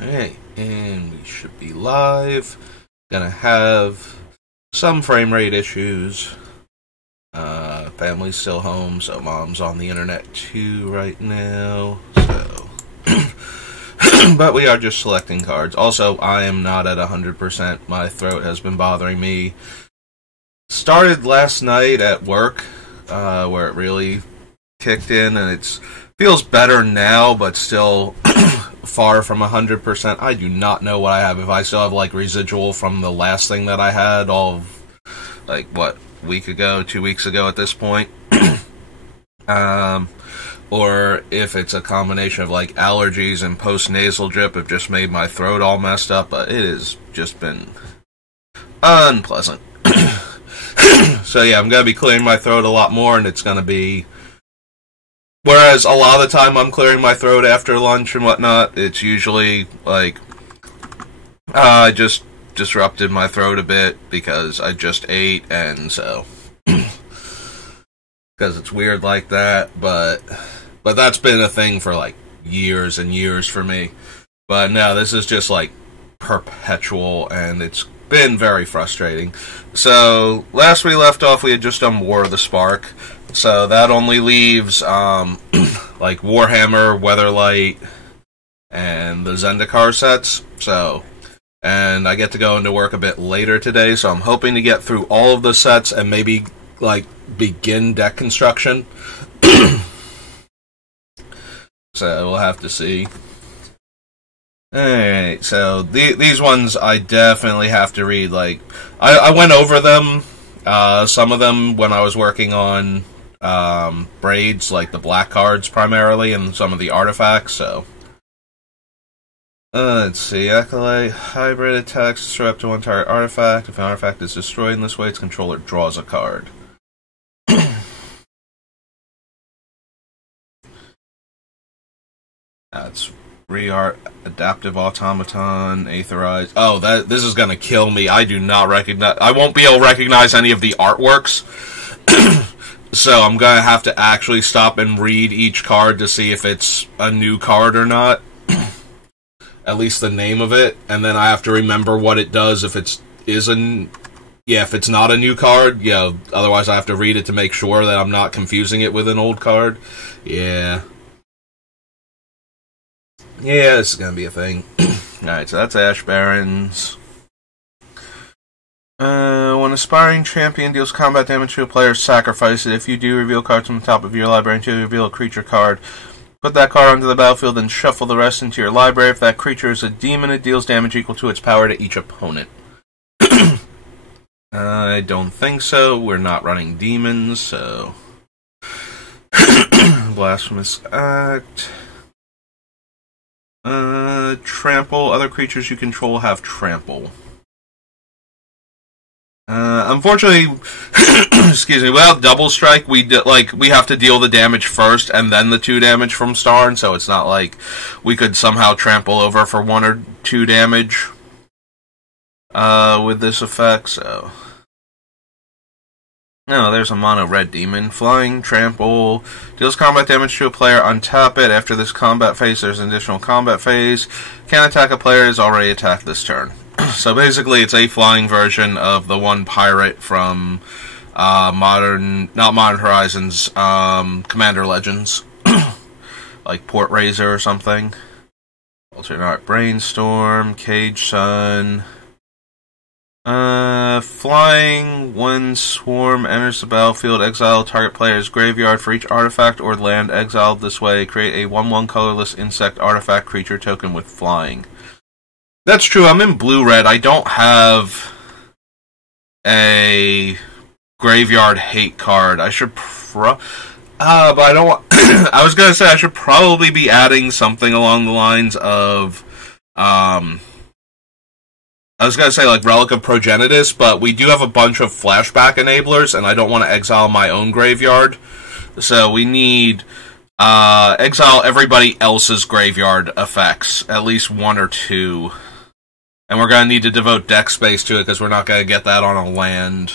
Alright, and we should be live. Gonna have some frame rate issues. Family's still home, so mom's on the internet too right now. So, but we are just selecting cards. Also, I am not at 100%. My throat has been bothering me. Started last night at work, where it really kicked in, and it feels better now, but still far from 100%. I do not know what I have. If I still have like residual from the last thing that I had, all of, like, what, week ago, 2 weeks ago at this point. Or if it's a combination of like allergies and post-nasal drip have just made my throat all messed up, but it has just been unpleasant. So yeah, I'm going to be clearing my throat a lot more, and it's going to be... Whereas a lot of the time I'm clearing my throat after lunch and whatnot, it's usually like... I just disrupted my throat a bit because I just ate, and so... Because it's weird like that, but that's been a thing for like years and years for me. But no, this is just like perpetual, and it's been very frustrating. So, last we left off, we had just done War of the Spark. So, that only leaves, like, Warhammer, Weatherlight, and the Zendikar sets. So, and I get to go into work a bit later today, so I'm hoping to get through all of the sets and maybe, like, begin deck construction. So, we'll have to see. Alright, so these ones I definitely have to read. Like, I went over them, some of them when I was working on Braids, like the black cards primarily, and some of the artifacts, so. Let's see, Acolyte, hybrid attacks, destroy up to one target artifact. If an artifact is destroyed in this way, its controller draws a card. That's Re-art, Adaptive Automaton, Aetherized. Oh, this is gonna kill me. I do not recognize... I won't be able to recognize any of the artworks. So I'm gonna have to actually stop and read each card to see if it's a new card or not. At least the name of it. And then I have to remember what it does if if it's not a new card. Yeah, otherwise I have to read it to make sure that I'm not confusing it with an old card. Yeah. Yeah, this is going to be a thing. Alright, so that's Ash Barrens. When Aspiring Champion deals combat damage to a player, sacrifice it. If you do, reveal cards from the top of your library until you reveal a creature card. Put that card onto the battlefield and shuffle the rest into your library. If that creature is a demon, it deals damage equal to its power to each opponent. I don't think so. We're not running demons, so... Blasphemous Act... Trample. Other creatures you control have trample. Unfortunately, excuse me, without Double Strike, we have to deal the damage first and then the 2 damage from Starn, so it's not like we could somehow trample over for 1 or 2 damage with this effect, so... No, there's a mono red demon. Flying, trample, deals combat damage to a player, untap it. After this combat phase, there's an additional combat phase. Can't attack a player, is already attacked this turn. So basically, it's a flying version of the one pirate from not Modern Horizons, Commander Legends. Like Port Razor or something. Alternate Brainstorm, Cage Sun... flying, when Swarm enters the battlefield, exile target player's graveyard for each artifact or land exiled this way. Create a 1/1 colorless insect artifact creature token with flying. That's true, I'm in blue-red. I don't have a graveyard hate card. I should but I don't want... I was gonna say I should probably be adding something along the lines of, I was going to say, like, Relic of Progenitus, but we do have a bunch of flashback enablers, and I don't want to exile my own graveyard. So we need exile everybody else's graveyard effects, at least 1 or 2. And we're going to need to devote deck space to it, because we're not going to get that on a land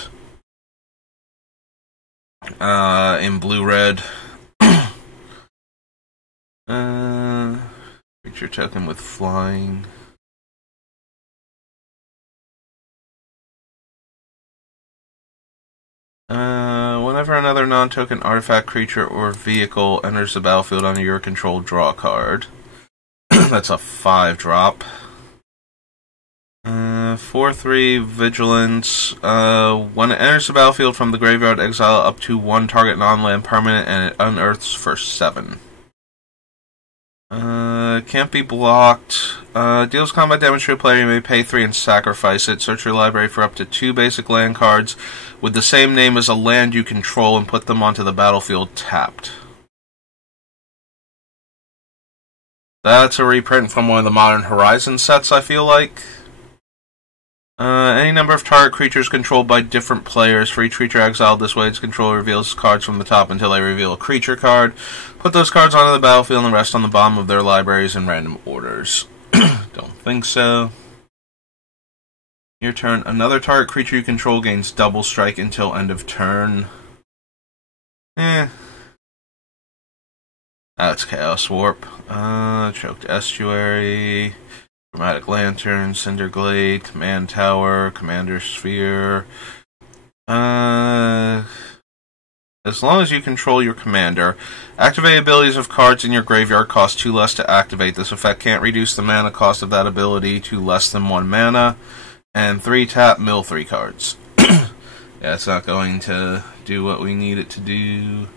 in blue-red. Creature token with flying. Whenever another non-token artifact, creature, or vehicle enters the battlefield under your control, draw a card. That's a 5-drop. 4/3 Vigilance. When it enters the battlefield from the graveyard, exile up to 1 target non-land permanent, and it unearths for 7. Can't be blocked. Deals combat damage to a player. You may pay 3 and sacrifice it. Search your library for up to 2 basic land cards with the same name as a land you control and put them onto the battlefield tapped. That's a reprint from one of the Modern Horizon sets, I feel like. Any number of target creatures controlled by different players. For each creature exiled this way, its controller reveals cards from the top until they reveal a creature card. Put those cards onto the battlefield and the rest on the bottom of their libraries in random orders. Don't think so. Your turn. Another target creature you control gains double strike until end of turn. That's Chaos Warp. Choked Estuary. Chromatic Lantern, Cinderglade, Command Tower, Commander Sphere. As long as you control your commander. Activate abilities of cards in your graveyard cost 2 less to activate. This effect can't reduce the mana cost of that ability to less than 1 mana. And 3 tap, mill 3 cards. Yeah, it's not going to do what we need it to do.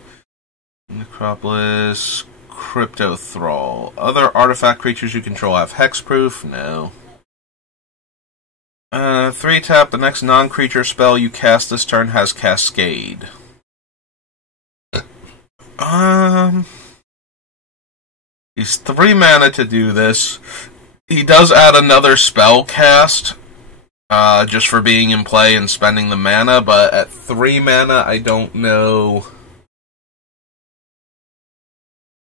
Necropolis... Crypto Thrall. Other artifact creatures you control have hexproof? No. 3 tap. The next non-creature spell you cast this turn has Cascade. He's 3 mana to do this. He does add another spell cast, just for being in play and spending the mana, but at 3 mana, I don't know.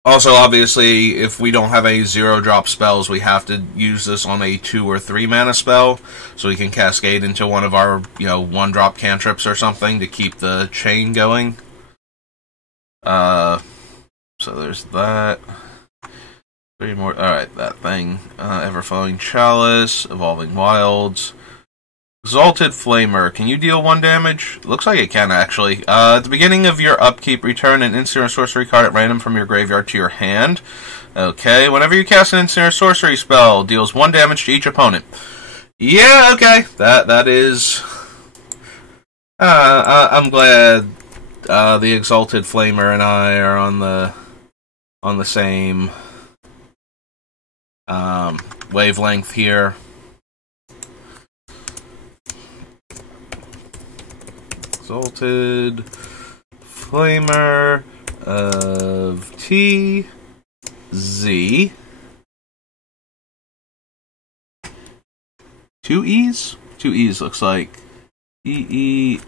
Also, obviously, if we don't have any 0-drop spells, we have to use this on a 2 or 3 mana spell, so we can cascade into one of our, 1-drop cantrips or something to keep the chain going. So there's that. 3 more. Alright, that thing. Everflowing Chalice, Evolving Wilds. Exalted Flamer. Can you deal 1 damage? Looks like it can, actually. At the beginning of your upkeep, return an instant or sorcery card at random from your graveyard to your hand. Okay. Whenever you cast an instant or sorcery spell, deals 1 damage to each opponent. Yeah, okay. That is... I'm glad the Exalted Flamer and I are on the same wavelength here. Exalted Flamer of TZ. 2 E's? 2 E's looks like. EENTCH.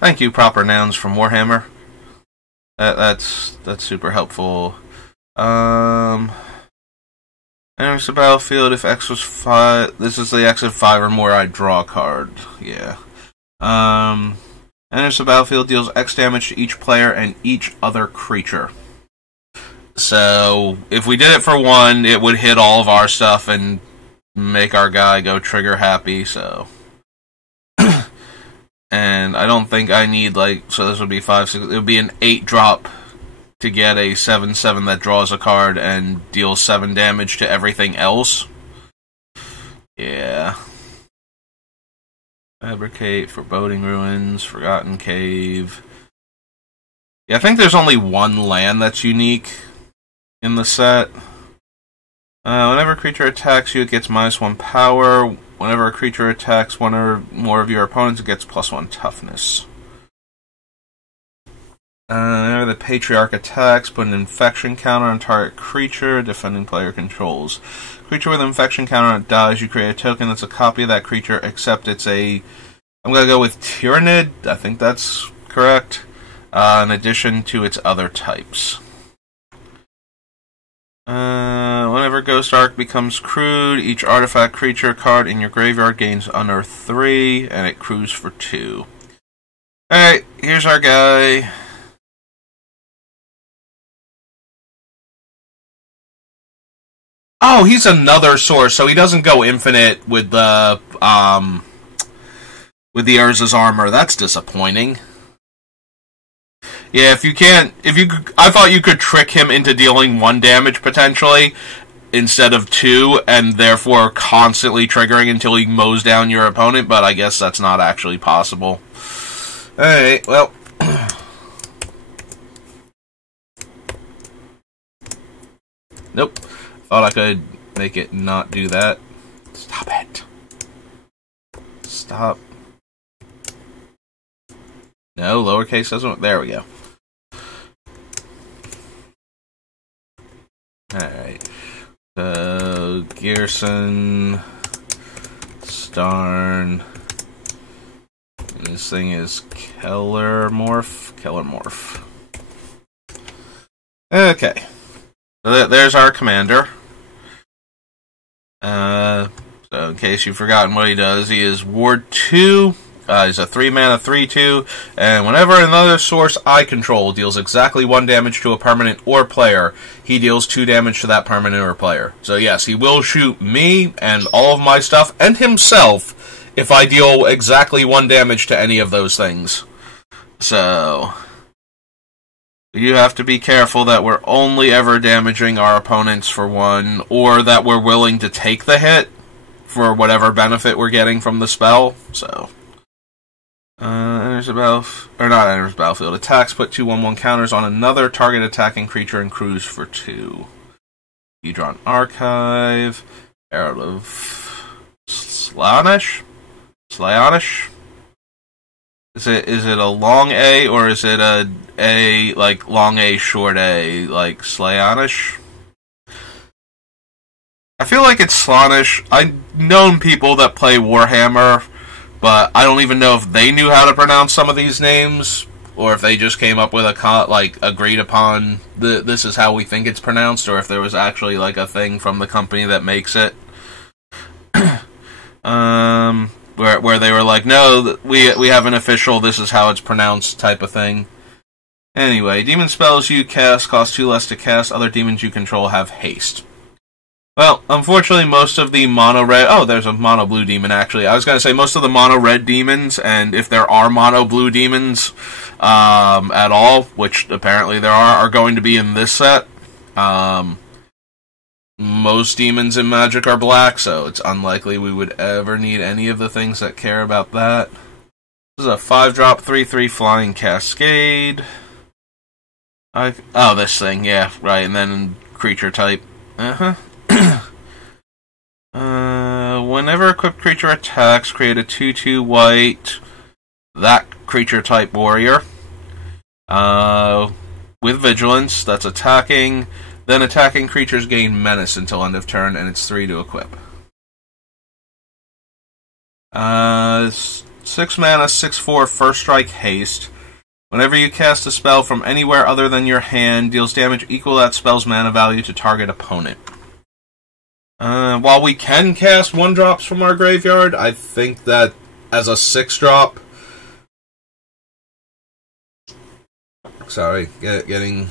Thank you, proper nouns from Warhammer. That's super helpful. Enters the battlefield if X was 5. This is the X of 5 or more, I draw a card. Yeah. Enters the battlefield, deals X damage to each player and each other creature. So, if we did it for 1, it would hit all of our stuff and make our guy go trigger happy, so. And I don't think I need, so this would be 5, 6. It would be an 8-drop. To get a 7/7 that draws a card and deals 7 damage to everything else. Yeah. Fabricate, Foreboding Ruins, Forgotten Cave. Yeah, I think there's only 1 land that's unique in the set. Whenever a creature attacks you, it gets -1 power. Whenever a creature attacks 1 or more of your opponents, it gets +1 toughness. Whenever the Patriarch attacks, put an infection counter on target creature defending player controls. Creature with an infection counter on it dies, you create a token that's a copy of that creature, except it's a... I'm going to go with Tyrannid, I think that's correct, in addition to its other types. Whenever Ghost Arc becomes crewed, each artifact creature card in your graveyard gains Unearth 3, and it crews for 2. Alright, here's our guy. Oh, he's another source, so he doesn't go infinite with the Urza's armor. That's disappointing. Yeah, I thought you could trick him into dealing 1 damage potentially instead of 2, and therefore constantly triggering until he mows down your opponent, but I guess that's not actually possible. Alright, well. Nope. Thought I could make it not do that. Stop it. Stop. No, lowercase doesn't. There we go. Alright. So, Ghyrson, Starn. And this thing is Kellermorph. Okay. So there's our commander. So in case you've forgotten what he does, he is Ward 2. He's a 3-mana 3/2, and whenever another source I control deals exactly 1 damage to a permanent or player, he deals 2 damage to that permanent or player. So yes, he will shoot me and all of my stuff, and himself, if I deal exactly 1 damage to any of those things. So you have to be careful that we're only ever damaging our opponents for 1, or that we're willing to take the hit for whatever benefit we're getting from the spell. So enters the battlefield, or not enters the battlefield. Attacks put 2 1/1 counters on another target attacking creature and crews for 2. Hedron Archive, Herald of Slaanish. Is it a long A, or is it a like long A short A, like Slaanish? I feel like it's Slaanish. I've known people that play Warhammer, but I don't even know if they knew how to pronounce some of these names, or if they just came up with agreed upon this is how we think it's pronounced, or if there was actually like a thing from the company that makes it. Where they were like, no, we have an official, this is how it's pronounced type of thing. Anyway, demon spells you cast cost 2 less to cast. Other demons you control have haste. Well, unfortunately, most of the mono-red... Oh, there's a mono-blue demon, actually. I was going to say most of the mono-red demons, and if there are mono-blue demons at all, which apparently there are going to be in this set. Most demons in Magic are black, so it's unlikely we would ever need any of the things that care about that. This is a 5-drop, 3/3 Flying Cascade. Oh, this thing, yeah, right, and then creature type. Whenever equipped creature attacks, create a 2/2 white, that creature type warrior. With vigilance, that's attacking. Then attacking creatures gain menace until end of turn, and it's 3 to equip. 6 mana, 6/4 first strike haste. Whenever you cast a spell from anywhere other than your hand, deals damage equal to that spell's mana value to target opponent. While we can cast 1-drops from our graveyard, I think that as a 6-drop... Sorry, getting...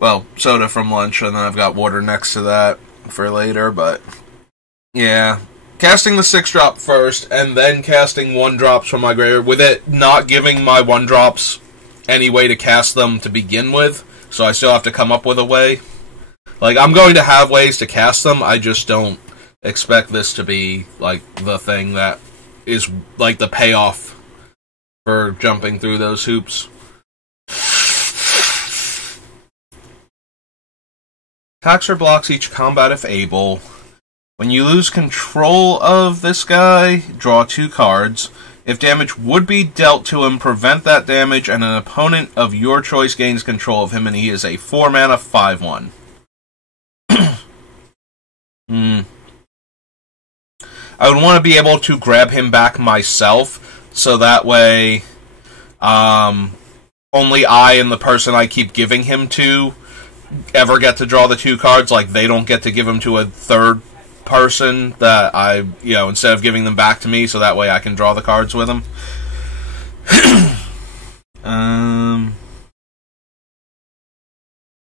Well, soda from lunch, and then I've got water next to that for later, but... Yeah. Casting the 6-drop first, and then casting 1-drops from my graveyard, with it not giving my 1-drops any way to cast them to begin with, so I still have to come up with a way. Like, I'm going to have ways to cast them, I just don't expect this to be, like, the thing that is, like, the payoff for jumping through those hoops. Attacks or blocks each combat if able. When you lose control of this guy, draw 2 cards. If damage would be dealt to him, prevent that damage, and an opponent of your choice gains control of him, and he is a 4-mana 5/1. I would want to be able to grab him back myself, so that way only I and the person I keep giving him to ever get to draw the 2 cards. Like, they don't get to give him to a third person that I, instead of giving them back to me, so that way I can draw the cards with them.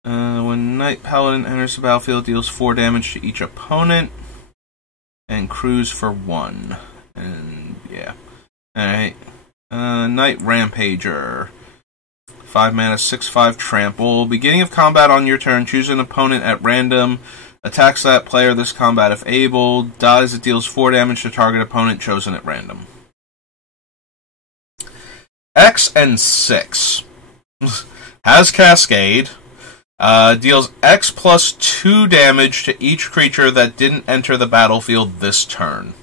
When Knight Paladin enters the battlefield, deals 4 damage to each opponent, and crews for 1. And yeah. Alright. Knight Rampager. 5 mana, 6/5 trample. Beginning of combat on your turn, choose an opponent at random. Attacks that player this combat if able. Dies, it deals 4 damage to target opponent chosen at random. X and 6. Has Cascade. Deals X plus 2 damage to each creature that didn't enter the battlefield this turn.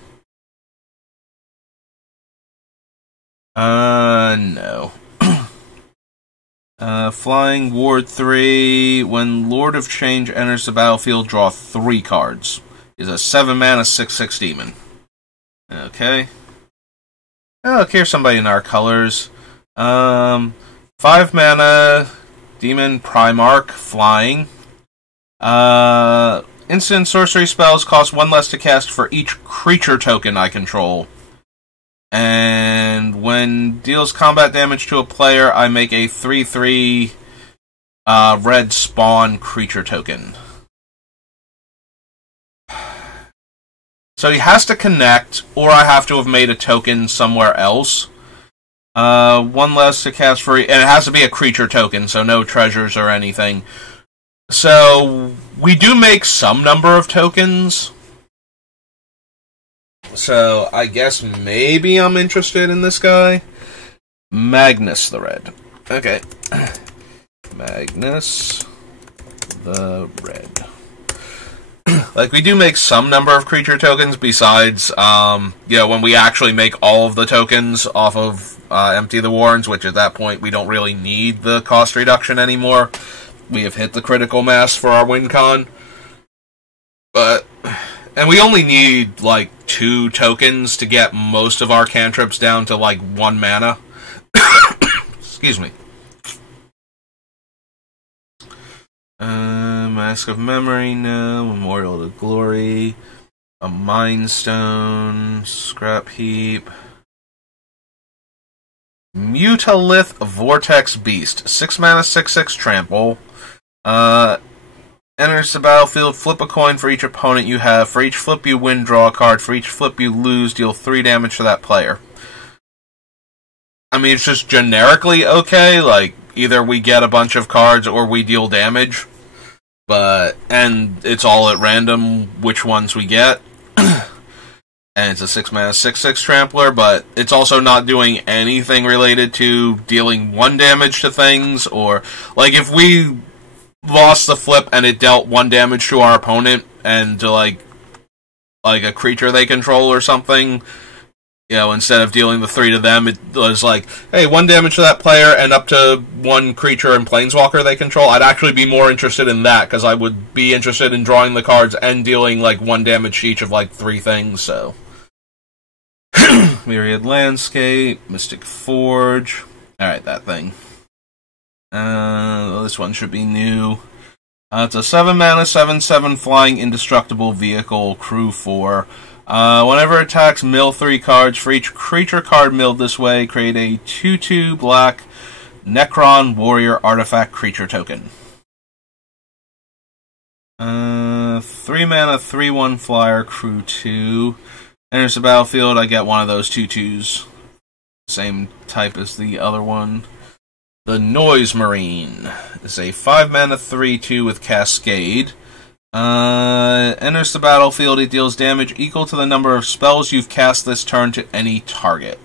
No. Flying Ward 3. When Lord of Change enters the battlefield, draw 3 cards. Is a 7 mana 6/6 demon. Okay. Oh, look, here's somebody in our colors. 5 mana demon Primarch flying. Instant sorcery spells cost 1 less to cast for each creature token I control. And when deals combat damage to a player, I make a 3/3 red spawn creature token. So he has to connect, or I have to have made a token somewhere else. 1 less to cast for... And it has to be a creature token, so no treasures or anything. So we do make some number of tokens. So, I guess maybe I'm interested in this guy. Magnus the Red. Okay. Magnus the Red. Like, we do make some number of creature tokens besides, when we actually make all of the tokens off of Empty the Warrens, which at that point we don't really need the cost reduction anymore. We have hit the critical mass for our win con. But... And we only need, 2 tokens to get most of our cantrips down to, 1 mana. Excuse me. Mask of Memory, no. Memorial to Glory. A Mind Stone. Scrap Heap. Mutalith Vortex Beast. 6 mana, 6/6 trample. Enters the battlefield, flip a coin for each opponent you have. For each flip you win, draw a card. For each flip you lose, deal 3 damage to that player. I mean, it's just generically okay. Either we get a bunch of cards or we deal damage. And it's all at random which ones we get. And it's a 6 mana, 6/6 trampler, but it's also not doing anything related to dealing 1 damage to things. Or, if we... lost the flip and it dealt 1 damage to our opponent and to like a creature they control or something, instead of dealing the 3 to them, it was like, hey, 1 damage to that player and up to 1 creature and planeswalker they control. I'd actually be more interested in that, because I would be interested in drawing the cards and dealing 1 damage to each of 3 things, so. Myriad Landscape, Mystic Forge. Alright, that thing. This one should be new. It's a 7 mana, 7/7 flying indestructible vehicle, crew 4. Whenever it attacks, mill 3 cards. For each creature card milled this way, create a 2/2 black Necron Warrior Artifact creature token. 3 mana, 3/1 flyer, crew 2. Enters the battlefield, I get one of those 2/2s. Same type as the other one. The Noise Marine is a 5 mana 3/2 with Cascade. Enters the battlefield, it deals damage equal to the number of spells you've cast this turn to any target.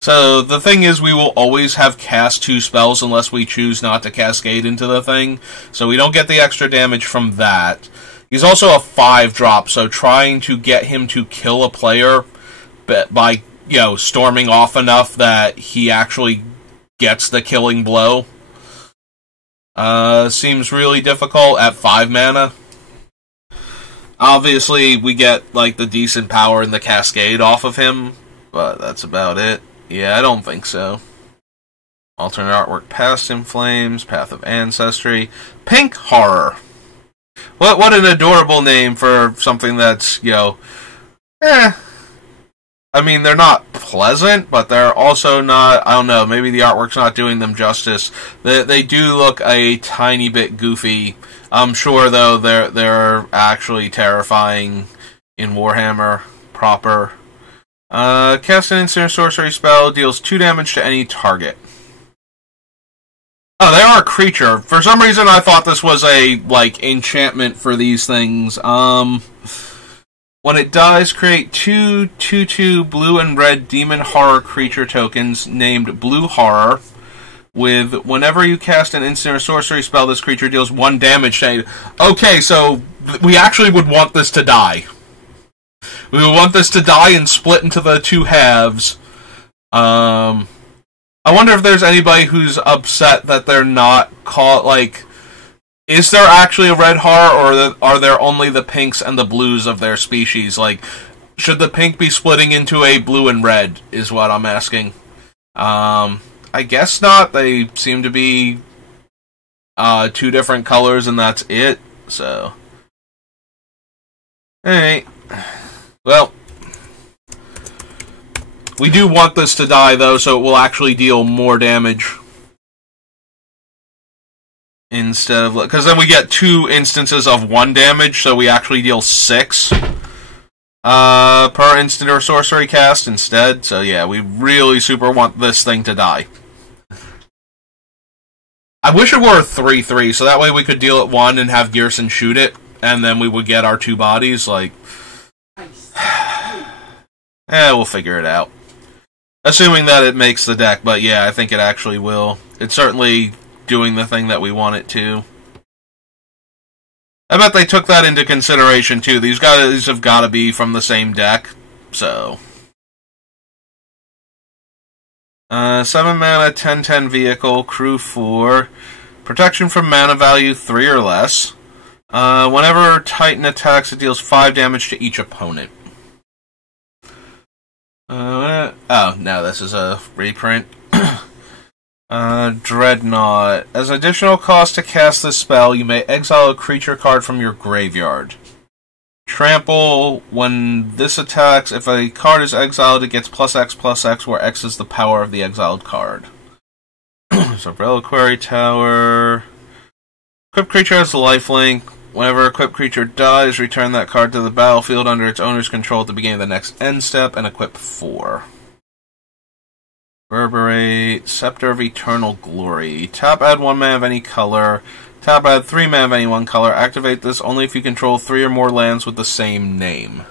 So, the thing is, we will always have cast 2 spells unless we choose not to Cascade into the thing. So we don't get the extra damage from that. He's also a 5-drop, so trying to get him to kill a player by, storming off enough that he actually gets the killing blow seems really difficult at 5 mana. Obviously, we get, the decent power in the Cascade off of him, but that's about it. Yeah, I don't think so. Alternate artwork, Past in Flames, Path of Ancestry, Pink Horror. What an adorable name for something that's, I mean, they're not pleasant, but they're also not, I don't know, maybe the artwork's not doing them justice. They do look a tiny bit goofy. I'm sure, though, they're actually terrifying in Warhammer proper. Cast an instant sorcery spell, deals 2 damage to any target. Oh, they are a creature. For some reason, I thought this was a, like, enchantment for these things. When it dies, create 2/2/2 blue and red demon horror creature tokens named Blue Horror. With whenever you cast an instant or sorcery spell, this creature deals 1 damage to. Okay, so we actually would want this to die. We would want this to die and split into the 2 halves. I wonder if there's anybody who's upset that they're not called, like, is there actually a red horror, or are there only the pinks and the blues of their species? Like, should the pink be splitting into a blue and red, is what I'm asking. I guess not. They seem to be 2 different colors, and that's it, so. Alright. Well, we do want this to die, though, so it will actually deal more damage. Instead of... because then we get 2 instances of 1 damage, so we actually deal 6 per instant or sorcery cast instead. So yeah, we really super want this thing to die. I wish it were a 3/3, so that way we could deal it 1 and have Ghyrson shoot it, and then we would get our 2 bodies, like... we'll figure it out. Assuming that it makes the deck, but yeah, I think it actually will. It's certainly doing the thing that we want it to. I bet they took that into consideration, too. These guys have got to be from the same deck, so... 7 mana, 10/10 vehicle, crew 4. Protection from mana value 3 or less. Whenever Titan attacks, it deals 5 damage to each opponent. Oh, no, this is a reprint. Dreadnought. As additional cost to cast this spell, you may exile a creature card from your graveyard. Trample. When this attacks, if a card is exiled, it gets +X/+X, where X is the power of the exiled card. So, Reliquary Tower. Equipped creature has lifelink. Whenever a equipped creature dies, return that card to the battlefield under its owner's control at the beginning of the next end step, and equip 4. Reverberate, Scepter of Eternal Glory. Tap, add 1 mana of any color. Tap, add 3 mana of any one color. Activate this only if you control 3 or more lands with the same name.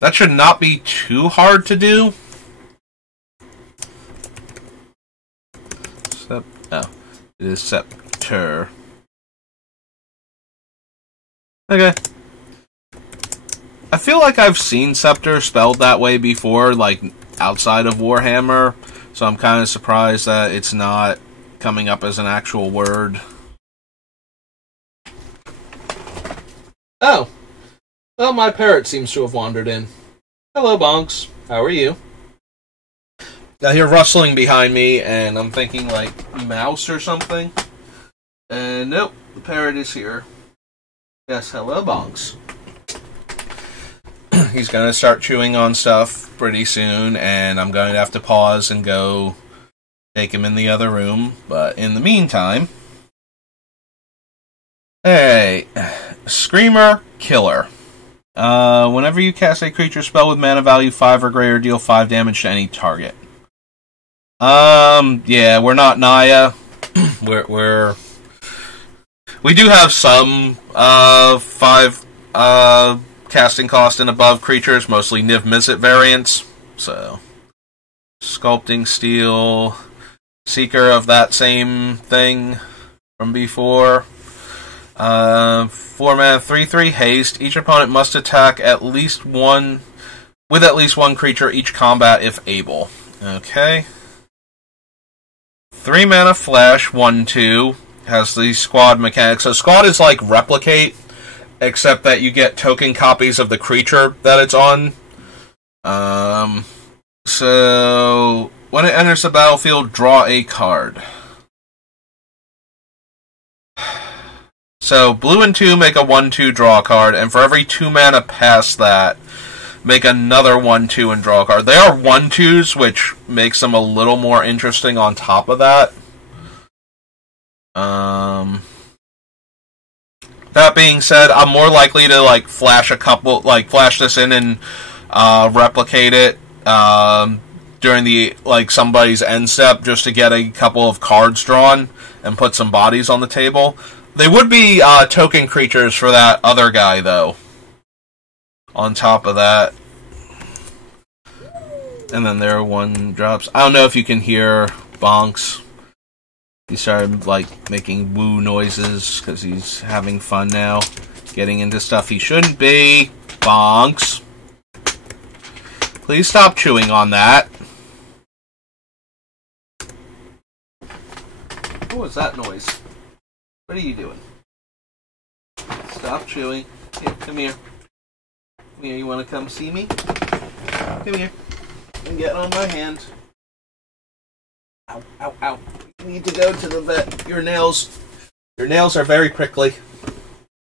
That should not be too hard to do. Oh, it is Scepter. Okay. I feel like I've seen Scepter spelled that way before, like, outside of Warhammer, so I'm kind of surprised that it's not coming up as an actual word. Oh. Well, my parrot seems to have wandered in. Hello, Bonks. How are you? I hear rustling behind me, and I'm thinking, like, mouse or something. And nope, the parrot is here. Yes, hello, Bonks. He's going to start chewing on stuff pretty soon, and I'm going to have to pause and go take him in the other room. But in the meantime... Hey, Screamer Killer. Whenever you cast a creature spell with mana value 5 or greater, deal 5 damage to any target. Yeah, we're not Naya. We do have some 5 casting cost and above creatures, mostly Niv Mizzet variants. So, Sculpting Steel, Seeker of that same thing from before. 4 mana, 3/3 haste. Each opponent must attack with at least one creature each combat if able. Okay. 3 mana flash, 1/2. Has the squad mechanic. So squad is like replicate, except that you get token copies of the creature that it's on. So when it enters the battlefield, draw a card. So blue and 2 make a 1/2 draw card, and for every 2 mana past that, make another 1/2 and draw a card. They are 1/2s, which makes them a little more interesting on top of that. That being said, I'm more likely to like flash this in and replicate it during the somebody's end step just to get a couple of cards drawn and put some bodies on the table. They would be token creatures for that other guy though. On top of that. And then there are 1-drops. I don't know if you can hear Bonks. He started making woo noises because he's having fun now. Getting into stuff he shouldn't be. Bonks. Please stop chewing on that. What was that noise? What are you doing? Stop chewing. Here, come here. Come here, you want to come see me? Come here. And get on my hand. Ow, ow, ow. You need to go to the vet. Your nails are very prickly.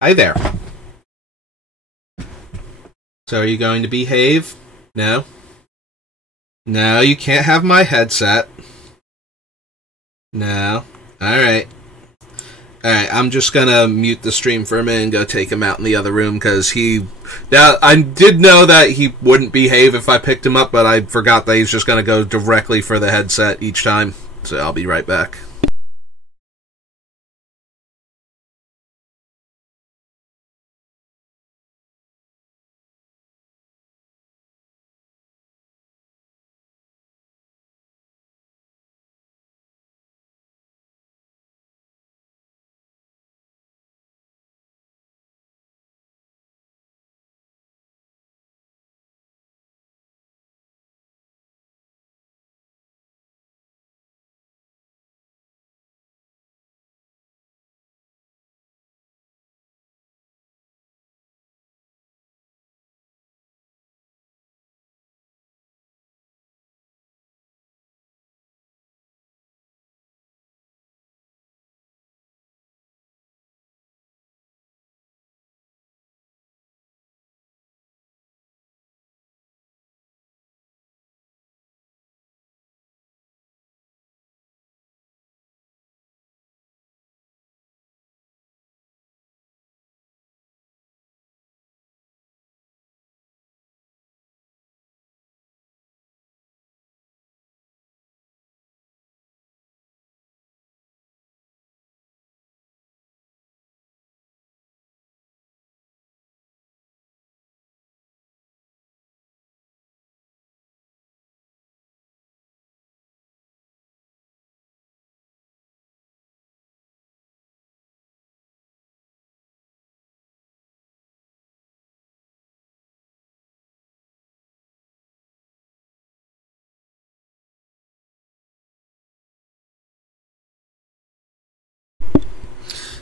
Hi there. So are you going to behave? No? No, you can't have my headset. No. Alright. Alright, I'm just gonna mute the stream for a minute and go take him out in the other room, because I did know that he wouldn't behave if I picked him up, but I forgot that he's just gonna go directly for the headset each time. So I'll be right back.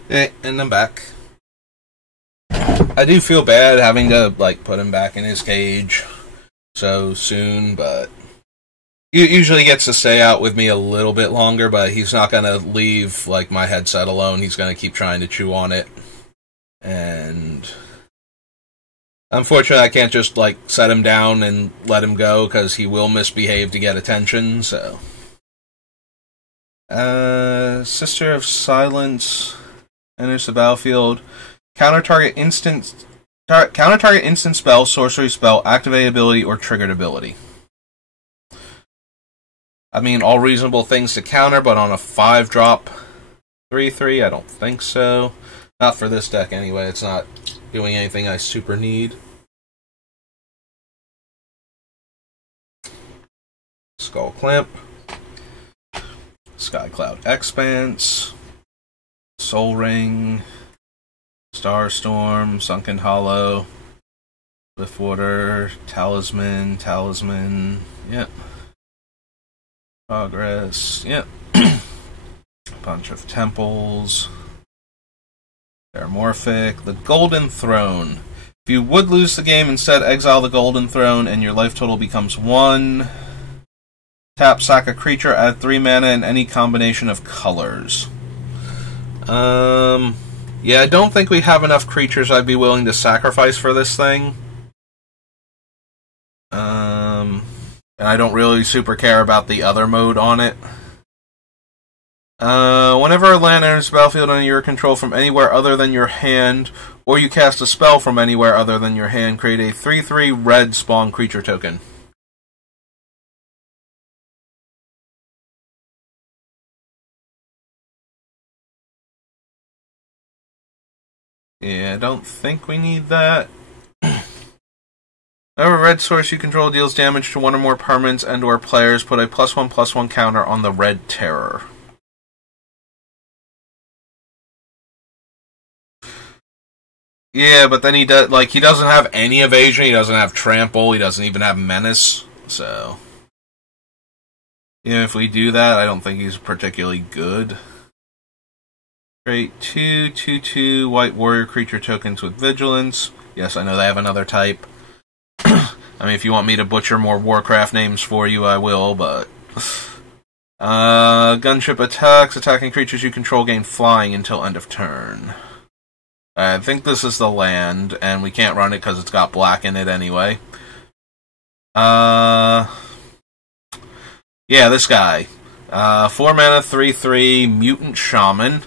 Hey, and I'm back. I do feel bad having to, put him back in his cage so soon, but he usually gets to stay out with me a little bit longer, but he's not going to leave, my headset alone. He's going to keep trying to chew on it. And unfortunately, I can't just, set him down and let him go, because he will misbehave to get attention, so. Sister of Silence enters the battlefield. Counter target instant spell, sorcery spell, activated ability, or triggered ability. I mean, all reasonable things to counter, but on a 5-drop 3/3, I don't think so. Not for this deck anyway. It's not doing anything I super need. Skull Clamp, Skycloud Expanse, Soul Ring, Starstorm, Sunken Hollow, Swiftwater, Talisman, yep. Progress, yep. Bunch of temples. Paramorphic, the Golden Throne. If you would lose the game, instead exile the Golden Throne and your life total becomes 1. Tap, sack a creature, add 3 mana in any combination of colors. Yeah, I don't think we have enough creatures I'd be willing to sacrifice for this thing. And I don't really super care about the other mode on it. Whenever a land enters the battlefield under your control from anywhere other than your hand, or you cast a spell from anywhere other than your hand, create a 3/3 red spawn creature token. Yeah, I don't think we need that. Whenever red source you control deals damage to one or more permanents and or players, put a +1/+1 counter on the red terror. Yeah, but then he doesn't have any evasion, he doesn't have trample, he doesn't even have menace, so even if we do that, I don't think he's particularly good. Create 2/2/2 white warrior creature tokens with vigilance. Yes, I know they have another type. I mean, if you want me to butcher more Warcraft names for you, I will, but... gunship attacks. Attacking creatures you control gain flying until end of turn. I think this is the land, and we can't run it because it's got black in it anyway. Yeah, this guy. 4 mana, 3/3, Mutant Shaman.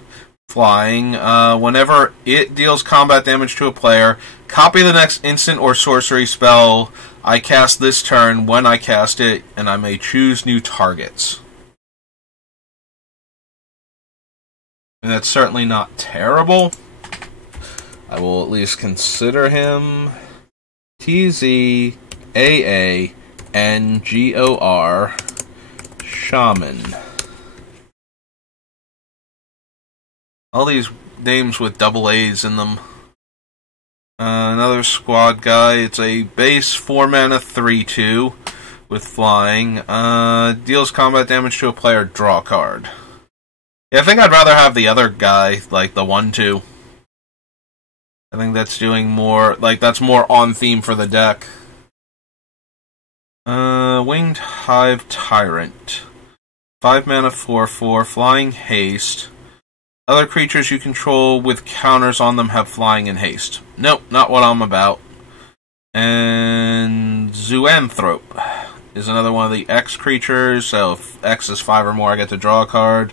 Flying. Whenever it deals combat damage to a player, copy the next instant or sorcery spell I cast this turn when I cast it, and I may choose new targets. And that's certainly not terrible. I will at least consider him TZAANGOR Shaman. All these names with double A's in them. Another squad guy. It's a base 4 mana 3/2 with flying. Deals combat damage to a player, draw a card. Yeah, I think I'd rather have the other guy, like the 1/2. I think that's doing more, that's more on theme for the deck. Winged Hive Tyrant. 5 mana 4/4, flying haste. Other creatures you control with counters on them have flying and haste. Nope, not what I'm about. And Zoanthrope is another one of the X creatures, so if X is 5 or more, I get to draw a card.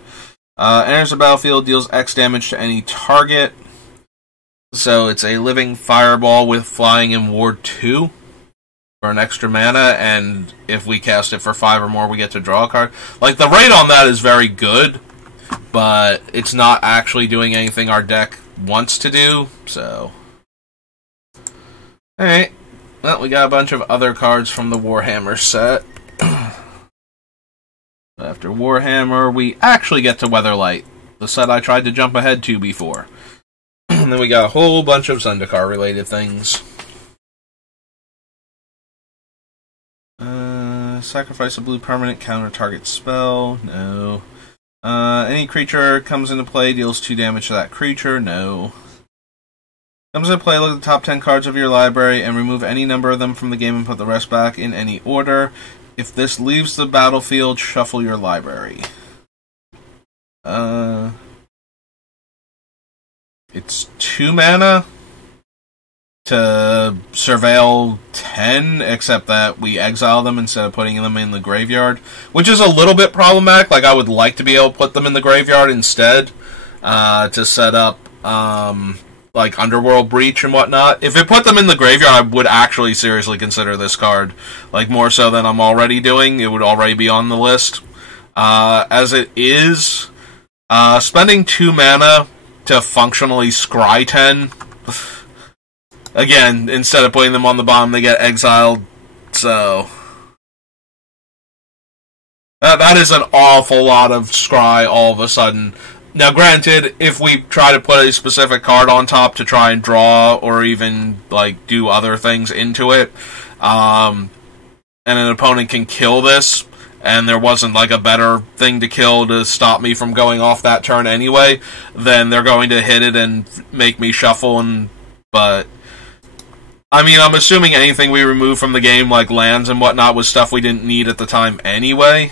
Enters the battlefield, deals X damage to any target. So it's a living fireball with flying and ward 2 for an extra mana, and if we cast it for 5 or more, we get to draw a card. Like, the rate on that is very good, but it's not actually doing anything our deck wants to do, so... Alright, well, we got a bunch of other cards from the Warhammer set. After Warhammer, we actually get to Weatherlight, the set I tried to jump ahead to before. And then we got a whole bunch of Zendikar-related things. Sacrifice a blue permanent, counter target spell, no. Any creature comes into play, deals 2 damage to that creature, no. Comes into play, look at the top 10 cards of your library and remove any number of them from the game and put the rest back in any order. If this leaves the battlefield, shuffle your library. It's 2 mana to surveil 10, except that we exile them instead of putting them in the graveyard, which is a little bit problematic. Like, I would like to be able to put them in the graveyard instead, to set up, like, Underworld Breach and whatnot. If it put them in the graveyard, I would actually seriously consider this card. Like, more so than I'm already doing. It would already be on the list. As it is, spending 2 mana to functionally scry 10... Again, instead of putting them on the bottom, they get exiled, so... That is an awful lot of scry all of a sudden. Now, granted, if we try to put a specific card on top to try and draw, or even, like, do other things into it, and an opponent can kill this, and there wasn't, like, a better thing to kill to stop me from going off that turn anyway, then they're going to hit it and make me shuffle, but... I mean, I'm assuming anything we remove from the game, like lands and whatnot, was stuff we didn't need at the time anyway.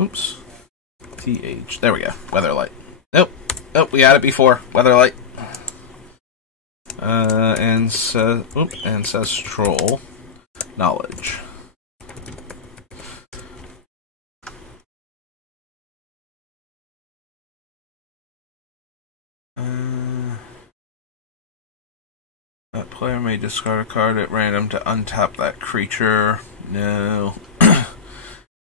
Oops. TH. There we go. Weatherlight. Nope. Nope, we had it before. Weatherlight. ancestral knowledge. That player may discard a card at random to untap that creature. No.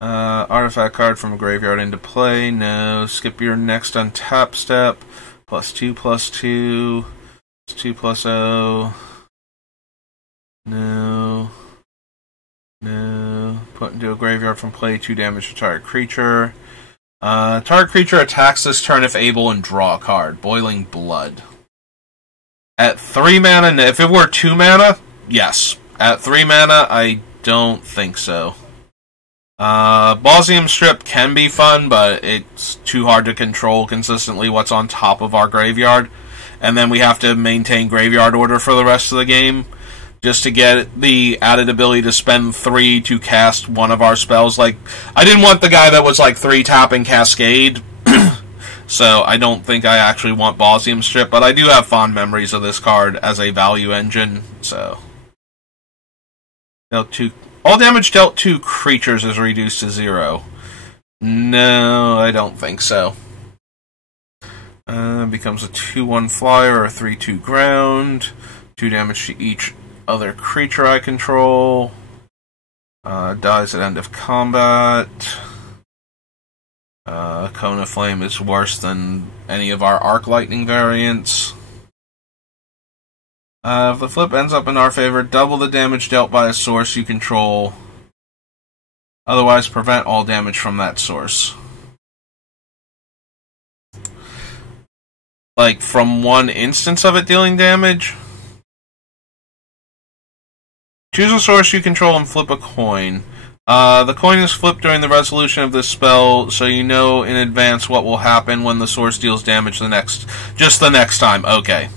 Artifact card from a graveyard into play. No. Skip your next untap step. +2/+2. 2/0. No. No. Put into a graveyard from play. 2 damage to target creature. Target creature attacks this turn if able and draw a card. Boiling Blood. At 3 mana, if it were 2 mana, yes. At 3 mana, I don't think so. Bausium Strip can be fun, but it's too hard to control consistently what's on top of our graveyard. And then we have to maintain graveyard order for the rest of the game, just to get the added ability to spend 3 to cast one of our spells. Like, I didn't want the guy that was like 3 tapping Cascade, so I don't think I actually want Bausium Strip, but I do have fond memories of this card as a value engine, so. All damage dealt to creatures is reduced to 0. No, I don't think so. Becomes a 2/1 flyer or 3/2 ground. 2 damage to each other creature I control. Dies at end of combat. Cone of Flame is worse than any of our Arc Lightning variants. If the flip ends up in our favor, double the damage dealt by a source you control. Otherwise, prevent all damage from that source. Like, from one instance of it dealing damage? Choose a source you control and flip a coin. The coin is flipped during the resolution of this spell, so you know in advance what will happen when the source deals damage the next time. Okay.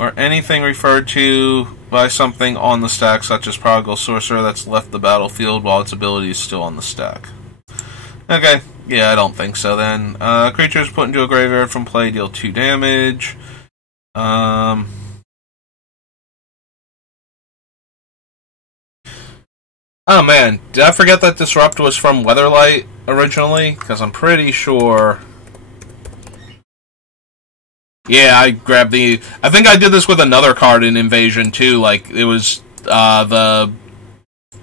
Or anything referred to by something on the stack, such as Prodigal Sorcerer, that's left the battlefield while its ability is still on the stack. Okay, yeah, I don't think so then. Creatures put into a graveyard from play deal 2 damage. Oh man, did I forget that Disrupt was from Weatherlight originally? Because I'm pretty sure... Yeah, I grabbed the... I think I did this with another card in Invasion too, like, it was the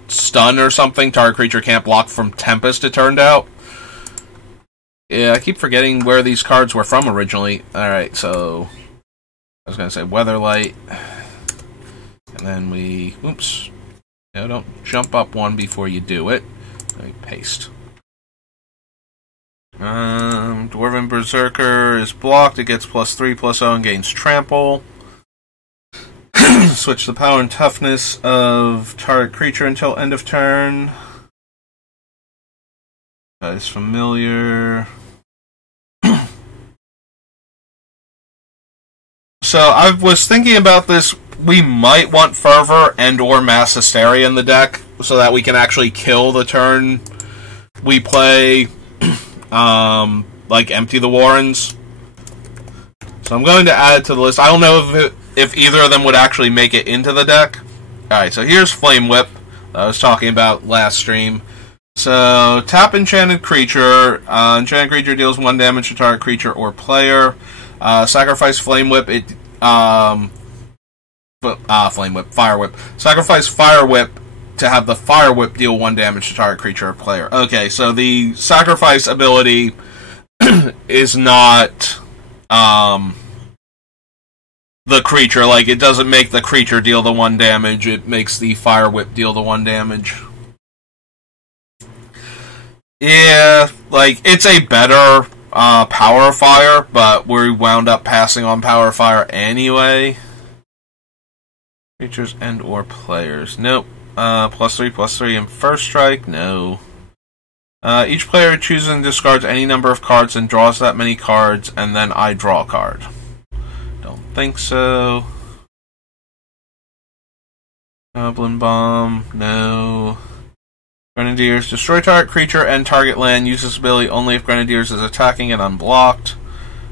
Stun or something. Target creature can't block from Tempest, it turned out. Yeah, I keep forgetting where these cards were from originally. Alright, so... I was going to say Weatherlight. And then we... Oops. No, don't jump up one before you do it. Let me paste. Dwarven Berserker is blocked. It gets +3/+0 and gains trample. Switch the power and toughness of target creature until end of turn. That is familiar. So I was thinking about this. We might want Fervor and or Mass Hysteria in the deck so that we can actually kill the turn we play, like, Empty the Warrens. So I'm going to add it to the list. I don't know if either of them would actually make it into the deck. Alright, so here's Flame Whip that I was talking about last stream. So, tap Enchanted Creature. Enchanted Creature deals 1 damage to target creature or player. Sacrifice Flame Whip. Flame Whip, Fire Whip. Sacrifice Fire Whip to have the Fire Whip deal 1 damage to target creature or player. Okay, so the sacrifice ability is not the creature. Like, it doesn't make the creature deal the 1 damage, it makes the Fire Whip deal the 1 damage. Yeah, like, it's a better Power of Fire, but we wound up passing on Power of Fire anyway. Creatures and or players. Nope. +3/+3 in first strike. No. Each player chooses and discards any number of cards and draws that many cards, and then I draw a card. Don't think so. Goblin Bomb. No. Grenadiers. Destroy target creature and target land. Use this ability only if Grenadiers is attacking and unblocked.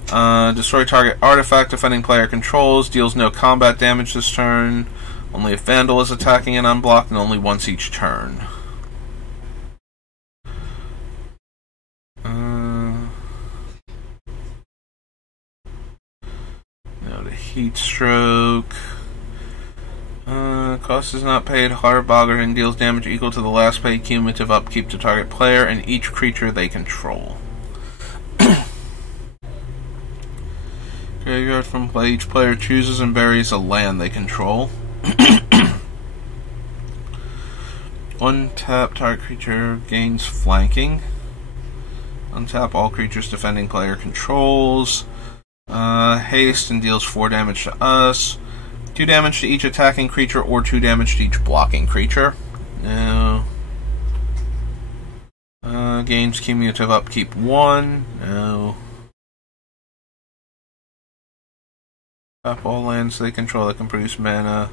Destroy target artifact defending player controls. Deals no combat damage this turn. Only if Vandal is attacking and unblocked, and only once each turn. Now the Heat Stroke. Cost is not paid. Harbogger and deals damage equal to the last paid cumulative upkeep to target player and each creature they control. Graveyard from play. Each player chooses and buries a land they control. Untap target creature gains flanking. Untap all creatures defending player controls. Haste and deals 4 damage to us. 2 damage to each attacking creature or 2 damage to each blocking creature. No. Gains cumulative upkeep 1. No. Tap all lands they control that can produce mana.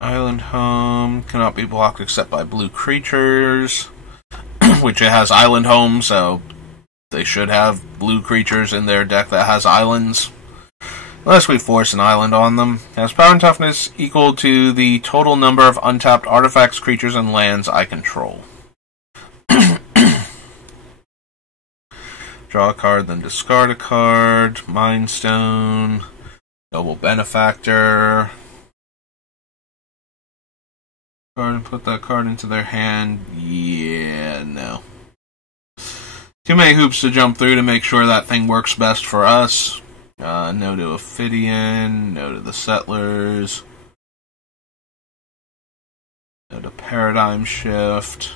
Island Home cannot be blocked except by blue creatures, which it has Island Home, so they should have blue creatures in their deck that has islands. Unless we force an island on them. Has power and toughness equal to the total number of untapped artifacts, creatures, and lands I control. Draw a card, then discard a card. Mind Stone. Noble Benefactor. Card and put that card into their hand. Yeah, no. Too many hoops to jump through to make sure that thing works best for us. No to Ophidian. No to the Settlers. No to Paradigm Shift.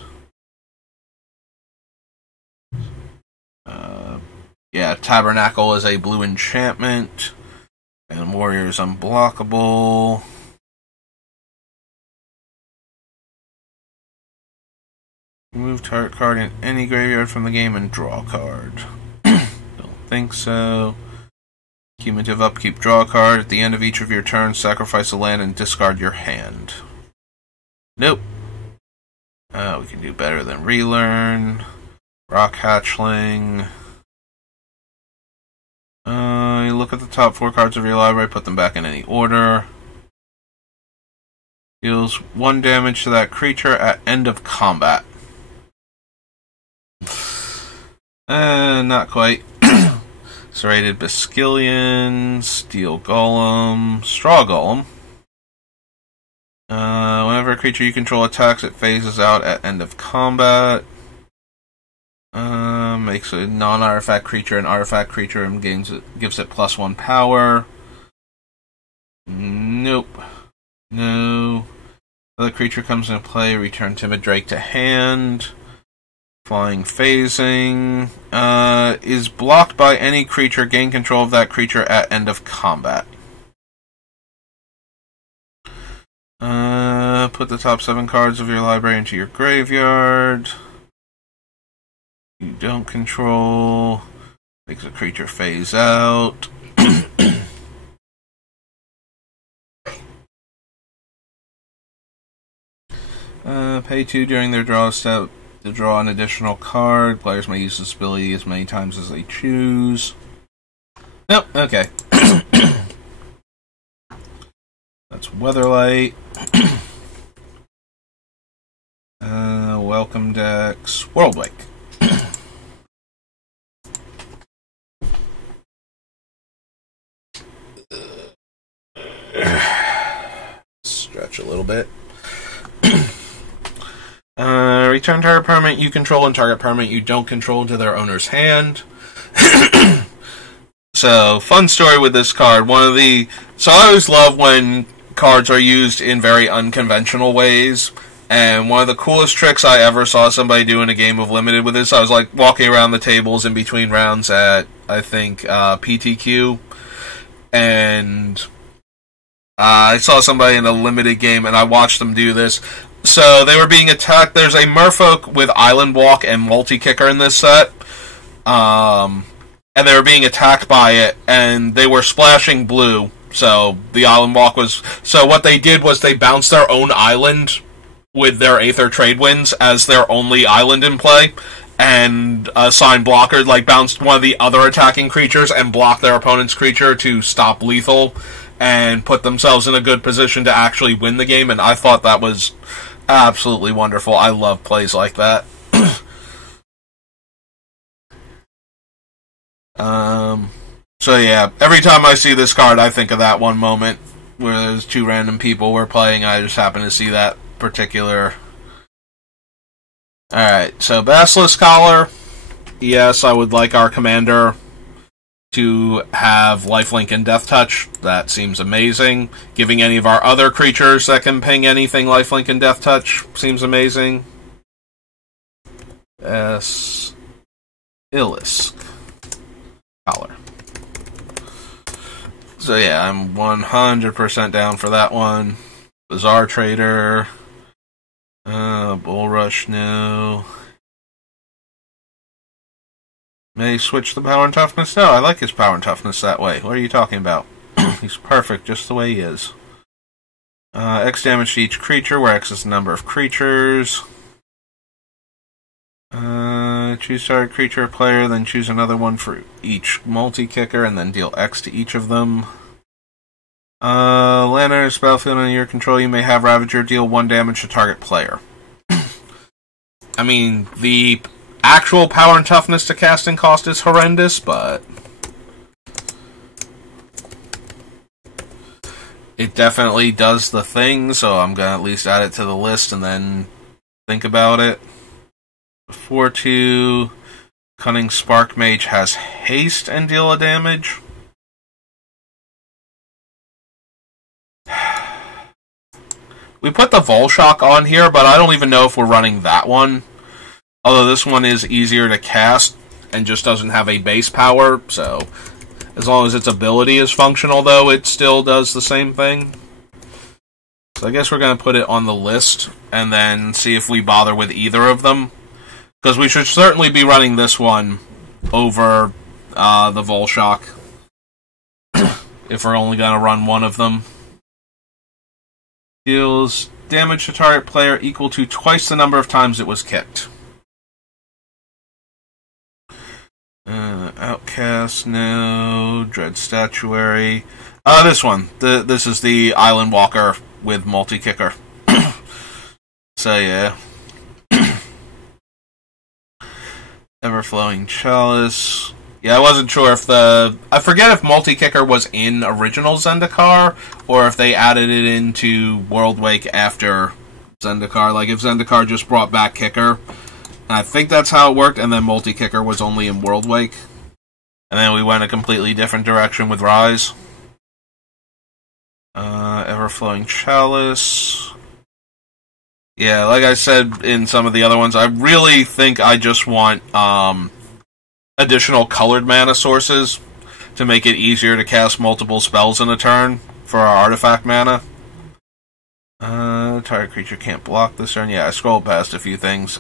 Yeah, Tabernacle is a blue enchantment. And Warrior is unblockable. Remove target card in any graveyard from the game and draw a card. Don't think so. Cumulative upkeep, draw a card. At the end of each of your turns, sacrifice a land and discard your hand. Nope. We can do better than Relearn. Rock Hatchling. You look at the top 4 cards of your library, put them back in any order. Deals 1 damage to that creature at end of combat. Not quite. Serrated Basquilian, Steel Golem, Straw Golem. Whenever a creature you control attacks, it phases out at end of combat. Makes a non-artifact creature an artifact creature and gives it +1 power. Nope. No. Other creature comes into play, return Timid Drake to hand. Flying Phasing. Is blocked by any creature, gain control of that creature at end of combat. Put the top 7 cards of your library into your graveyard. You don't control. Makes a creature phase out. Pay 2 during their draw step to draw an additional card. Players may use this ability as many times as they choose. Nope, okay. That's Weatherlight. Welcome decks. Worldwake. Stretch a little bit. Return target permanent you control and target permanent you don't control to their owner's hand. So, fun story with this card. So I always love when cards are used in very unconventional ways. And one of the coolest tricks I ever saw somebody do in a game of Limited with this, I was like walking around the tables in between rounds at, I think, PTQ. And I saw somebody in a Limited game and I watched them do this. So they were being attacked. There's a Merfolk with Island Walk and Multi-Kicker in this set. And they were being attacked by it, and they were splashing blue. So the Island Walk was... So what they did was they bounced their own island with their Aether Trade Winds as their only island in play. and assign blocker, like bounce one of the other attacking creatures and block their opponent's creature to stop lethal and put themselves in a good position to actually win the game, and I thought that was absolutely wonderful. I love plays like that. So yeah, every time I see this card, I think of that one moment where there's two random people were playing, I just happen to see that particular... Alright, so Basilisk Collar. Yes, I would like our commander to have lifelink and death touch. That seems amazing. Giving any of our other creatures that can ping anything lifelink and death touch seems amazing. Basilisk Collar. So yeah, I'm 100% down for that one. Bizarre Trader. Bull Rush, no. May switch the power and toughness? No, I like his power and toughness that way. What are you talking about? He's perfect just the way he is. X damage to each creature, where X is the number of creatures. Choose target creature or player, then choose another one for each multi-kicker, and then deal X to each of them. Land enters battlefield under your control, you may have Ravager deal 1 damage to target player. I mean, the actual power and toughness to casting cost is horrendous, but it definitely does the thing, so I'm going to at least add it to the list and then think about it. 4/2 Cunning Spark Mage has haste and deal a damage. We put the Volshock on here, but I don't even know if we're running that one. Although this one is easier to cast and just doesn't have a base power, so as long as its ability is functional, though, it still does the same thing. So I guess we're going to put it on the list and then see if we bother with either of them. Because we should certainly be running this one over the Volshock if we're only going to run one of them. Deals damage to target player equal to twice the number of times it was kicked. Outcast, no. Dread Statuary. This one. This is the Island Walker with multi-kicker. So, yeah. Everflowing Chalice. Yeah, I wasn't sure if I forget if multi-kicker was in original Zendikar, or if they added it into Worldwake after Zendikar. Like, if Zendikar just brought back kicker. I think that's how it worked, and then multi-kicker was only in Worldwake. And then we went a completely different direction with Rise. Everflowing Chalice. Yeah, like I said in some of the other ones, I really think I just want additional colored mana sources to make it easier to cast multiple spells in a turn for our artifact mana. Target creature can't block this turn. Yeah, I scrolled past a few things.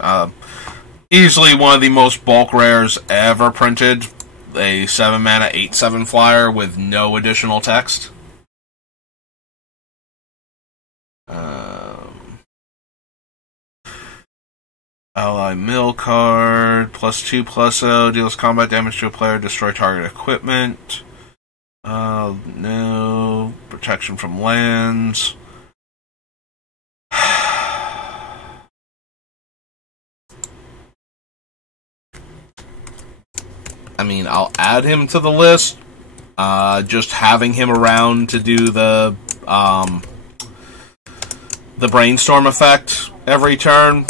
Easily one of the most bulk rares ever printed. A 7 mana 8/7 flyer with no additional text. Ally Mill card, +2/+0, deals combat damage to a player, destroy target equipment. No. Protection from lands. I mean, I'll add him to the list. Just having him around to do the brainstorm effect every turn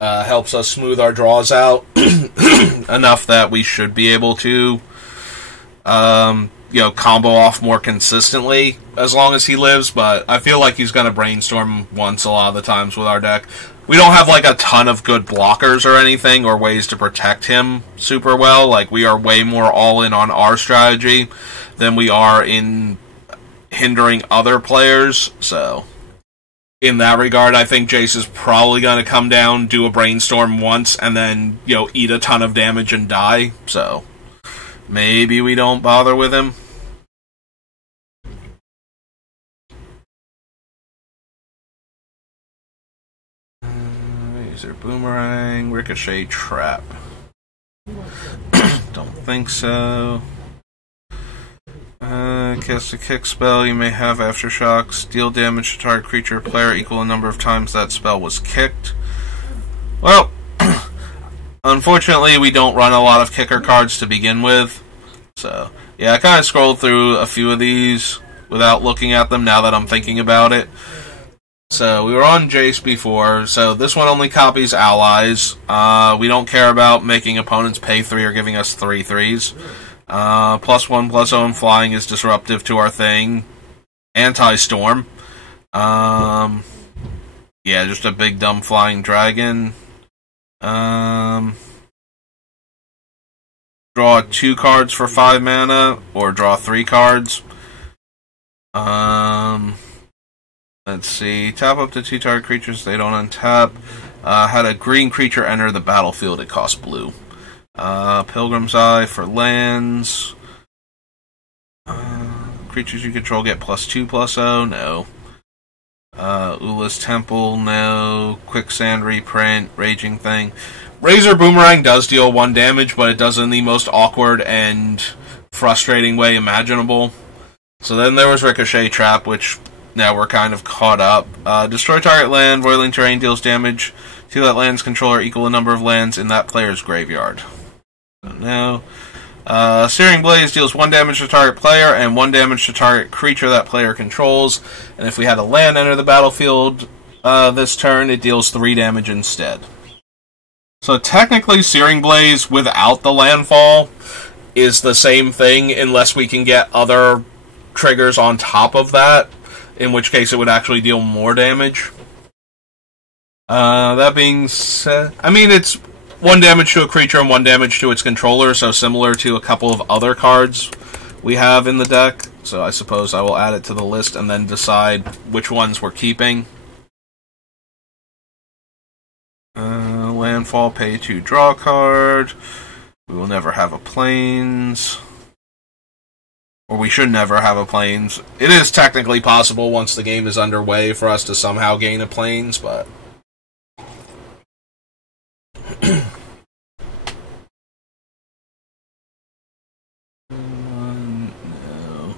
helps us smooth our draws out enough that we should be able to, combo off more consistently as long as he lives. But I feel like he's going to brainstorm once a lot of the times with our deck. We don't have, like, a ton of good blockers or anything, or ways to protect him super well. Like, we are way more all-in on our strategy than we are in hindering other players. So, in that regard, I think Jace is probably going to come down, do a brainstorm once, and then, eat a ton of damage and die. So, maybe we don't bother with him. Laser Boomerang, Ricochet Trap. Don't think so. Cast a kick spell. You may have Aftershocks. Deal damage to target creature or player equal the number of times that spell was kicked. Well, unfortunately, we don't run a lot of kicker cards to begin with. So, yeah, I kind of scrolled through a few of these without looking at them now that I'm thinking about it. So, we were on Jace before, so this one only copies allies. We don't care about making opponents pay 3 or giving us 3/3s. +1/+0 and flying is disruptive to our thing. Anti-storm. Yeah, just a big dumb flying dragon. Draw 2 cards for 5 mana, or draw 3 cards. Let's see. Tap up to 2 target creatures. They don't untap. Had a green creature enter the battlefield. It cost blue. Pilgrim's Eye for lands. Creatures you control get +2/+0. No. Ula's Temple. No. Quicksand Reprint. Raging Thing. Razor Boomerang does deal 1 damage, but it does it in the most awkward and frustrating way imaginable. So then there was Ricochet Trap, which now we're kind of caught up. Destroy target land. Roiling terrain deals damage to that land's controller equal the number of lands in that player's graveyard. No. Searing Blaze deals 1 damage to target player and 1 damage to target creature that player controls. And if we had a land enter the battlefield this turn, it deals 3 damage instead. So technically, Searing Blaze without the landfall is the same thing, unless we can get other triggers on top of that, in which case it would actually deal more damage. That being said, I mean, it's 1 damage to a creature and 1 damage to its controller, so similar to a couple of other cards we have in the deck. So I suppose I will add it to the list and then decide which ones we're keeping. Landfall, pay 2, draw card. We will never have a Plains. Or we should never have a Plains. It is technically possible once the game is underway for us to somehow gain a Plains, but... No.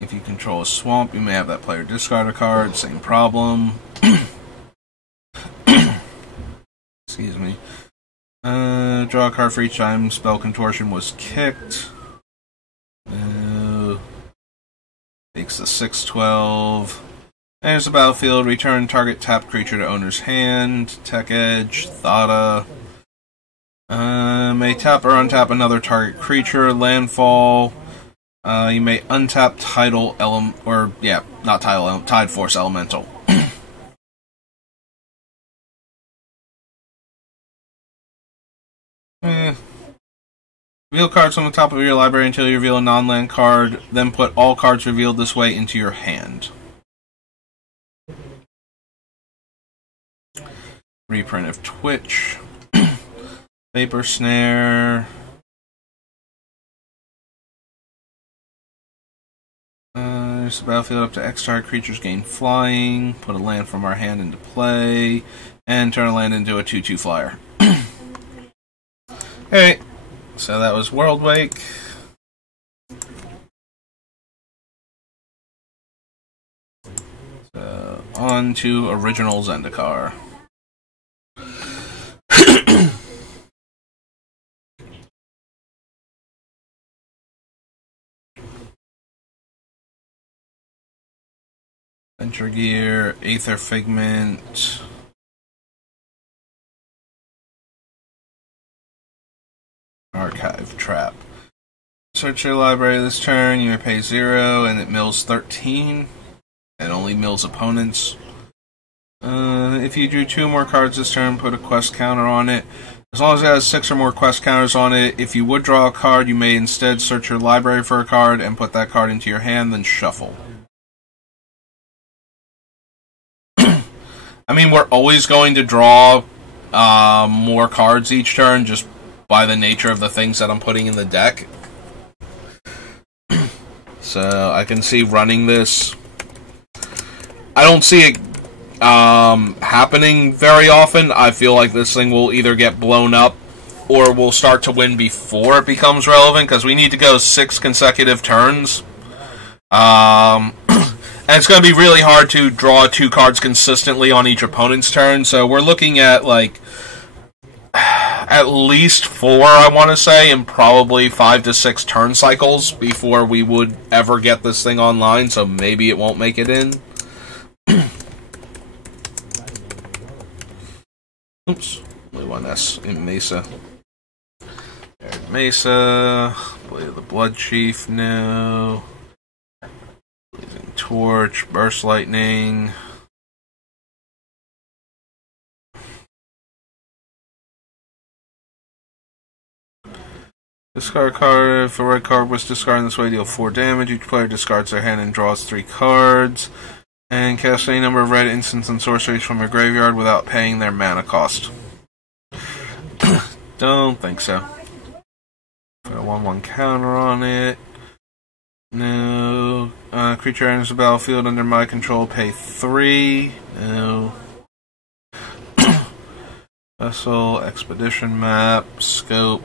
If you control a swamp, you may have that player discard a card. Same problem. Excuse me. Draw a card for each time spell contortion was kicked. Takes the 6/12. Enters the battlefield. Return target tapped creature to owner's hand. Tech Edge. Thada. May tap or untap another target creature. Landfall. You may untap Tidal Element, or yeah, not Tidal Element, Tide Force Elemental. Reveal cards from the top of your library until you reveal a non-land card, then put all cards revealed this way into your hand. Reprint of Twitch. Vapor Snare. There's the battlefield up to X target creatures gain flying. Put a land from our hand into play. And turn a land into a 2/2 flyer. Alright. So that was World Wake. So on to original Zendikar. Venture Gear, Aether Figment. Archive Trap. Search your library this turn. You may pay 0, and it mills 13. It only mills opponents. If you drew 2 more cards this turn, put a quest counter on it. As long as it has 6 or more quest counters on it, if you would draw a card, you may instead search your library for a card and put that card into your hand, then shuffle. I mean, we're always going to draw more cards each turn, just by the nature of the things that I'm putting in the deck. So I can see running this. I don't see it happening very often. I feel like this thing will either get blown up or will start to win before it becomes relevant, because we need to go 6 consecutive turns. And it's going to be really hard to draw 2 cards consistently on each opponent's turn, so we're looking at, like, at least 4, I want to say, and probably 5 to 6 turn cycles before we would ever get this thing online, so maybe it won't make it in. Oops, only one S in Mesa. There's Mesa, Blade of the Blood Chief, no. Blazing Torch, Burst Lightning. Discard card. If a red card was discarded in this way, deal 4 damage. Each player discards their hand and draws 3 cards. And cast any number of red instants and sorceries from their graveyard without paying their mana cost. Don't think so. Put a 1/1 counter on it. No. Creature enters the battlefield under my control, pay 3. No. Vessel, Expedition Map, Scope.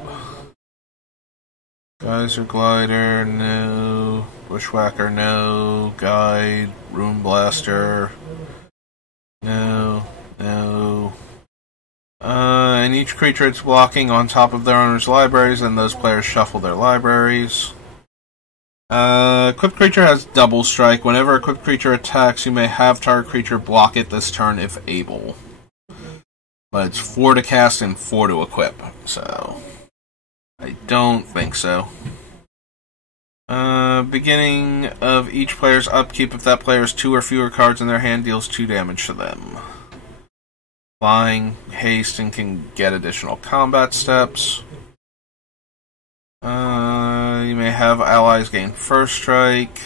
Geyser Glider, no. Bushwhacker, no. Guide, Rune Blaster, no. No. And each creature it's blocking on top of their owner's libraries, and those players shuffle their libraries. Equipped creature has double strike. Whenever equipped creature attacks, you may have target creature block it this turn if able. But it's 4 to cast and 4 to equip, so I don't think so. Beginning of each player's upkeep, if that player has 2 or fewer cards in their hand, deals 2 damage to them. Flying, haste, and can get additional combat steps. You may have allies gain first strike.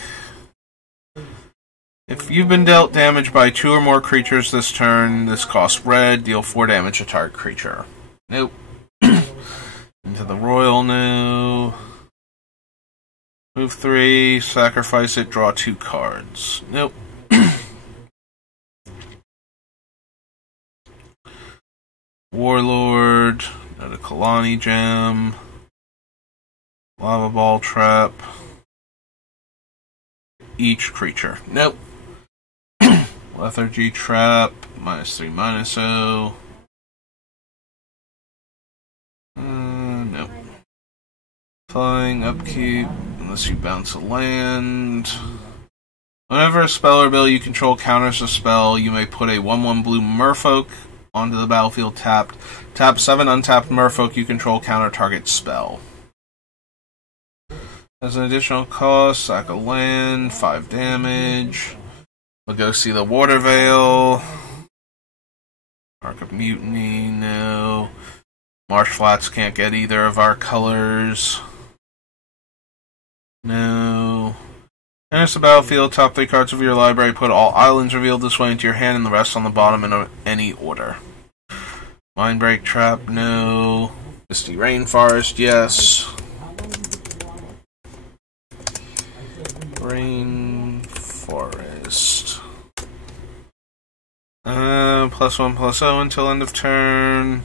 If you've been dealt damage by 2 or more creatures this turn, this costs red, deal 4 damage to target creature. Nope. Into the Royal, no. Move 3, sacrifice it, draw 2 cards. Nope. Warlord, another Kalani Gem, Lava Ball Trap, each creature. Nope. Lethargy Trap, -3/-0. Nope. Flying, upkeep, unless you bounce a land. Whenever a spell or ability you control counters a spell, you may put a 1/1 blue Merfolk onto the battlefield tapped. Tap 7 untapped Merfolk you control, counter target spell. As an additional cost, sack a land, 5 damage. We'll go see the Water Veil. Arc of Mutiny, no. Marsh Flats can't get either of our colors. No. Enter the battlefield, top 3 cards of your library, put all islands revealed this way into your hand and the rest on the bottom in any order. Mindbreak Trap, no. Misty Rainforest, yes. Rainforest. +1/+0 until end of turn.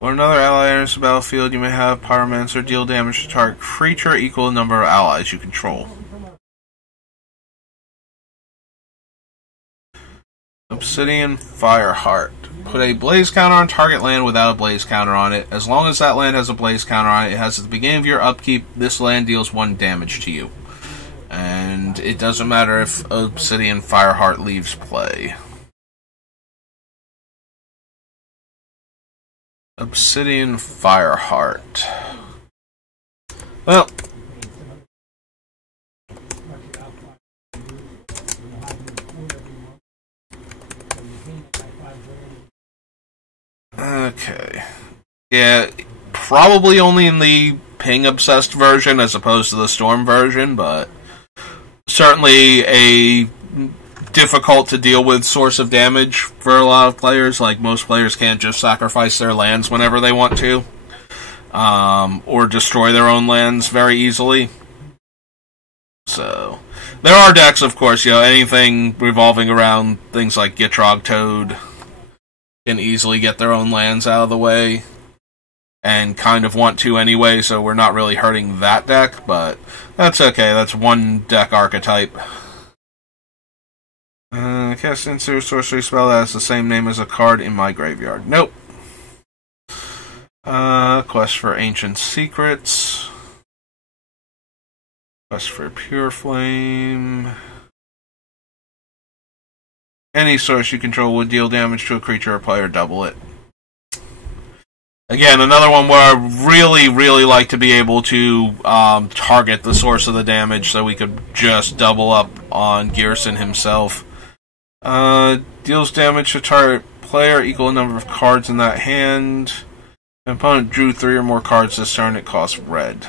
When another ally enters the battlefield, you may have Pyromancer deal damage to target creature equal to the number of allies you control. Obsidian Fireheart. Put a blaze counter on target land without a blaze counter on it. As long as that land has a blaze counter on it, it has at the beginning of your upkeep, this land deals 1 damage to you. And it doesn't matter if Obsidian Fireheart leaves play. Obsidian Fireheart. Well, okay. Yeah, probably only in the ping-obsessed version as opposed to the Storm version, but certainly a difficult to deal with source of damage for a lot of players. Like, most players can't just sacrifice their lands whenever they want to, or destroy their own lands very easily. So, There are decks, of course, anything revolving around things like Gitrog Toad can easily get their own lands out of the way, and kind of want to anyway, so we're not really hurting that deck, but that's okay. That's one deck archetype. Cast insert sorcery spell that has the same name as a card in my graveyard. Nope. Quest for Ancient Secrets. Quest for Pure Flame. Any source you control would deal damage to a creature or player, double it. Again, another one where I really, really like to be able to target the source of the damage so we could just double up on Ghyrson himself. Deals damage to target player equal number of cards in that hand. If opponent drew 3 or more cards this turn, it costs red.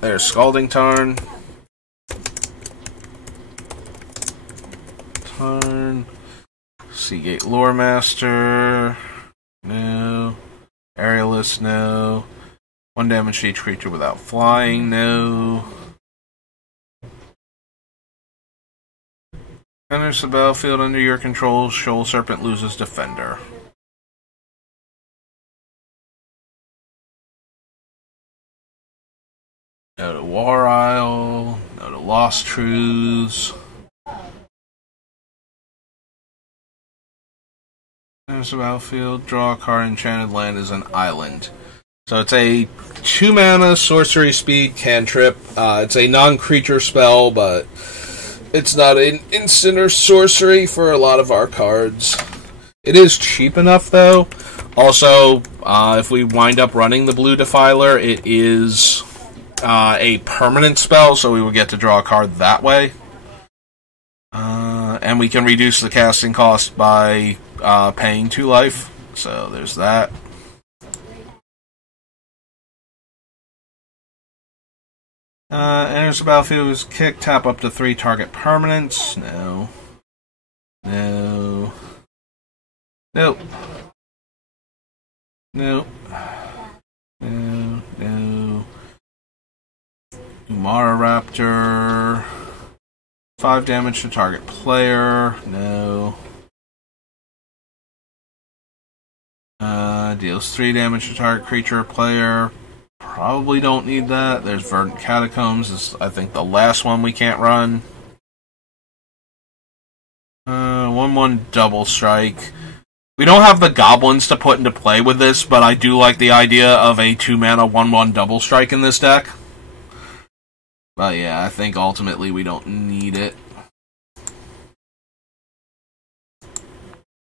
There's Scalding Tarn. Seagate Loremaster. No. Aerialist, no. 1 damage to each creature without flying, no. Enters the battlefield under your control, Shoal Serpent loses Defender. No to War Isle, no to Lost Truths. There's the battlefield, draw a card, enchanted land is an island. So it's a 2-mana sorcery speed cantrip. It's a non-creature spell, but it's not an instant or sorcery for a lot of our cards. It is cheap enough, though. Also, if we wind up running the Blue Defiler, it is a permanent spell, so we will get to draw a card that way. And we can reduce the casting cost by paying 2 life. So there's that. Enters the battlefield is kick, tap up to 3 target permanents. No. No. Nope. Nope. No. No. Umara Raptor. 5 damage to target player. No. Deals 3 damage to target creature or player. Probably don't need that. There's Verdant Catacombs. Is I think the last one we can't run. 1/1 double strike. We don't have the goblins to put into play with this, but I do like the idea of a 2-mana 1/1 double strike in this deck. But yeah, I think ultimately we don't need it.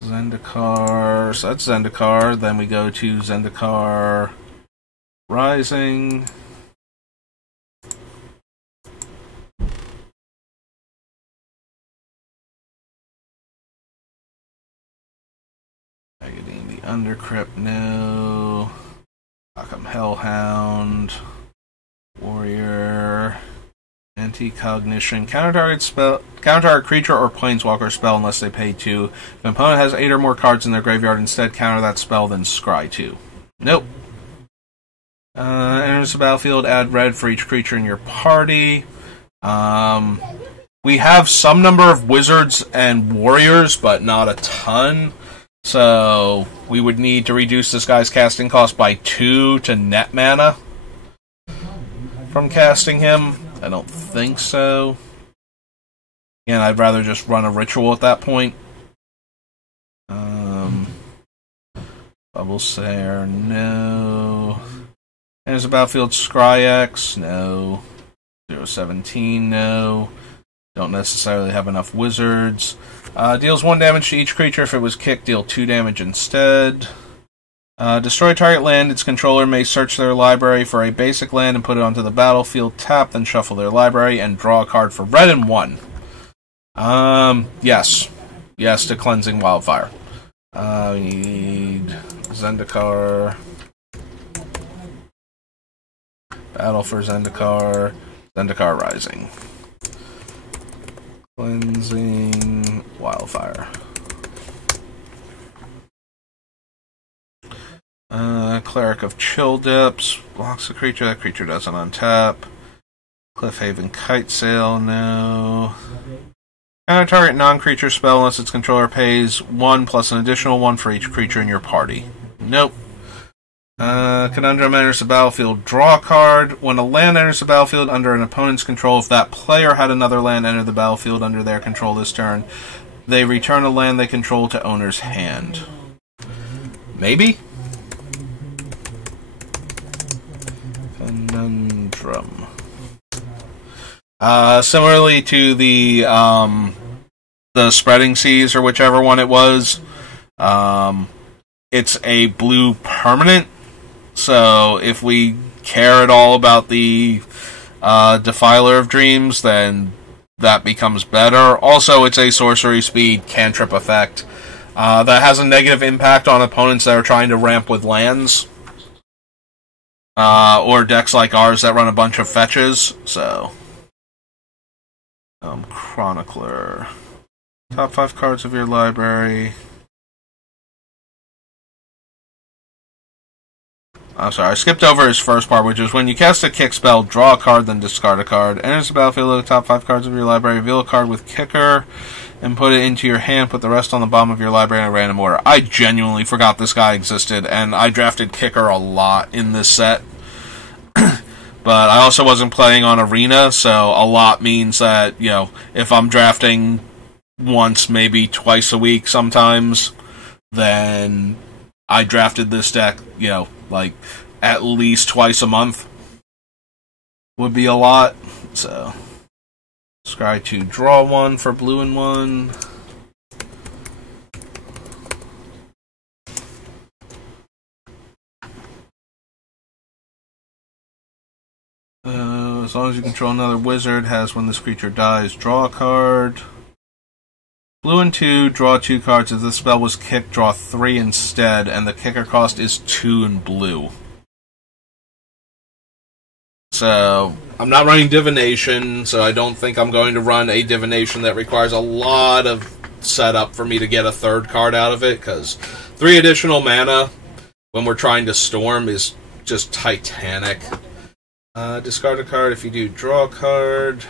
Zendikar. So that's Zendikar. Then we go to Zendikar Rising. Targeting the Undercrypt, no. Arkham Hellhound. Warrior. Anti-Cognition. Counter-target creature or planeswalker spell unless they pay 2. If an opponent has 8 or more cards in their graveyard, instead counter that spell, then scry 2. Nope. Enters the battlefield, add red for each creature in your party. We have some number of wizards and warriors, but not a ton. So we would need to reduce this guy's casting cost by 2 to net mana from casting him. I don't think so. Again, I'd rather just run a ritual at that point. Bubble Sayer, no. There's a battlefield Scry-X, no. 0-17, no. Don't necessarily have enough wizards. Deals 1 damage to each creature. If it was kicked, deal 2 damage instead. Destroy target land. Its controller may search their library for a basic land and put it onto the battlefield. Tap, then shuffle their library and draw a card for red and 1. Yes. Yes to Cleansing Wildfire. We need Zendikar. Battle for Zendikar. Zendikar Rising. Cleansing Wildfire. Cleric of Chill Dips. Blocks the creature. That creature doesn't untap. Cliffhaven Kite Sail, no. Counter target non-creature spell unless its controller pays 1 plus an additional 1 for each creature in your party. Nope. Conundrum enters the battlefield, draw a card. When a land enters the battlefield under an opponent's control, if that player had another land enter the battlefield under their control this turn, they return a land they control to owner's hand. Maybe? Conundrum. Similarly to the Spreading Seas, or whichever one it was, it's a blue permanent, so if we care at all about the Defiler of Dreams, then that becomes better. Also, it's a sorcery speed cantrip effect that has a negative impact on opponents that are trying to ramp with lands, or decks like ours that run a bunch of fetches, so... Chronicler. Top 5 cards of your library. I'm sorry, I skipped over his first part, which is when you cast a kick spell, draw a card, then discard a card. Enters the battlefield with the top 5 cards of your library, reveal a card with kicker, and put it into your hand, put the rest on the bottom of your library in a random order. I genuinely forgot this guy existed, and I drafted kicker a lot in this set. But I also wasn't playing on Arena, so a lot means that, you know, if I'm drafting once, maybe twice a week sometimes, then I drafted this deck, you know, like at least twice a month would be a lot. So, scry to draw 1 for blue and 1. As long as you control another wizard, has when this creature dies, draw a card. Blue and 2, draw 2 cards. If the spell was kicked, draw 3 instead, and the kicker cost is 2 in blue. So, I'm not running Divination, so I don't think I'm going to run a Divination that requires a lot of setup for me to get a third card out of it, because 3 additional mana when we're trying to storm is just titanic. Discard a card. If you do, draw a card.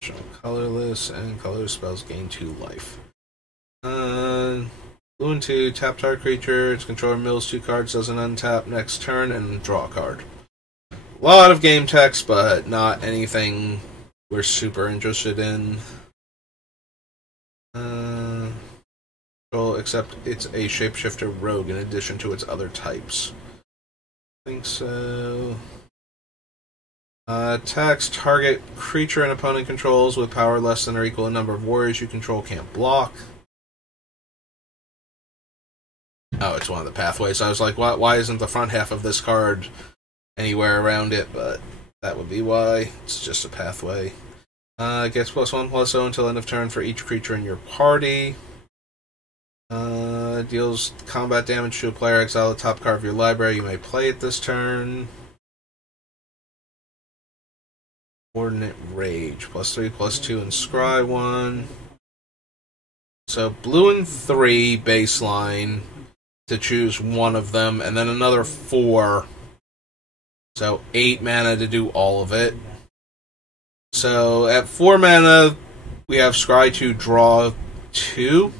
Show colorless, and colorless spells gain 2 life. Blue and 2, tap target creature. Its controller mills 2 cards, doesn't untap next turn, and draw a card. A lot of game text, but not anything we're super interested in. Except it's a shapeshifter rogue in addition to its other types. I think so. Attacks target creature and opponent controls with power less than or equal to the number of warriors you control can't block. Oh, it's one of the pathways. I was like, why isn't the front half of this card anywhere around it? But that would be why. It's just a pathway. Gets +1/+0 until end of turn for each creature in your party. Deals combat damage to a player. Exile the top card of your library. You may play it this turn. Coordinate Rage. +3/+2 and scry 1. So blue and 3 baseline to choose one of them, and then another 4. So 8 mana to do all of it. So at 4 mana, we have scry to draw 2.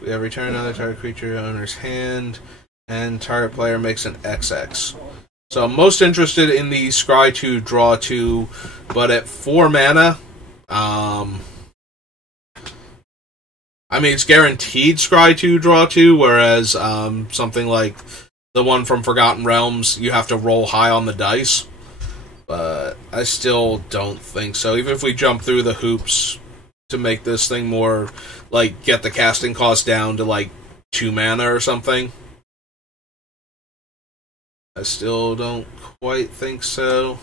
We have return another target creature owner's hand, and target player makes an XX. So I'm most interested in the scry to draw 2, but at 4 mana, I mean, it's guaranteed scry to draw 2, whereas something like the one from Forgotten Realms, you have to roll high on the dice. But I still don't think so. Even if we jump through the hoops to make this thing more, like, get the casting cost down to, like, 2 mana or something, I still don't quite think so.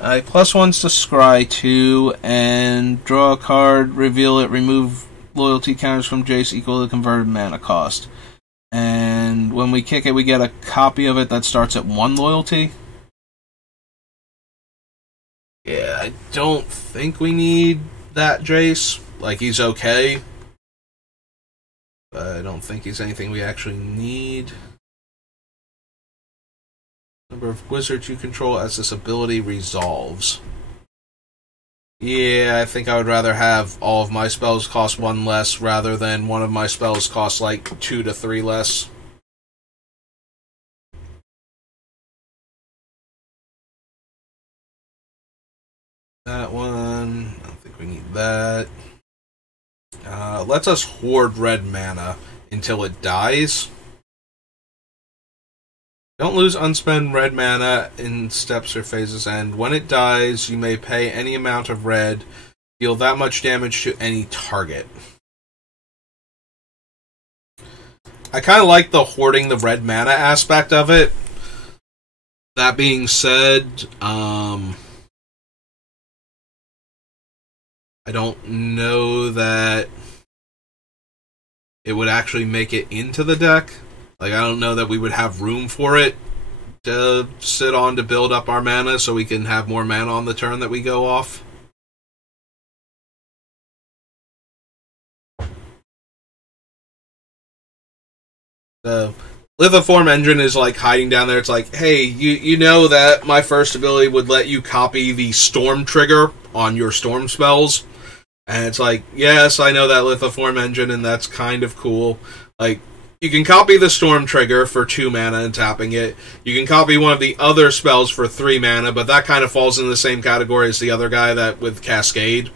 +1s to scry 2, and draw a card, reveal it, remove loyalty counters from Jace equal to the converted mana cost. And when we kick it, we get a copy of it that starts at 1 loyalty. Yeah, I don't think we need that Jace. Like, he's okay. I don't think he's anything we actually need. Number of wizards you control as this ability resolves. Yeah, I think I would rather have all of my spells cost 1 less rather than one of my spells cost like 2 to 3 less. That one, I don't think we need that. Lets us hoard red mana until it dies. Don't lose unspent red mana in steps or phases end. When it dies, you may pay any amount of red, deal that much damage to any target. I kind of like the hoarding the red mana aspect of it. That being said, I don't know that it would actually make it into the deck. Like, I don't know that we would have room for it to sit on to build up our mana so we can have more mana on the turn that we go off. The Lithoform Engine is like hiding down there. It's like, hey, you know that my first ability would let you copy the Storm trigger on your Storm spells? And it's like, yes, I know that Lithoform Engine, and that's kind of cool. Like, you can copy the Storm trigger for 2 mana and tapping it. You can copy one of the other spells for 3 mana, but that kind of falls in the same category as the other guy that with Cascade,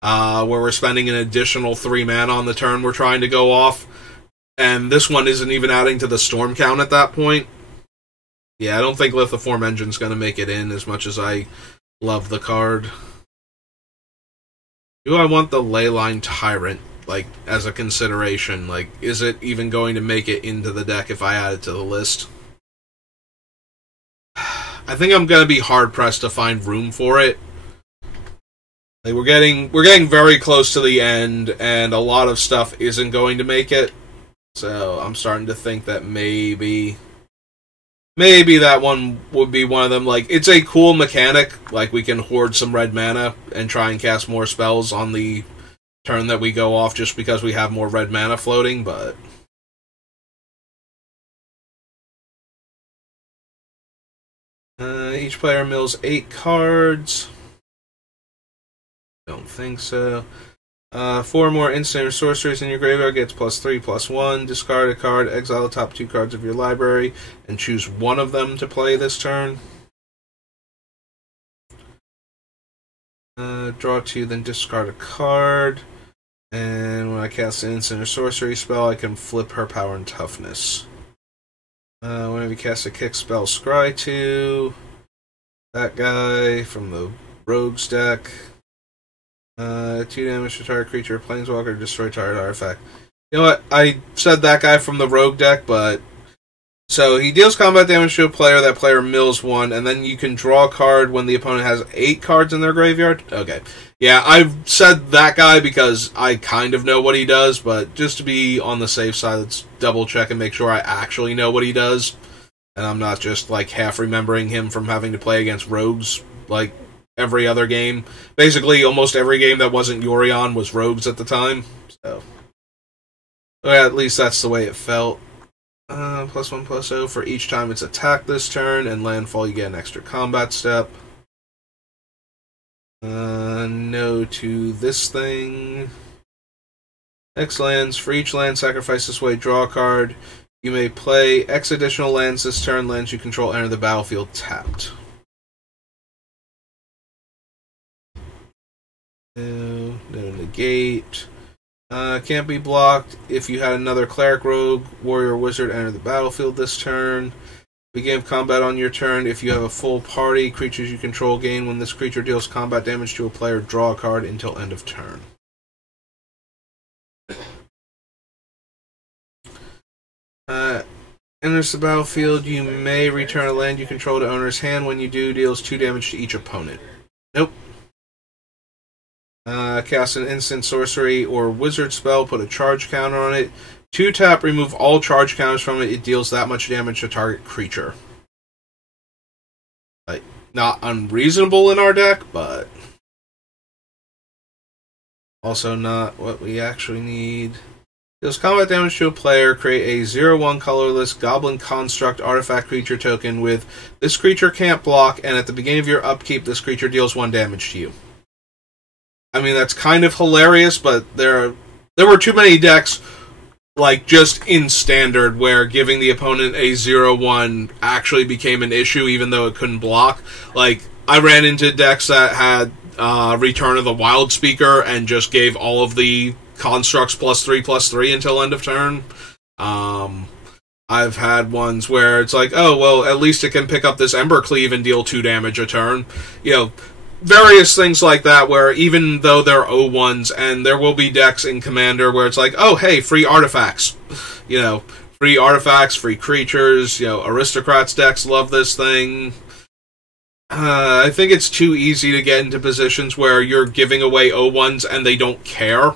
where we're spending an additional 3 mana on the turn we're trying to go off. And this one isn't even adding to the Storm count at that point. Yeah, I don't think Lithoform Engine's going to make it in as much as I love the card. Do I want the Leyline Tyrant, like, as a consideration? Like, is it even going to make it into the deck if I add it to the list? I think I'm going to be hard-pressed to find room for it. Like, we're getting very close to the end, and a lot of stuff isn't going to make it. So, I'm starting to think that maybe that one would be one of them. Like, it's a cool mechanic. Like, we can hoard some red mana and try and cast more spells on the turn that we go off just because we have more red mana floating, but each player mills 8 cards. Don't think so. 4 more instant or sorceries in your graveyard gets +3/+1. Discard a card, exile the top 2 cards of your library, and choose one of them to play this turn. Draw 2, then discard a card. And when I cast an instant or sorcery spell, I can flip her power and toughness. Whenever you cast a kick spell, scry 2. That guy from the Rogues deck. 2 damage to target creature, planeswalker, destroy target artifact. You know what? I said that guy from the Rogue deck, but so he deals combat damage to a player, that player mills 1, and then you can draw a card when the opponent has 8 cards in their graveyard. Okay. Yeah, I've said that guy because I kind of know what he does, but just to be on the safe side, let's double check and make sure I actually know what he does. And I'm not just like half remembering him from having to play against Rogues like every other game. Basically, almost every game that wasn't Yorion was Rogues at the time. So, well, at least that's the way it felt. +1/+0 for each time it's attacked this turn, and landfall you get an extra combat step. No to this thing. X lands. For each land sacrifice this way, draw a card. You may play X additional lands this turn. Lands you control enter the battlefield tapped. No negate. Can't be blocked. If you had another cleric, rogue, warrior, wizard enter the battlefield this turn. Begin combat on your turn. If you have a full party, creatures you control gain. When this creature deals combat damage to a player, draw a card until end of turn. Enters the battlefield. You may return a land you control to owner's hand. When you do, deals 2 damage to each opponent. Nope. Cast an instant sorcery or wizard spell, put a charge counter on it. 2 tap, remove all charge counters from it. It deals that much damage to target creature. Like, not unreasonable in our deck, but also not what we actually need. Deals combat damage to a player, create a 0/1 colorless Goblin Construct artifact creature token with this creature can't block, and at the beginning of your upkeep, this creature deals 1 damage to you. I mean, that's kind of hilarious, but there were too many decks, like, just in Standard, where giving the opponent a 0/1 actually became an issue, even though it couldn't block. Like, I ran into decks that had Return of the Wild Speaker and just gave all of the constructs +3/+3 until end of turn. I've had ones where it's like, oh, well, at least it can pick up this Embercleave and deal 2 damage a turn. You know, various things like that, where even though they're 0/1s, and there will be decks in Commander where it's like, oh, hey, free artifacts. You know, free artifacts, free creatures, you know, Aristocrats decks love this thing. I think it's too easy to get into positions where you're giving away 0/1s and they don't care.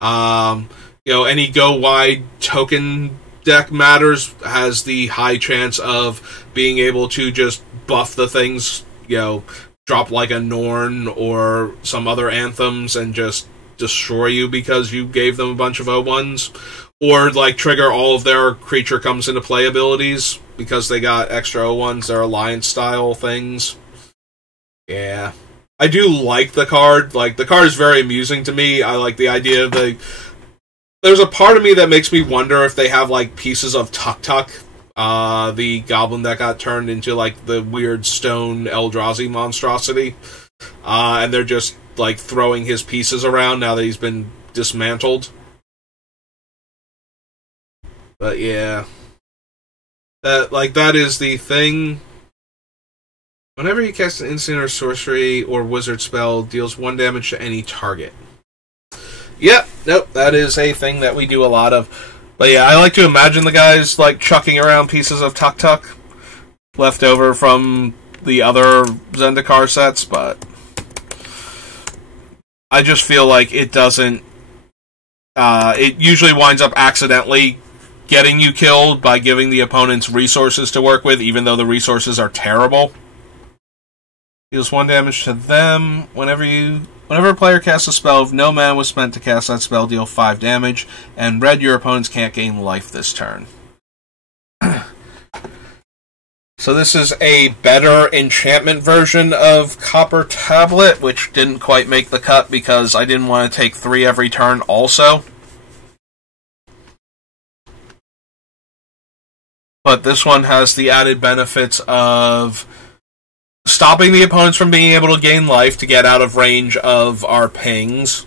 You know, any go wide token deck matters has the high chance of being able to just buff the things, you know, drop like a Norn or some other anthems and just destroy you because you gave them a bunch of 0/1s. Or, like, trigger all of their creature comes into play abilities because they got extra 0/1s, their alliance-style things. Yeah. I do like the card. Like, the card is very amusing to me. I like the idea of there's a part of me that makes me wonder if they have, like, pieces of Tuk Tuk, the goblin that got turned into, like, the weird stone Eldrazi monstrosity. And they're just, like, throwing his pieces around now that he's been dismantled. But yeah, that is the thing. Whenever you cast an instant or sorcery or wizard spell, deals 1 damage to any target. Yep, nope, that is a thing that we do a lot of. But yeah, I like to imagine the guys like chucking around pieces of Tuk Tuk left over from the other Zendikar sets, but I just feel like it doesn't. It usually winds up accidentally getting you killed by giving the opponents resources to work with, even though the resources are terrible. Deals 1 damage to them. Whenever a player casts a spell, if no mana was spent to cast that spell, deal 5 damage. And red, your opponents can't gain life this turn. So this is a better enchantment version of Copper Tablet, which didn't quite make the cut because I didn't want to take 3 every turn also. But this one has the added benefits of stopping the opponents from being able to gain life to get out of range of our pings.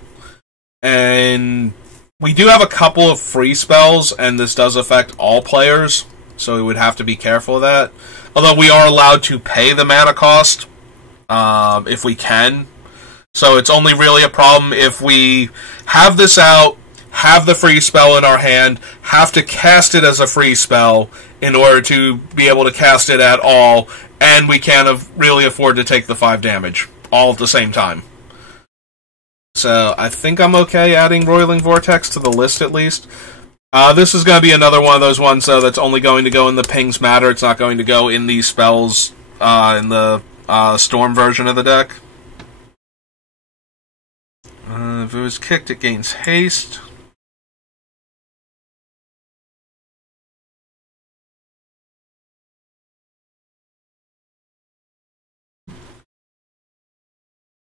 And we do have a couple of free spells, and this does affect all players, so we would have to be careful of that. Although we are allowed to pay the mana cost, if we can. So it's only really a problem if we have this out, have the free spell in our hand, have to cast it as a free spell in order to be able to cast it at all, and we can't really afford to take the 5 damage all at the same time. So I think I'm okay adding Roiling Vortex to the list at least. This is going to be another one of those ones, though, that's only going to go in the Pings Matter. It's not going to go in these spells in the Storm version of the deck. If it was kicked, it gains haste.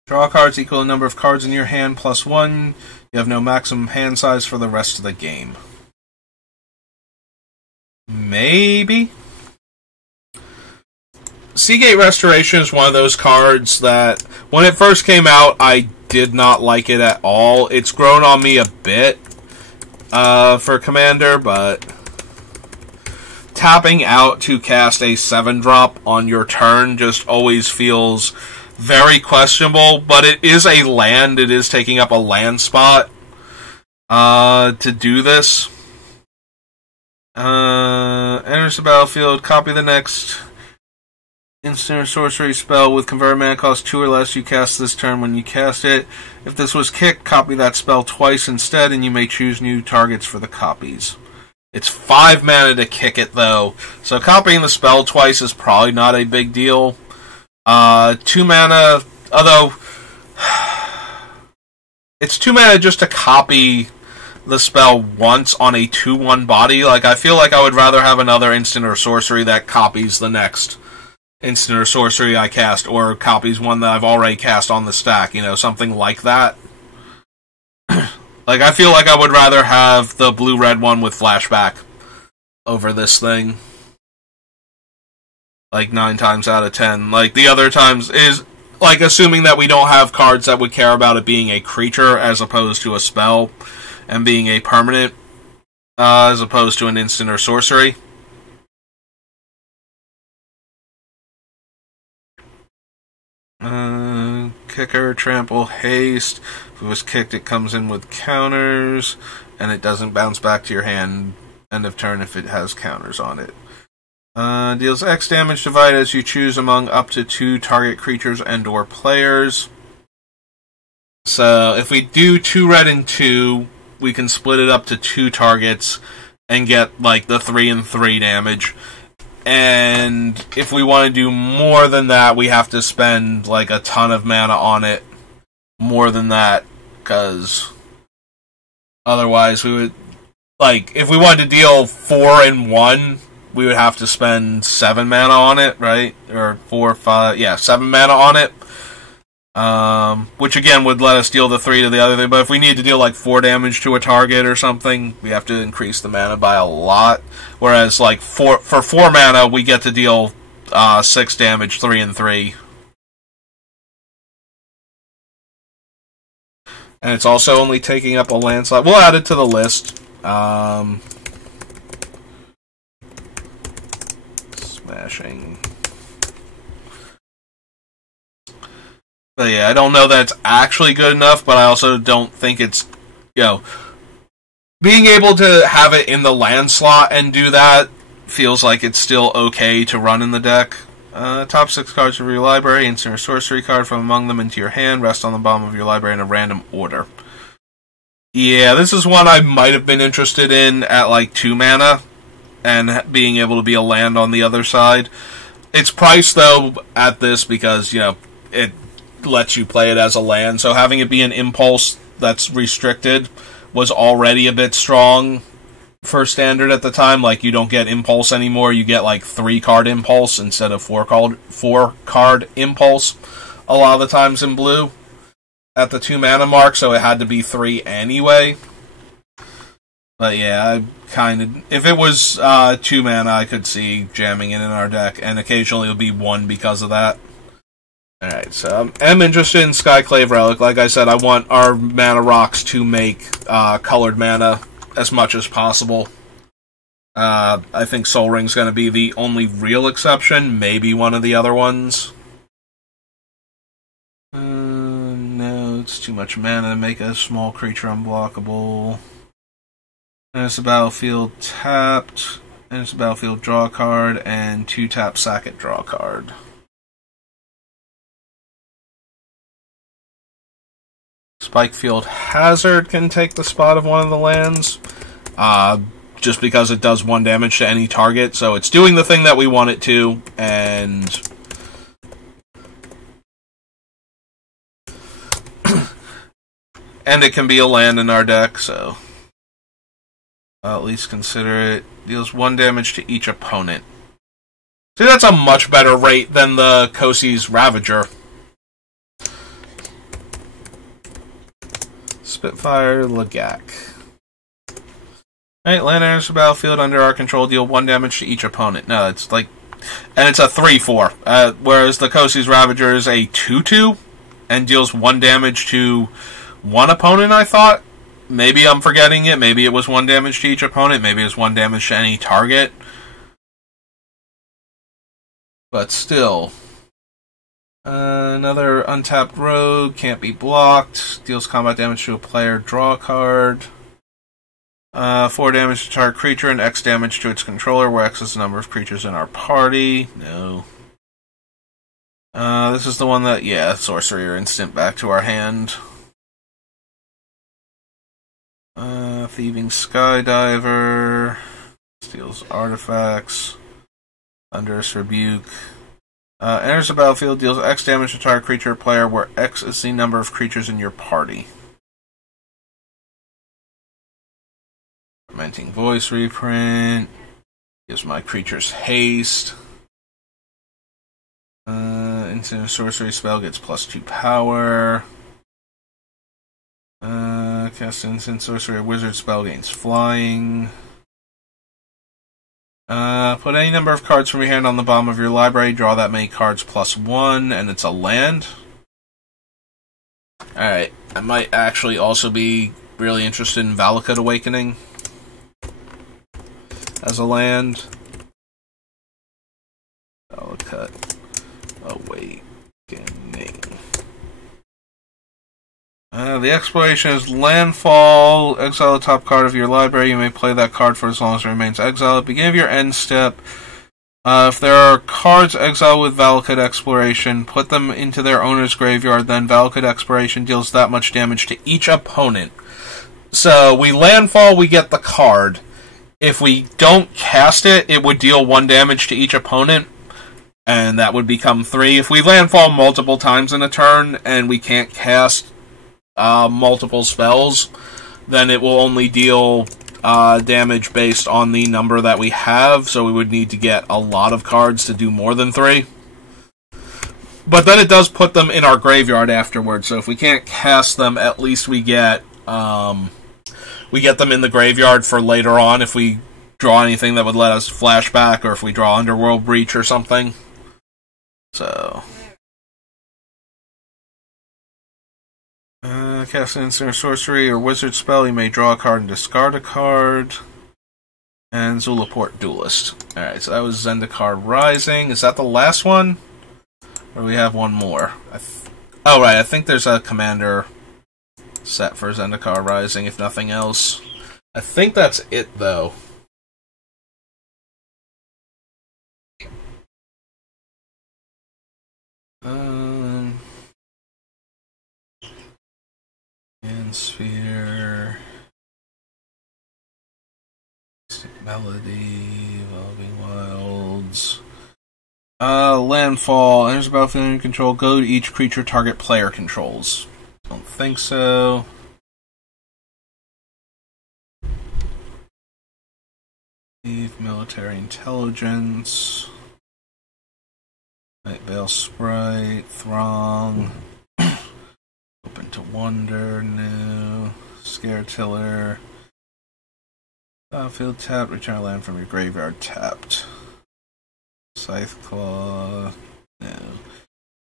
Draw cards equal the number of cards in your hand plus 1. You have no maximum hand size for the rest of the game. Maybe? Seagate Restoration is one of those cards that, when it first came out, I did not like it at all. It's grown on me a bit for Commander, but tapping out to cast a 7-drop on your turn just always feels very questionable, but it is a land. It is taking up a land spot to do this. Enters the battlefield, copy the next instant or sorcery spell with convert mana cost 2 or less you cast this turn when you cast it. If this was kicked, copy that spell twice instead, and you may choose new targets for the copies. It's 5 mana to kick it, though, so copying the spell twice is probably not a big deal. 2 mana, although it's 2 mana just to copy the spell once on a 2/1 body. Like, I feel like I would rather have another instant or sorcery that copies the next instant or sorcery I cast, or copies one that I've already cast on the stack, you know, something like that. Like, I feel like I would rather have the blue-red one with flashback over this thing. Like, 9 times out of 10. Like, the other times is, like, assuming that we don't have cards that would care about it being a creature as opposed to a spell, and being a permanent, as opposed to an instant or sorcery. Kicker, trample, haste. If it was kicked, it comes in with counters, and it doesn't bounce back to your hand end of turn if it has counters on it. Deals X damage divided as you choose among up to 2 target creatures and or players. So if we do 2 red and 2, we can split it up to 2 targets and get like the 3 and 3 damage. And if we want to do more than that, we have to spend like a ton of mana on it. More than that, because otherwise we would, like, if we wanted to deal 4 and 1, we would have to spend 7 mana on it, right? Or 4, 5, yeah, 7 mana on it. Which again would let us deal the 3 to the other thing, but if we need to deal like 4 damage to a target or something, we have to increase the mana by a lot. Whereas like for 4 mana, we get to deal 6 damage, 3 and 3. And it's also only taking up a land slot. We'll add it to the list. Smashing. But yeah, I don't know that it's actually good enough, but I also don't think it's, you know, being able to have it in the land slot and do that feels like it's still okay to run in the deck. Top 6 cards of your library, instant or sorcery card from among them into your hand, rest on the bottom of your library in a random order. Yeah, this is one I might have been interested in at like 2 mana, and being able to be a land on the other side. It's priced though at this because, you know, it lets you play it as a land, so having it be an impulse that's restricted was already a bit strong for standard at the time. Like, you don't get impulse anymore, you get like 3-card impulse instead of 4-card impulse a lot of the times in blue at the 2 mana mark, so it had to be 3 anyway. But yeah, I kind of, if it was 2 mana, I could see jamming it in our deck, and occasionally it would be 1 because of that. Alright, so I'm interested in Skyclave Relic. Like I said, I want our mana rocks to make colored mana as much as possible. I think Sol Ring's going to be the only real exception, maybe one of the other ones. No, it's too much mana to make a small creature unblockable. And it's a battlefield tapped, and it's a battlefield draw a card, and 2 tap sack it, draw a card. Spikefield Hazard can take the spot of one of the lands, just because it does 1 damage to any target, so it's doing the thing that we want it to, and and it can be a land in our deck, so I'll at least consider it. Deals 1 damage to each opponent. See, that's a much better rate than the Kosi's Ravager. Spitfire Lagak. Alright, land enters the battlefield under our control, deal 1 damage to each opponent. No, it's like, and it's a 3/4. Whereas the Kosi's Ravager is a 2/2 and deals 1 damage to 1 opponent, I thought. Maybe I'm forgetting it. Maybe it was 1 damage to each opponent. Maybe it was 1 damage to any target. But still. Another untapped rogue, can't be blocked. Deals combat damage to a player, draw a card. 4 damage to target creature and X damage to its controller, where X is the number of creatures in our party. No. This is the one that, yeah, sorcery or instant back to our hand. Thieving Skydiver. Steals artifacts. Thunderous Rebuke. Enters the battlefield, deals X damage to target creature or player, where X is the number of creatures in your party. Enchanting Voice reprint. Gives my creatures haste. Instant sorcery spell gets +2 power. Cast instant sorcery wizard spell gains flying. Put any number of cards from your hand on the bottom of your library. Draw that many cards +1, and it's a land. Alright, I might actually also be really interested in Valakut Awakening as a land. Valakut Awakening. The exploration is landfall. Exile the top card of your library. You may play that card for as long as it remains exiled. At the beginning of your end step, if there are cards exiled with Valakut Exploration, put them into their owner's graveyard. Then Valakut Exploration deals that much damage to each opponent. So we landfall, we get the card. If we don't cast it, it would deal 1 damage to each opponent, and that would become 3. If we landfall multiple times in a turn, and we can't cast multiple spells, then it will only deal damage based on the number that we have, so we would need to get a lot of cards to do more than 3. But then it does put them in our graveyard afterwards, so if we can't cast them, at least we get them in the graveyard for later on if we draw anything that would let us flashback, or if we draw Underworld Breach or something. So cast an instant sorcery or wizard spell, you may draw a card and discard a card. And Zulaport Duelist. Alright, so that was Zendikar Rising. Is that the last one? Or do we have one more? Oh, right, I think there's a commander set for Zendikar Rising, if nothing else. I think that's it, though. Sphere, Melody, Evolving Wilds, Landfall, enters the battlefield under control, go to each creature target player controls. Don't think so. Leave Military Intelligence, Night Veil Sprite, Throng, Open to Wonder, no. Scare Tiller. Battlefield tapped, return a land from your graveyard tapped. Scythe Claw, no.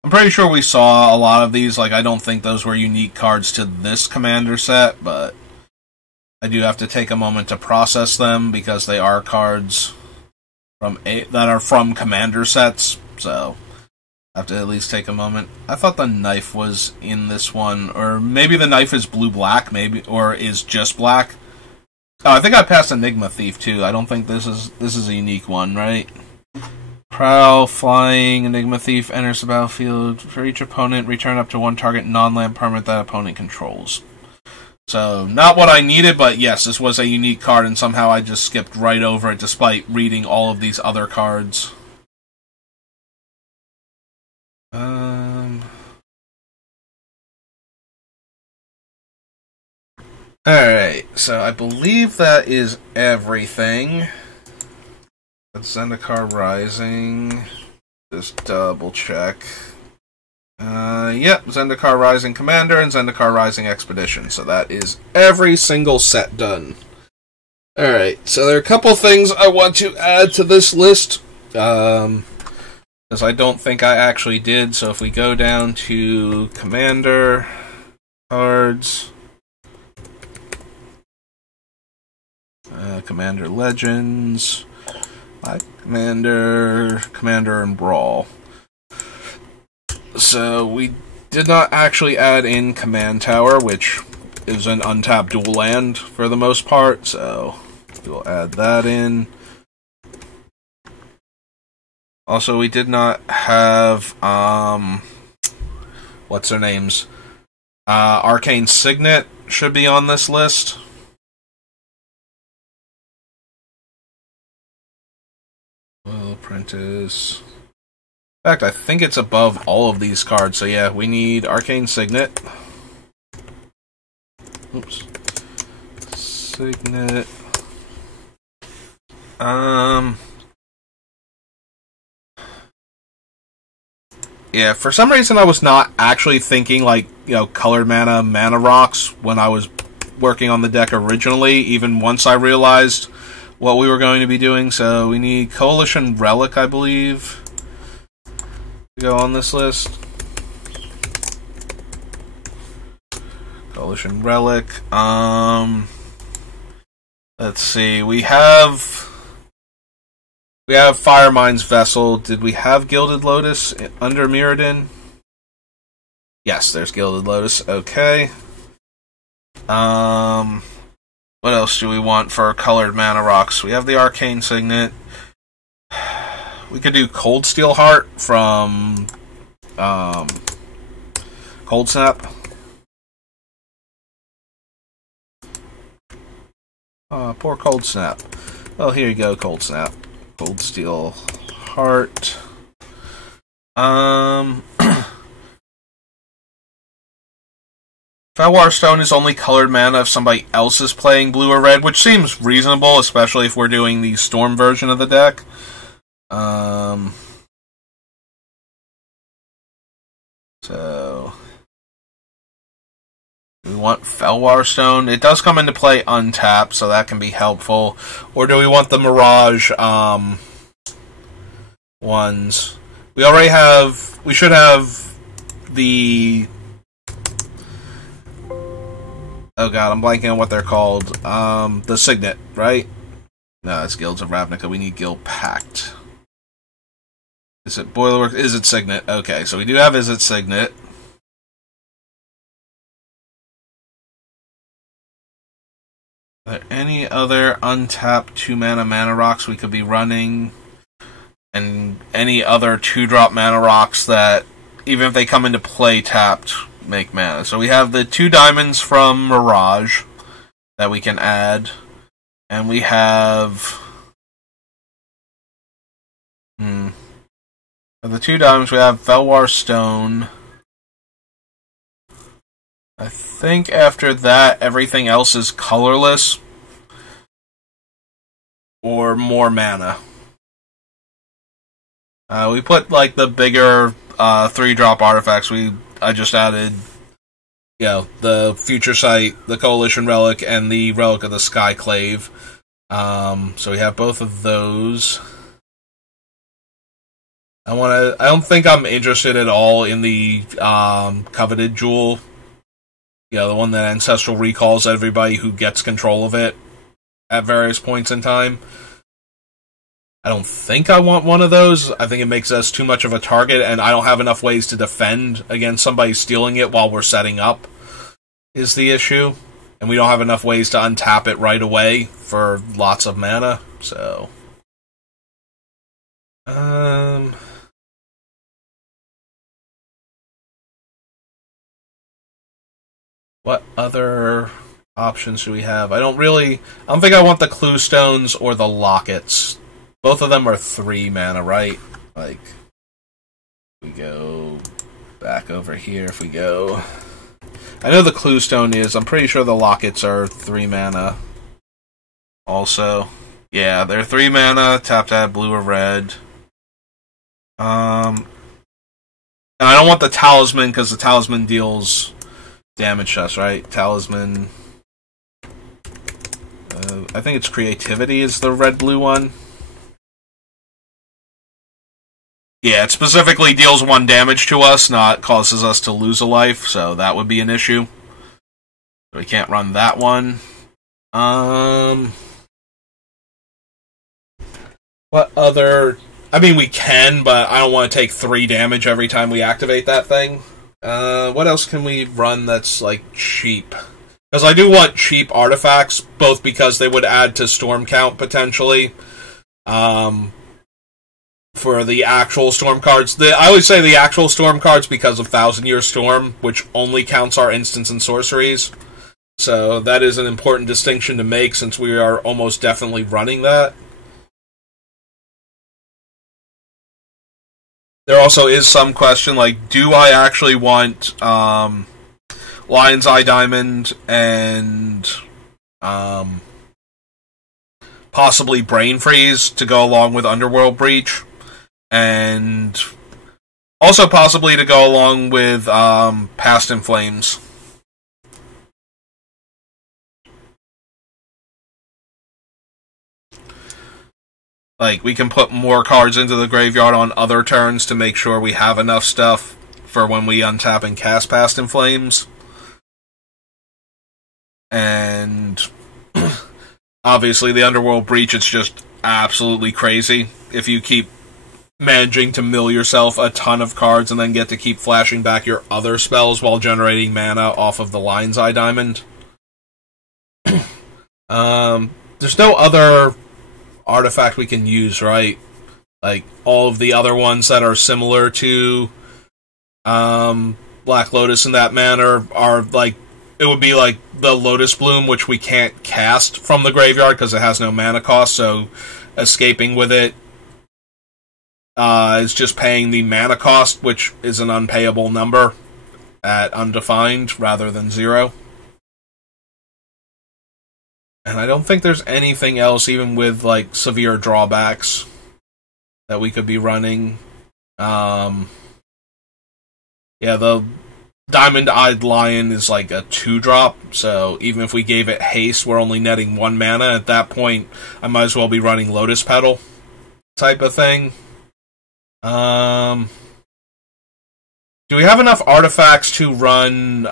I'm pretty sure we saw a lot of these, like I don't think those were unique cards to this commander set, but I do have to take a moment to process them because they are cards that are from commander sets, so I have to at least take a moment. I thought the knife was in this one, or maybe the knife is blue-black, maybe, or is just black. Oh, I think I passed Enigma Thief too. I don't think this is a unique one, right? Prowl, Flying, Enigma Thief enters the battlefield. For each opponent, return up to 1 target non-land permanent that opponent controls. So, not what I needed, but yes, this was a unique card, and somehow I just skipped right over it despite reading all of these other cards. Alright, so I believe that is everything. That's Zendikar Rising. Just double check. Yep, Zendikar Rising Commander and Zendikar Rising Expedition. So that is every single set done. Alright, so there are a couple things I want to add to this list. Because I don't think I actually did. So if we go down to Commander cards, Commander Legends, Commander, and Brawl. So we did not actually add in Command Tower, which is an untapped dual land for the most part, so we'll add that in. Also, we did not have, what's their names? Arcane Signet should be on this list. Will Apprentice. In fact, I think it's above all of these cards, so yeah, we need Arcane Signet. Oops. Signet. Yeah, for some reason I was not actually thinking, like, colored mana rocks when I was working on the deck originally, even once I realized what we were going to be doing. So we need Coalition Relic, I believe, to go on this list. Coalition Relic. Let's see. We have Firemine's Vessel. Did we have Gilded Lotus under Mirrodin? Yes, there's Gilded Lotus. Okay. What else do we want for colored mana rocks? We have the Arcane Signet. We could do Cold Steel Heart from Cold Snap. Poor Cold Snap. Oh, here you go, Cold Snap. Cold Steel Heart. Felwar Stone is only colored mana if somebody else is playing blue or red, which seems reasonable, especially if we're doing the Storm version of the deck. So we want Felwar Stone. It does come into play untapped, so that can be helpful. Or do we want the Mirage ones? We already have... We should have the... Oh god, I'm blanking on what they're called. The Signet, right? No, it's Guilds of Ravnica. We need Guild Pact. Is it Boilerwork? Is it Signet? Okay, so we do have Is it Signet. Are there any other untapped 2-mana mana rocks we could be running? And any other 2-drop mana rocks that, even if they come into play tapped, make mana. So we have the 2 diamonds from Mirage that we can add. And we have... For the 2 diamonds, we have Felwar Stone. I think after that, everything else is colorless. Or more mana. We put, like, the bigger 3-drop artifacts. I just added, the Future Sight, the Coalition Relic, and the Relic of the Skyclave. So we have both of those. I don't think I'm interested at all in the Coveted Jewel. The one that Ancestral recalls everybody who gets control of it at various points in time. I don't think I want one of those. I think it makes us too much of a target, and I don't have enough ways to defend against somebody stealing it while we're setting up, is the issue. And we don't have enough ways to untap it right away for lots of mana, so... What other options do we have? I don't think I want the Clue Stones or the Lockets. Both of them are 3 mana, right? Like, we go back over here if we go... I know the Clue Stone is. I'm pretty sure the Lockets are 3 mana. Also. Yeah, they're 3 mana, tap to add blue or red. And I don't want the Talisman, because the Talisman deals damage to us, right? Talisman... I think it's Creativity is the red-blue one. Yeah, it specifically deals 1 damage to us, not causes us to lose a life, so that would be an issue. We can't run that one. What other... I mean, we can, but I don't want to take 3 damage every time we activate that thing. What else can we run that's, like, cheap? Because I do want cheap artifacts, both because they would add to storm count, potentially. For the actual storm cards. I always say the actual storm cards because of 1,000-Year Storm, which only counts our instants and sorceries. So that is an important distinction to make, since we are almost definitely running that. There also is some question, like, do I actually want Lion's Eye Diamond and possibly Brain Freeze to go along with Underworld Breach, and also possibly to go along with Past in Flames. Like, we can put more cards into the graveyard on other turns to make sure we have enough stuff for when we untap and cast Past in Flames. And obviously the Underworld Breach, it's just absolutely crazy. If you keep managing to mill yourself a ton of cards and then get to keep flashing back your other spells while generating mana off of the Lion's Eye Diamond. There's no other artifact we can use, right? Like, all of the other ones that are similar to Black Lotus in that manner are, like, it would be like the Lotus Bloom, which we can't cast from the graveyard because it has no mana cost, so escaping with it is just paying the mana cost, which is an unpayable number at undefined rather than 0. And I don't think there's anything else, even with, like, severe drawbacks, that we could be running. Yeah, the Diamond-Eyed Lion is like a 2-drop, so even if we gave it haste, we're only netting 1 mana. At that point, I might as well be running Lotus Petal type of thing. Do we have enough artifacts to run the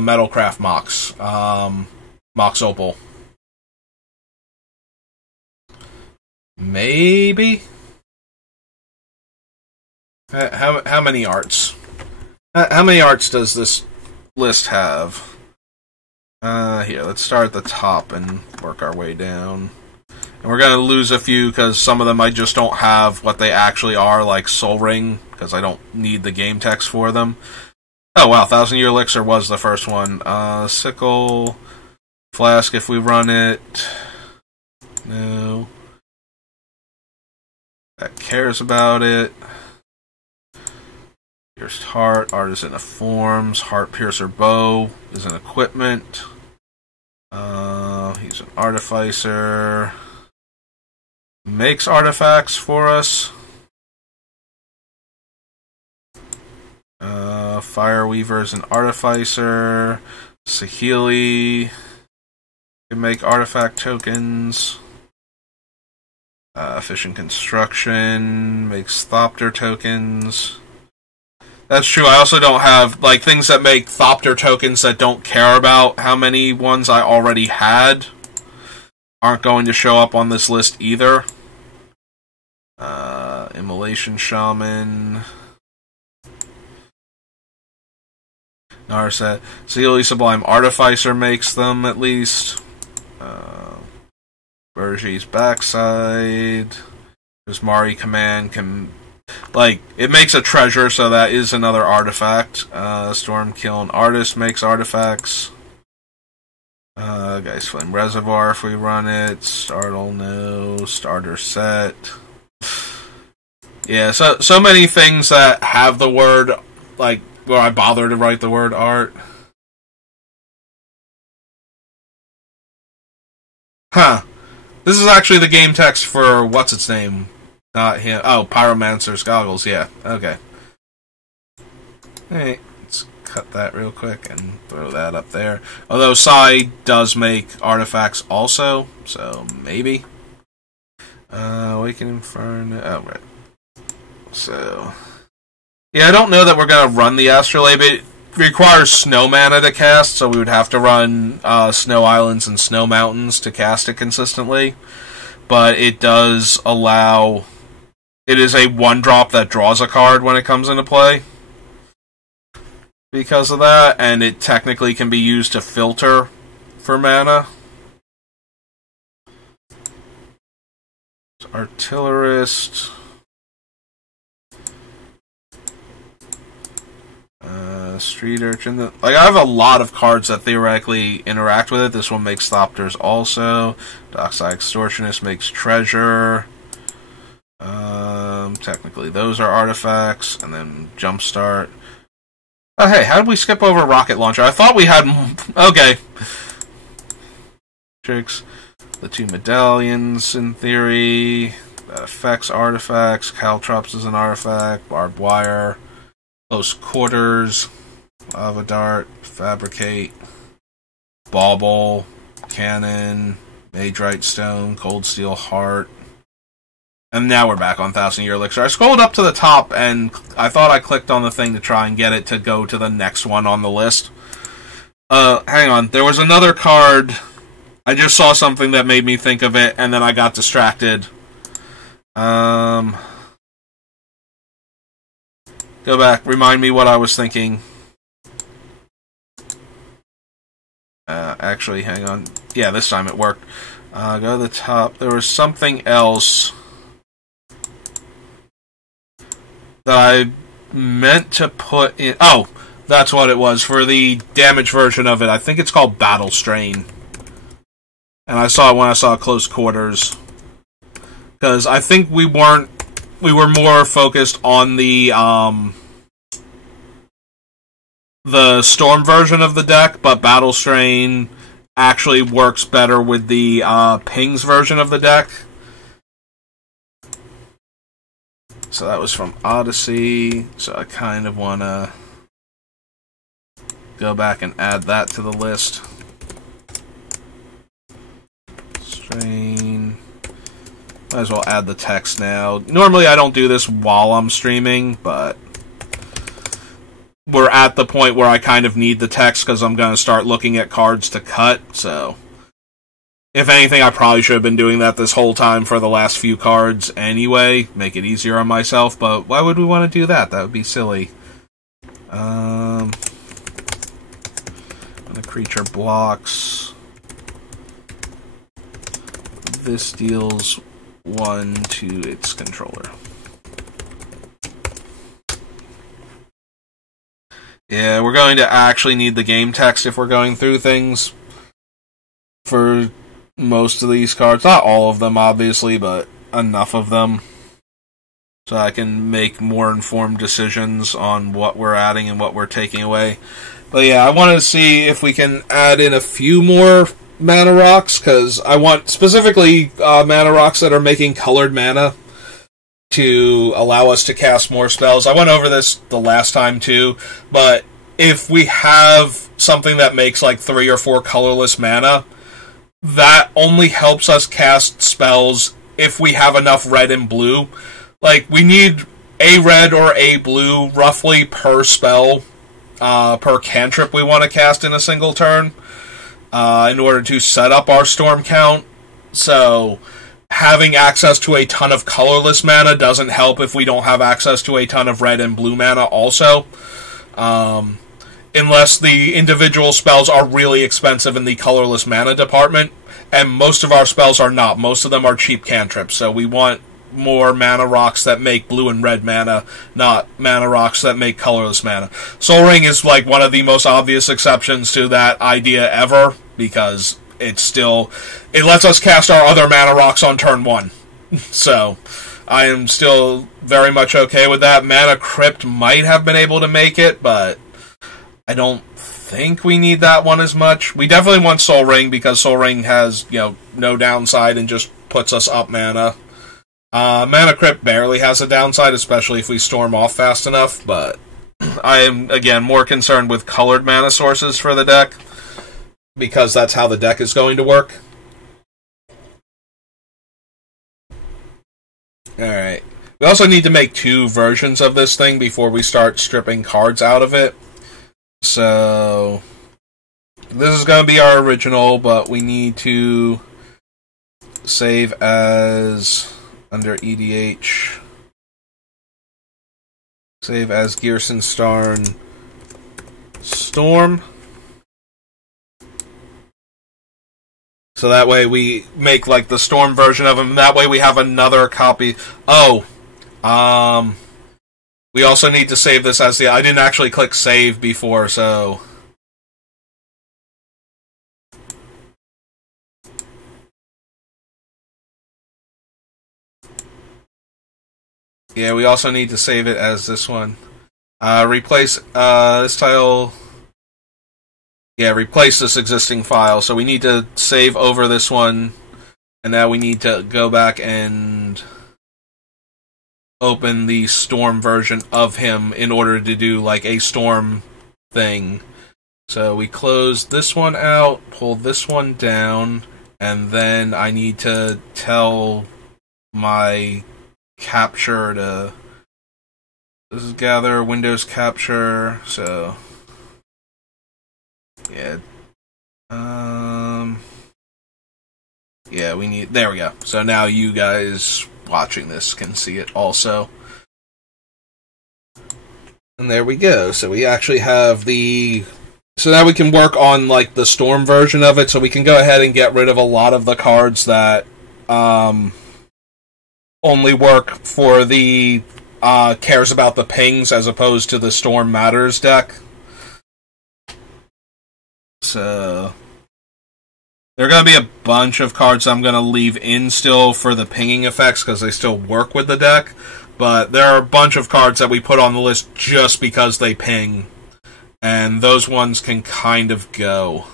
Metalcraft Mox? Mox Opal? Maybe? How many arts? How many arts does this list have? Here, let's start at the top and work our way down. And we're going to lose a few because some of them I just don't have what they actually are, like Soul Ring, because I don't need the game text for them. Oh wow, 1,000 Year Elixir was the first one. Sickle, Flask if we run it. No. That cares about it. Pierced Heart, Artisan of Forms, Heart Piercer Bow is an equipment. He's an Artificer. Makes artifacts for us. Fireweaver is an Artificer. Sahili can make artifact tokens. Efficient Construction makes Thopter tokens. That's true. I also don't have, like, things that make Thopter tokens that don't care about how many ones I already had aren't going to show up on this list either. Immolation Shaman. Narset. Sealy Sublime Artificer makes them, at least. Bergie's Backside. Prismari Command can... Like, it makes a treasure, so that is another artifact. Stormkiln Artist makes artifacts. Geist Flame Reservoir if we run it. Startle, no. Starter Set. Yeah, so many things that have the word, like, where I bother to write the word art. Huh. This is actually the game text for what's its name? Not him. Oh, Pyromancer's Goggles, yeah. Okay. Hey, let's cut that real quick and throw that up there. Although Sai does make artifacts also, so maybe. Awakening Inferno. Oh, right. So, yeah, I don't know that we're going to run the Astrolabe. It requires snow mana to cast, so we would have to run Snow Islands and Snow Mountains to cast it consistently. But it does allow... It is a 1-drop that draws a card when it comes into play. Because of that, and it technically can be used to filter for mana. Artillerist. Street Urchin. Like, I have a lot of cards that theoretically interact with it. This one makes Thopters also. Dockside Extortionist makes Treasure. Technically, those are artifacts. And then Jumpstart. Oh, hey, how did we skip over Rocket Launcher? I thought we had... Okay. Matrix. The 2 medallions, in theory. That affects artifacts. Caltrops is an artifact. Barbed wire. Close quarters. Lava dart. Fabricate. Bauble. Cannon. Magerite stone. Cold steel heart. And now we're back on 1000 Year Elixir. I scrolled up to the top and I thought I clicked on the thing to try and get it to go to the next one on the list. Hang on. There was another card. I just saw something that made me think of it and then I got distracted. Go back. Remind me what I was thinking. Actually, hang on. Yeah, this time it worked. Go to the top. There was something else that I meant to put in. Oh, that's what it was for the damaged version of it. I think it's called Battle Strain. And I saw it when I saw Close Quarters. Because I think we were more focused on the Storm version of the deck, but Battle Strain actually works better with the Pings version of the deck. So that was from Odyssey, so I kind of want to go back and add that to the list. Strain. Might as well add the text now. Normally I don't do this while I'm streaming, but we're at the point where I kind of need the text because I'm going to start looking at cards to cut, so if anything, I probably should have been doing that this whole time for the last few cards anyway. Make it easier on myself, but why would we want to do that? That would be silly. When a creature blocks, this deals 1 to its controller. Yeah, we're going to actually need the game text if we're going through things for most of these cards. Not all of them, obviously, but enough of them. So I can make more informed decisions on what we're adding and what we're taking away. But yeah, I want to see if we can add in a few more mana rocks, because I want specifically mana rocks that are making colored mana to allow us to cast more spells. I went over this the last time too, but if we have something that makes like 3 or 4 colorless mana, that only helps us cast spells if we have enough red and blue. Like, we need a red or a blue roughly per spell, per cantrip we want to cast in a single turn, in order to set up our storm count. So having access to a ton of colorless mana doesn't help if we don't have access to a ton of red and blue mana also. Unless the individual spells are really expensive in the colorless mana department, and most of our spells are not. Most of them are cheap cantrips, so we want more mana rocks that make blue and red mana, not mana rocks that make colorless mana. Sol Ring is like one of the most obvious exceptions to that idea ever, because it lets us cast our other mana rocks on turn 1. So I am still very much okay with that. Mana Crypt might have been able to make it, but I don't think we need that one as much. We definitely want Sol Ring, because Sol Ring has, no downside and just puts us up mana. Mana Crypt barely has a downside, especially if we storm off fast enough, but I am, again, more concerned with colored mana sources for the deck, because that's how the deck is going to work. Alright. We also need to make 2 versions of this thing before we start stripping cards out of it. So this is going to be our original, but we need to save as under EDH. Save as Ghyrson, Starn, Storm. So that way we make like the Storm version of them. That way we have another copy. Oh, we also need to save this as I didn't actually click save before, so yeah, we also need to save it as this one. Replace this tile Yeah, replace this existing file. So we need to save over this one, and now we need to go back and open the Storm version of him in order to do like a Storm thing. So we close this one out, pull this one down, and then I need to tell my capture to... This is gather, Windows capture, so... Yeah. Yeah, we need... There we go. So now you guys watching this can see it also. And there we go. So we actually have the... So now we can work on, like, the Storm version of it, so we can go ahead and get rid of a lot of the cards that, only work for the, cares about the pings as opposed to the Storm Matters deck. So... There are going to be a bunch of cards I'm going to leave in still for the pinging effects, because they still work with the deck, but there are a bunch of cards that we put on the list just because they ping. And those ones can kind of go.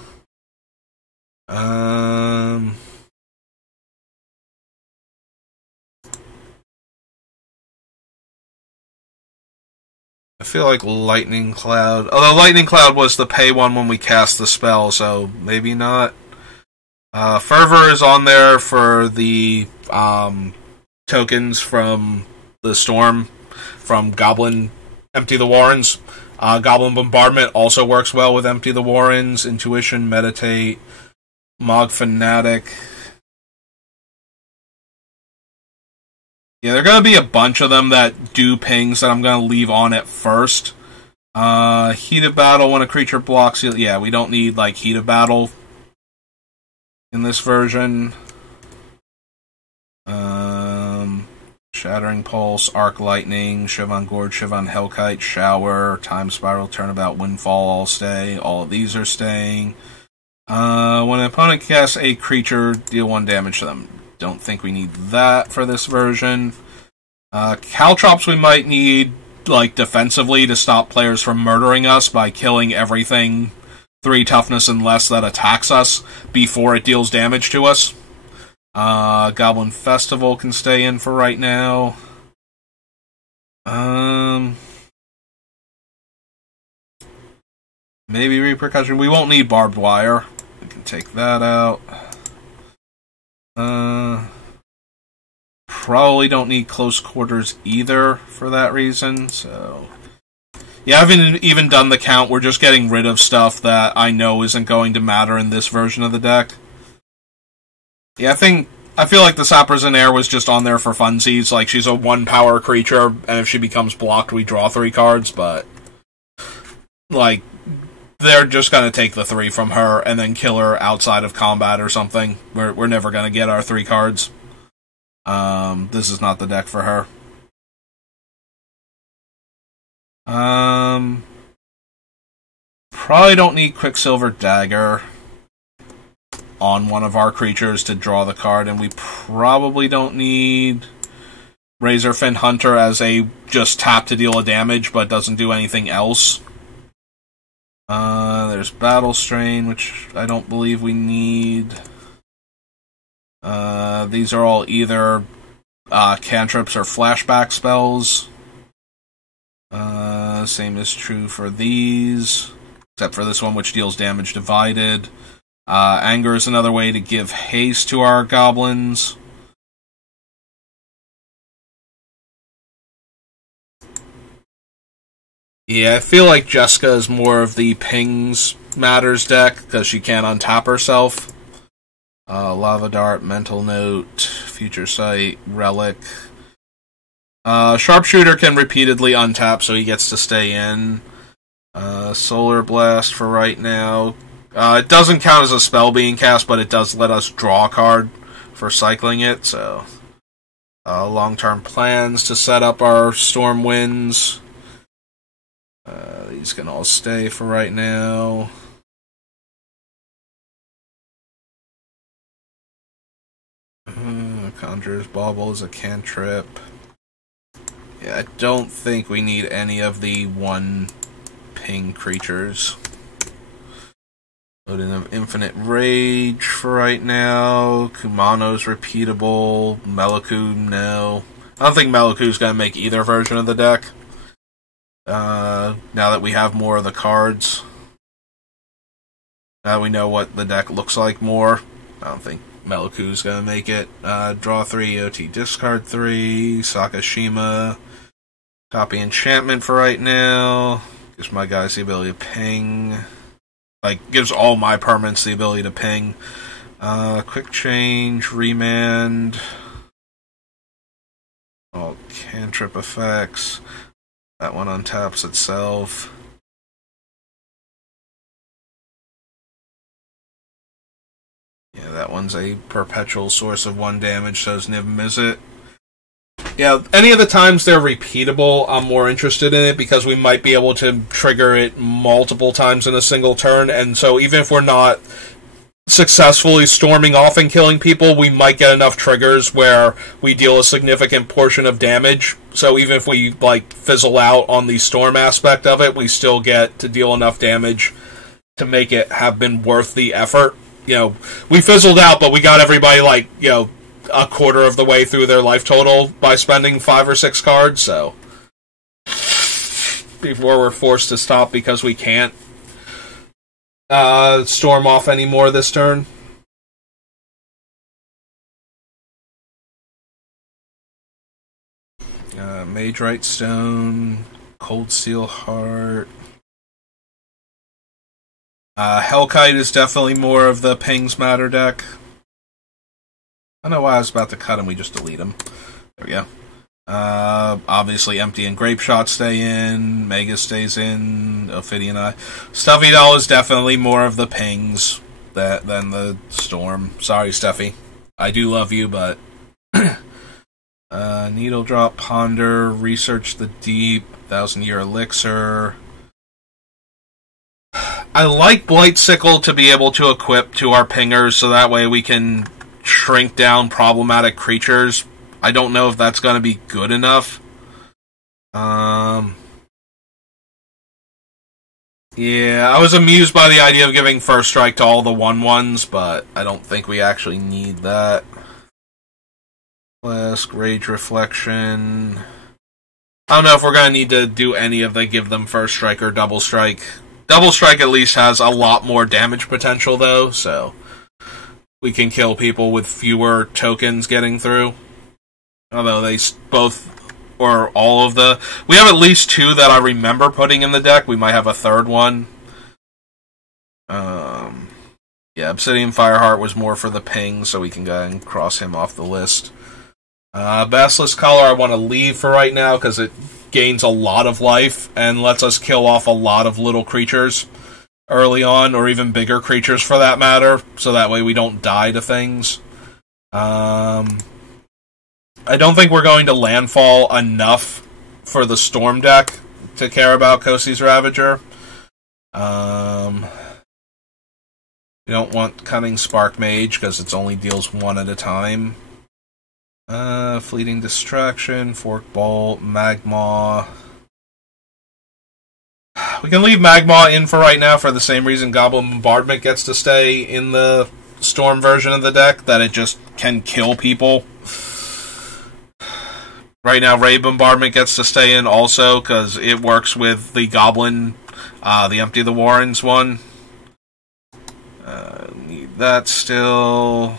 I feel like Lightning Cloud... Although Lightning Cloud was the pay one when we cast the spell, so maybe not. Fervor is on there for the tokens from the Storm, from Goblin Empty the Warrens. Goblin Bombardment also works well with Empty the Warrens, Intuition, Meditate, Mog Fanatic. Yeah, there are going to be a bunch of them that do pings that I'm going to leave on at first. Heat of Battle, when a creature blocks you. Yeah, we don't need, like, Heat of Battle in this version. Shattering Pulse, Arc Lightning, Shivan Gorge, Shivan Hellkite, Shower, Time Spiral, Turnabout, Windfall all stay. All of these are staying. When an opponent casts a creature, deal 1 damage to them. Don't think we need that for this version. Caltrops we might need, like, defensively to stop players from murdering us by killing everything 3 toughness and less that attacks us before it deals damage to us. Goblin Festival can stay in for right now. Maybe Repercussion. We won't need Barbed Wire. We can take that out. Probably don't need Close Quarters either for that reason, so... Yeah, I haven't even done the count. We're just getting rid of stuff that I know isn't going to matter in this version of the deck. Yeah, I feel like the Sappers in Air was just on there for funsies. Like, she's a 1-power creature, and if she becomes blocked, we draw 3 cards, but... Like, they're just gonna take the 3 from her, and then kill her outside of combat or something. We're never gonna get our 3 cards. This is not the deck for her. Probably don't need Quicksilver Dagger on one of our creatures to draw the card, and we probably don't need Razorfin Hunter as a just tap to deal a damage, but doesn't do anything else. There's Battle Strain, which I don't believe we need. These are all either cantrips or flashback spells. Same is true for these, except for this one, which deals damage divided. Anger is another way to give haste to our goblins. Yeah, I feel like Jessica is more of the Pings Matters deck, because she can't untap herself. Lava Dart, Mental Note, Future Sight, Relic. Sharpshooter can repeatedly untap, so he gets to stay in. Solar Blast for right now. It doesn't count as a spell being cast, but it does let us draw a card for cycling it, so... long-term plans to set up our Storm Winds. These can all stay for right now. Conjurer's Bauble is a cantrip. Yeah, I don't think we need any of the 1-ping creatures. Loading of Infinite Rage for right now. Kumano's repeatable. Meliku, no. I don't think Meliku's going to make either version of the deck. Now that we have more of the cards. Now we know what the deck looks like more. I don't think Meliku's going to make it. Draw 3, OT discard 3, Sakashima. Copy enchantment for right now. Gives my guys the ability to ping. Like, gives all my permanents the ability to ping. Quick change, remand. All cantrip effects. That one untaps itself. Yeah, that one's a perpetual source of 1 damage, so doesn't even miss it. Yeah, any of the times they're repeatable, I'm more interested in it because we might be able to trigger it multiple times in a single turn, and so even if we're not successfully storming off and killing people, we might get enough triggers where we deal a significant portion of damage. So even if we, like, fizzle out on the storm aspect of it, we still get to deal enough damage to make it have been worth the effort. You know, we fizzled out, but we got everybody, like, you know, a quarter of the way through their life total by spending 5 or 6 cards, so before we're forced to stop because we can't storm off anymore this turn. Mage Right Stone, Cold Steel Heart. Hellkite is definitely more of the Pings Matter deck. I don't know why I was about to cut him, we just delete him. There we go. Obviously, Empty and Grape Shot stay in, Mega stays in, Ophidian Eye. Stuffy Doll is definitely more of the pings than the storm. Sorry, Steffi. I do love you, but... Needle Drop, Ponder, Research the Deep, 1,000-Year Elixir. I like Blight Sickle to be able to equip to our pingers, so that way we can shrink down problematic creatures. I don't know if that's going to be good enough. Yeah, I was amused by the idea of giving First Strike to all the 1/1s, but I don't think we actually need that. Flask, Rage Reflection. I don't know if we're going to need to do any of the give them First Strike or Double Strike. Double Strike at least has a lot more damage potential, though, so we can kill people with fewer tokens getting through. Although they both, or all of the... We have at least 2 that I remember putting in the deck. We might have a 3rd one. Yeah, Obsidian Fireheart was more for the ping, so we can go ahead and cross him off the list. Basilisk Collar I want to leave for right now, because it gains a lot of life, and lets us kill off a lot of little creatures early on, or even bigger creatures for that matter, so that way we don't die to things. I don't think we're going to landfall enough for the Storm deck to care about Kosi's Ravager. We don't want Cunning Spark Mage, because it only deals 1 at a time. Fleeting Distraction, Fork Bolt, Magmaw. We can leave Magmaw in for right now for the same reason Goblin Bombardment gets to stay in the Storm version of the deck, that it just can kill people. Right now, Ray Bombardment gets to stay in also, because it works with the Goblin, the Empty the Warrens one. Need that still.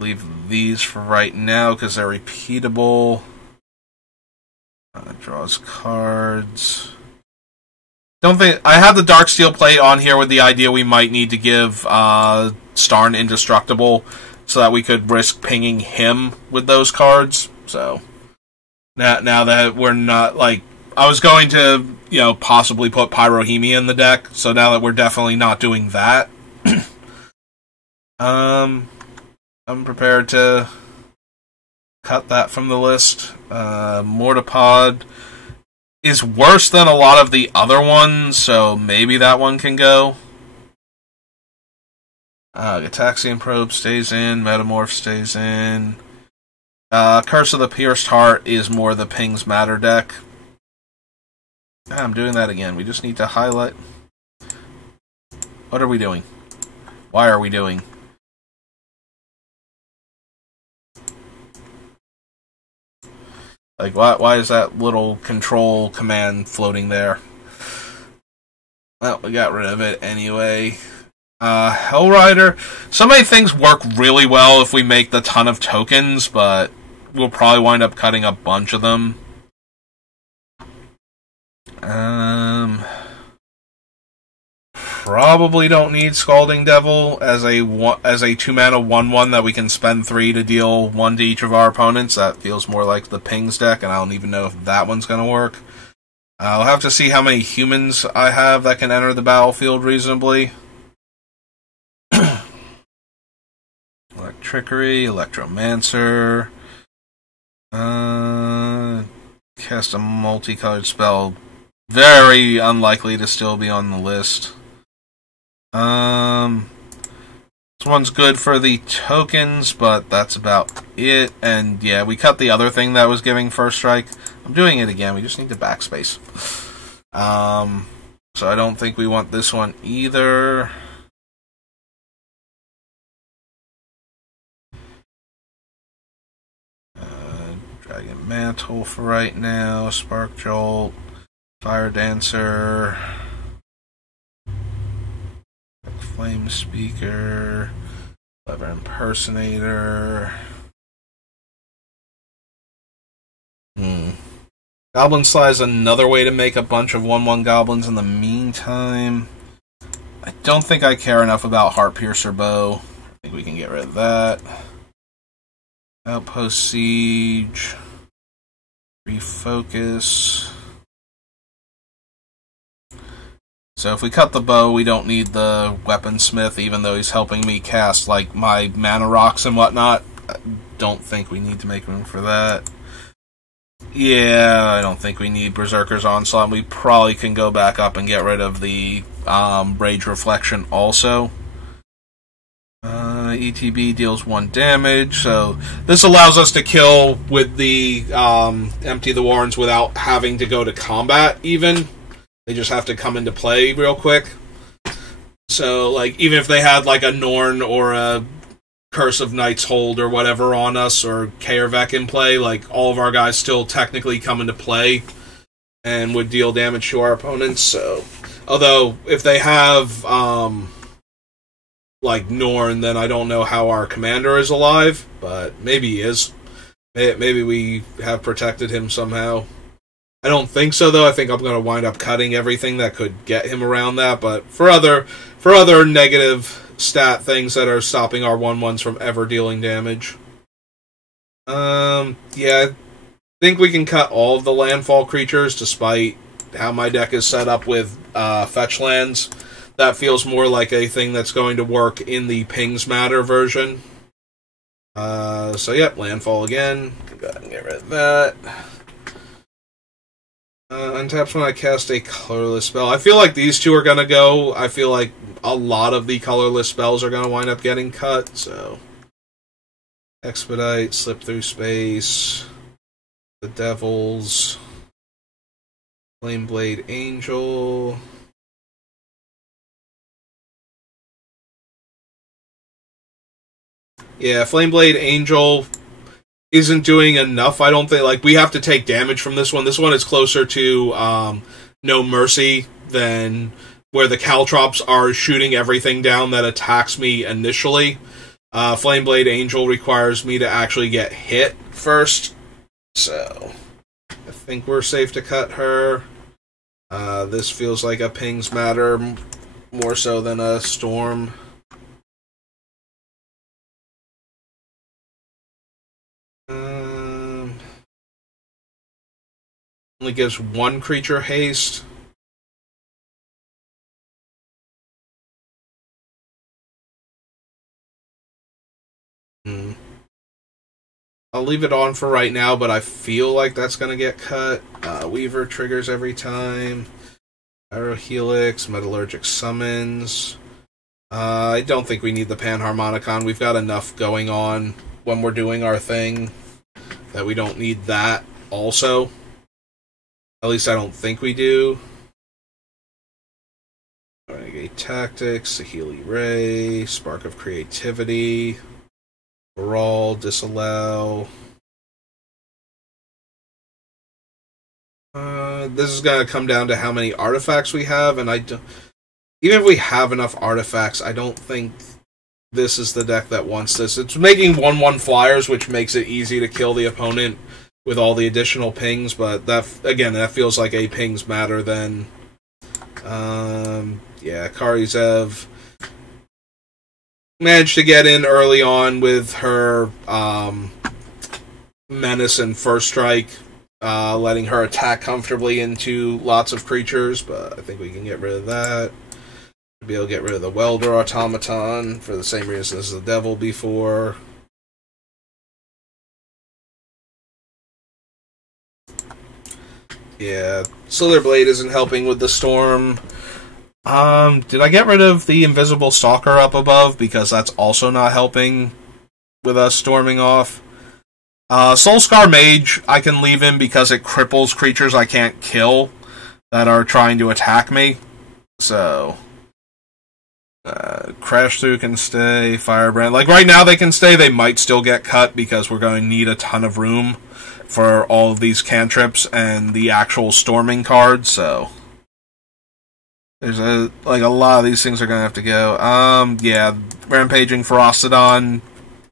Leave these for right now, because they're repeatable. Draws cards. Don't think... I have the Darksteel plate on here with the idea we might need to give Starn Indestructible, so that we could risk pinging him with those cards, so... Now that we're not, like... I was going to, you know, possibly put Pyrohemia in the deck, so now that we're definitely not doing that... I'm prepared to cut that from the list. Mortipod is worse than a lot of the other ones, so maybe that one can go. Gataxian Probe stays in, Metamorph stays in. Curse of the Pierced Heart is more the Pings Matter deck. I'm doing that again. We just need to highlight... What are we doing? Why are we doing? Like, why is that little control command floating there? Well, we got rid of it anyway. Hellrider. So many things work really well if we make the ton of tokens, but we'll probably wind up cutting a bunch of them. Probably don't need Scalding Devil as a 2-mana 1/1 that we can spend 3 to deal 1 to each of our opponents. That feels more like the Pings deck, and I don't even know if that one's going to work. I'll have to see how many humans I have that can enter the battlefield reasonably. Electrickery, Electromancer. Cast a multicolored spell. Very unlikely to still be on the list. This one's good for the tokens, but that's about it. And yeah, we cut the other thing that was giving first strike. I'm doing it again. We just need to backspace. So I don't think we want this one either. Dragon Mantle for right now. Spark Jolt. Fire Dancer. Flame Speaker. Clever Impersonator. Goblin Sly is another way to make a bunch of 1/1 goblins in the meantime. I don't think I care enough about Heart Piercer Bow. I think we can get rid of that. Outpost Siege. Refocus. So if we cut the bow, we don't need the Weaponsmith, even though he's helping me cast like my mana rocks and whatnot. I don't think we need to make room for that. Yeah, I don't think we need Berserker's Onslaught. We probably can go back up and get rid of the Rage Reflection also. ETB deals 1 damage, so this allows us to kill with the Empty the Warrens without having to go to combat even. They just have to come into play real quick. So, like, even if they had, like, a Norn or a Curse of Knight's Hold or whatever on us, or Kaervek in play, like, all of our guys still technically come into play and would deal damage to our opponents, so... Although, if they have, like, Norn, then I don't know how our commander is alive, but maybe he is. Maybe we have protected him somehow. I don't think so, though. I think I'm going to wind up cutting everything that could get him around that. But for other negative stat things that are stopping our 1/1s from ever dealing damage, yeah, I think we can cut all of the landfall creatures, despite how my deck is set up with fetch lands. That feels more like a thing that's going to work in the Pings Matter version. So yeah, landfall again. Go ahead and get rid of that. Untaps when I cast a colorless spell. I feel like these two are going to go. I feel like a lot of the colorless spells are going to wind up getting cut, so... Expedite, Slip Through Space, the Devils, Flameblade Angel... Yeah, Flameblade Angel isn't doing enough, I don't think. Like, we have to take damage from this one. This one is closer to No Mercy than where the Caltrops are shooting everything down that attacks me initially. Flameblade Angel requires me to actually get hit first. So, I think we're safe to cut her. This feels like a Pings Matter more so than a Storm. Only gives 1 creature haste. I'll leave it on for right now, but I feel like that's going to get cut. Weaver triggers every time. Pyrohelix, Metallurgic Summons. I don't think we need the Panharmonicon. We've got enough going on when we're doing our thing that we don't need that also. At least I don't think we do. I'm going to Renegade Tactics, Saheeli Ray, Spark of Creativity, Brawl, Disallow. This is going to come down to how many artifacts we have, and even if we have enough artifacts, I don't think this is the deck that wants this. It's making 1/1 flyers, which makes it easy to kill the opponent with all the additional pings, but that feels like a pings matter then. Yeah, Karizev managed to get in early on with her Menace and First Strike, letting her attack comfortably into lots of creatures, but I think we can get rid of that. Be able to get rid of the Welder Automaton for the same reason as the Devil before. Yeah, Slitherblade isn't helping with the Storm. Did I get rid of the Invisible Stalker up above? Because that's also not helping with us storming off. Soulscar Mage, I can leave in because it cripples creatures I can't kill that are trying to attack me. So... Crash Through can stay, Firebrand. Like, right now they can stay, they might still get cut because we're going to need a ton of room for all of these cantrips and the actual storming cards, so... There's a lot of these things are going to have to go. Yeah, Rampaging Ferocodon,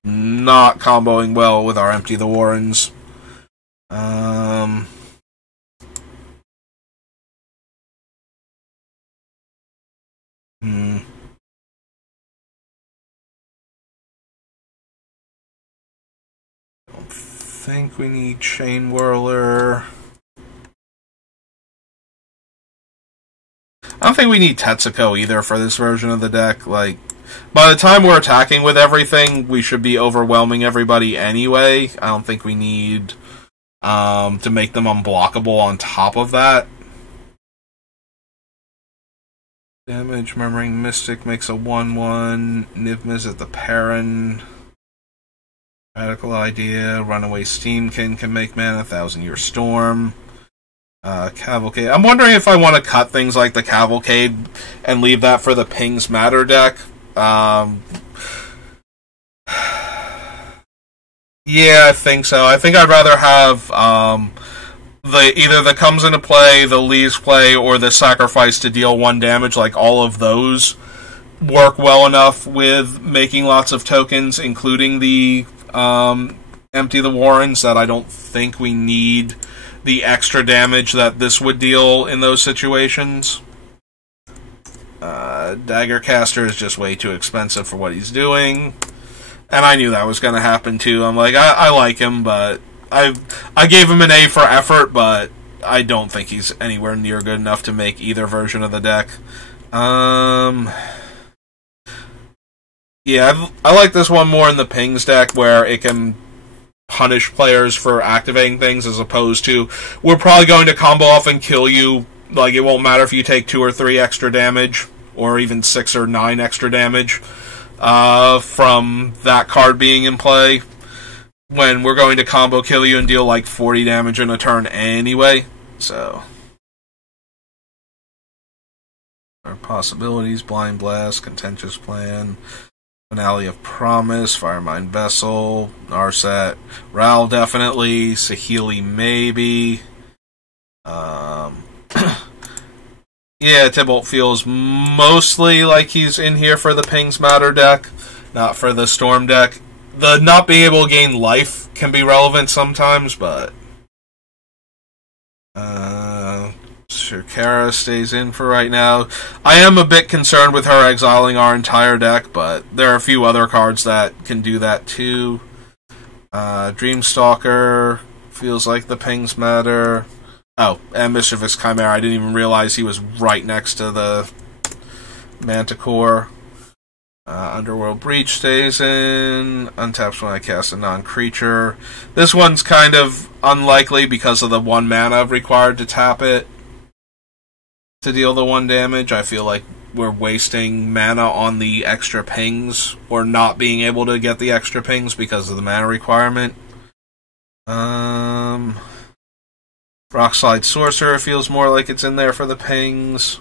not comboing well with our Empty the Warrens. I think we need Chain Whirler. I don't think we need Tetsuko either for this version of the deck. Like, by the time we're attacking with everything, we should be overwhelming everybody anyway. I don't think we need to make them unblockable on top of that. Damage, Murmuring Mystic makes a 1/1. Niv at the Perrin. Radical Idea, Runaway Steamkin can make mana, 1,000-Year Storm. Cavalcade. I'm wondering if I want to cut things like the Cavalcade and leave that for the Pings Matter deck. Yeah, I think so. I think I'd rather have either the Comes Into Play, the Leaves Play, or the Sacrifice to deal 1 damage, like all of those work well enough with making lots of tokens, including the Empty the Warrens, that I don't think we need the extra damage that this would deal in those situations. Daggercaster is just way too expensive for what he's doing, and I knew that was going to happen too. I'm like, I like him, but I gave him an A for effort, but I don't think he's anywhere near good enough to make either version of the deck. Yeah, I like this one more in the Pings deck, where it can punish players for activating things, as opposed to, we're probably going to combo off and kill you. Like, it won't matter if you take 2 or 3 extra damage, or even 6 or 9 extra damage from that card being in play, when we're going to combo kill you and deal like 40 damage in a turn anyway. So, our possibilities: Blind Blast, Contentious Plan, Finale of Promise, Firemind Vessel, Narset, Ral definitely, Saheeli maybe. Yeah, Tybalt feels mostly like he's in here for the Pings Matter deck, not for the Storm deck. The not being able to gain life can be relevant sometimes, but Shakara stays in for right now. I am a bit concerned with her exiling our entire deck, but there are a few other cards that can do that too. Dreamstalker feels like the Pings Matter. Oh, and Mischievous Chimera. I didn't even realize he was right next to the Manticore. Underworld Breach stays in. Untaps when I cast a non-creature. This one's kind of unlikely because of the 1 mana required to tap it to deal the 1 damage. I feel like we're wasting mana on the extra pings, or not being able to get the extra pings because of the mana requirement. Rockslide Sorcerer feels more like it's in there for the pings.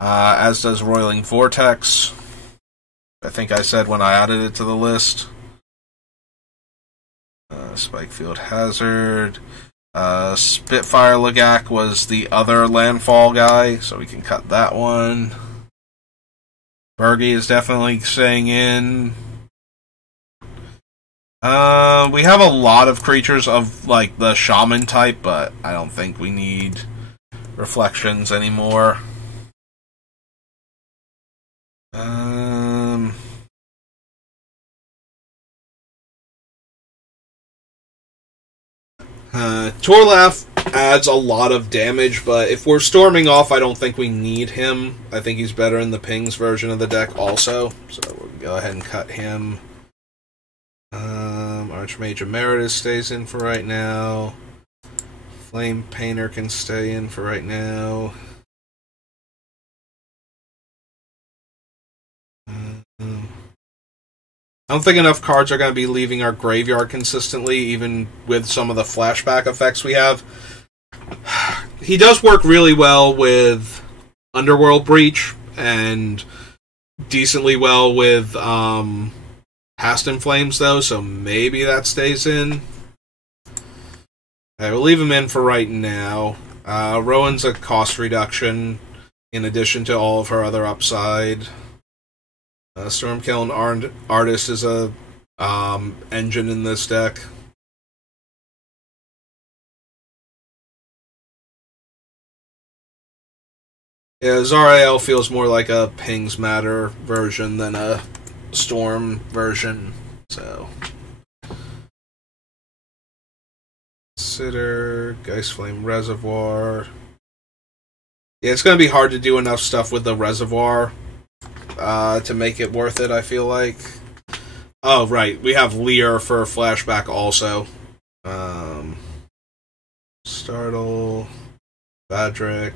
as does Roiling Vortex. I think I said when I added it to the list. Spikefield Hazard. Spitfire Lagak was the other landfall guy, so we can cut that one. Bergie is definitely staying in. We have a lot of creatures of like the shaman type, but I don't think we need reflections anymore. Torlaf adds a lot of damage, but if we're storming off, I don't think we need him. I think he's better in the Pings version of the deck also, so we'll go ahead and cut him. Archmage Emeritus stays in for right now. Flame Painter can stay in for right now. I don't think enough cards are going to be leaving our graveyard consistently, even with some of the flashback effects we have. He does work really well with Underworld Breach, and decently well with Past in Flames, though, so maybe that stays in. We'll leave him in for right now. Rowan's a cost reduction, in addition to all of her other upside. Stormkiln Artist is a engine in this deck. Yeah, Zarael feels more like a Pings Matter version than a Storm version, so... Consider Geistflame Reservoir. Yeah, it's going to be hard to do enough stuff with the Reservoir to make it worth it, I feel like. Oh, right. We have Lear for flashback also. Startle, Badric,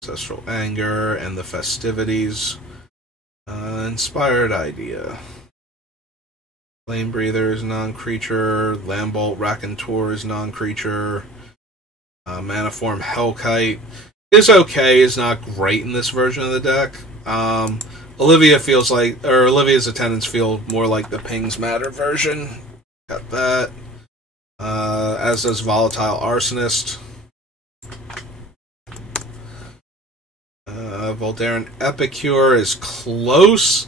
Ancestral Anger, and the Festivities. Inspired Idea. Flame Breather is non-creature. Lambolt Raconteur is non-creature. Manaform Hellkite is okay, is not great in this version of the deck. Olivia feels like, or Olivia's attendants feel more like the Pings Matter version. Got that. As does Volatile Arsonist. Voldaren Epicure is close.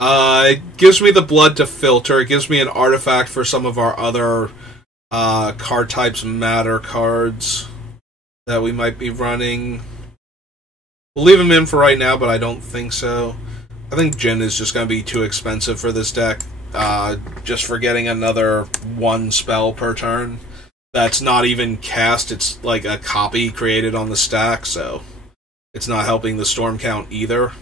It gives me the blood to filter. It gives me an artifact for some of our other card types matter cards that we might be running. We'll leave him in for right now, but I don't think so. I think Jin is just going to be too expensive for this deck. Just for getting another one spell per turn. That's not even cast. It's like a copy created on the stack, so it's not helping the storm count either.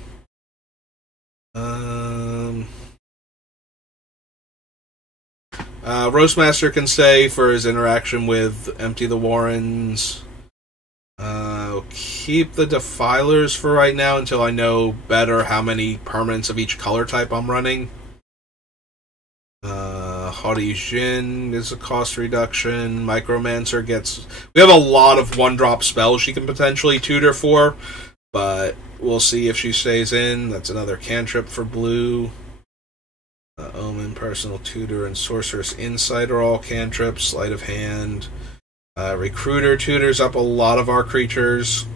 Roastmaster can stay for his interaction with Empty the Warrens. I'll keep the Defilers for right now until I know better how many permanents of each color type I'm running. Haughty Jin is a cost reduction. Micromancer gets... We have a lot of one-drop spells she can potentially tutor for, but we'll see if she stays in. That's another cantrip for blue. Omen, Personal Tutor, and Sorceress Insight are all cantrips. Sleight of Hand. Recruiter tutors up a lot of our creatures.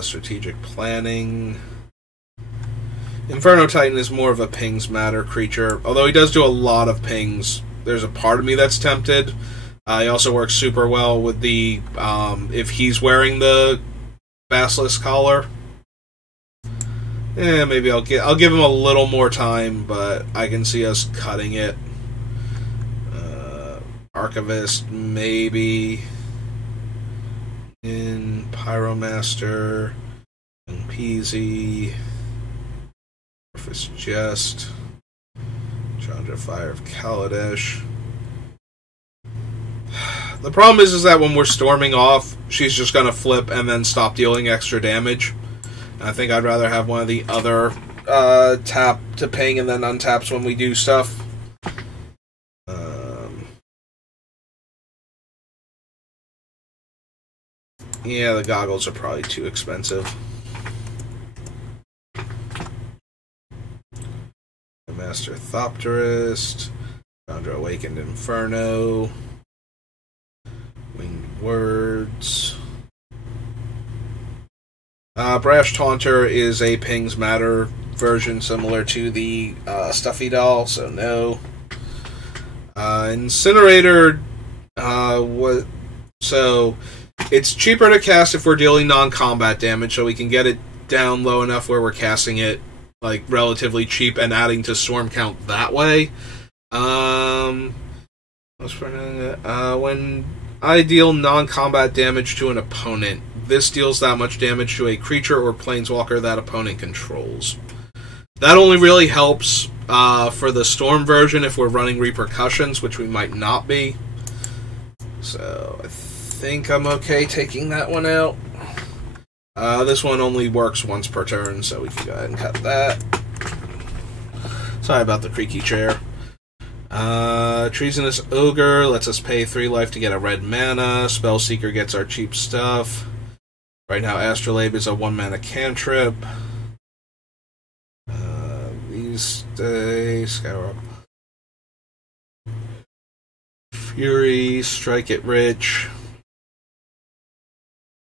Strategic Planning. Inferno Titan is more of a Pings Matter creature, although he does do a lot of pings. There's a part of me that's tempted. He also works super well with the, if he's wearing the Basilisk Collar. Yeah, maybe I'll give him a little more time, but I can see us cutting it. Archivist, maybe. In Pyromaster, and Peasy. Orphis Jest, Chandra Fire of Kaladesh. The problem is that when we're storming off, she's just going to flip and then stop dealing extra damage. And I think I'd rather have one of the other tap to ping and then untaps when we do stuff. Yeah, the goggles are probably too expensive. Master Thopterist, Chandra Awakened Inferno, Winged Words. Brash Taunter is a Pings Matter version similar to the Stuffy Doll, so no. Incinerator, so it's cheaper to cast if we're dealing non-combat damage, so we can get it down low enough where we're casting it like relatively cheap and adding to storm count that way. When I deal non-combat damage to an opponent, this deals that much damage to a creature or planeswalker that opponent controls. That only really helps for the Storm version if we're running Repercussions, which we might not be. So I think I'm okay taking that one out. This one only works once per turn, so we can go ahead and cut that. Sorry about the creaky chair. Treasonous Ogre lets us pay 3 life to get a red mana. Spellseeker gets our cheap stuff. Right now, Astrolabe is a 1-mana cantrip. These days, Scour up. Fury, Strike It Rich.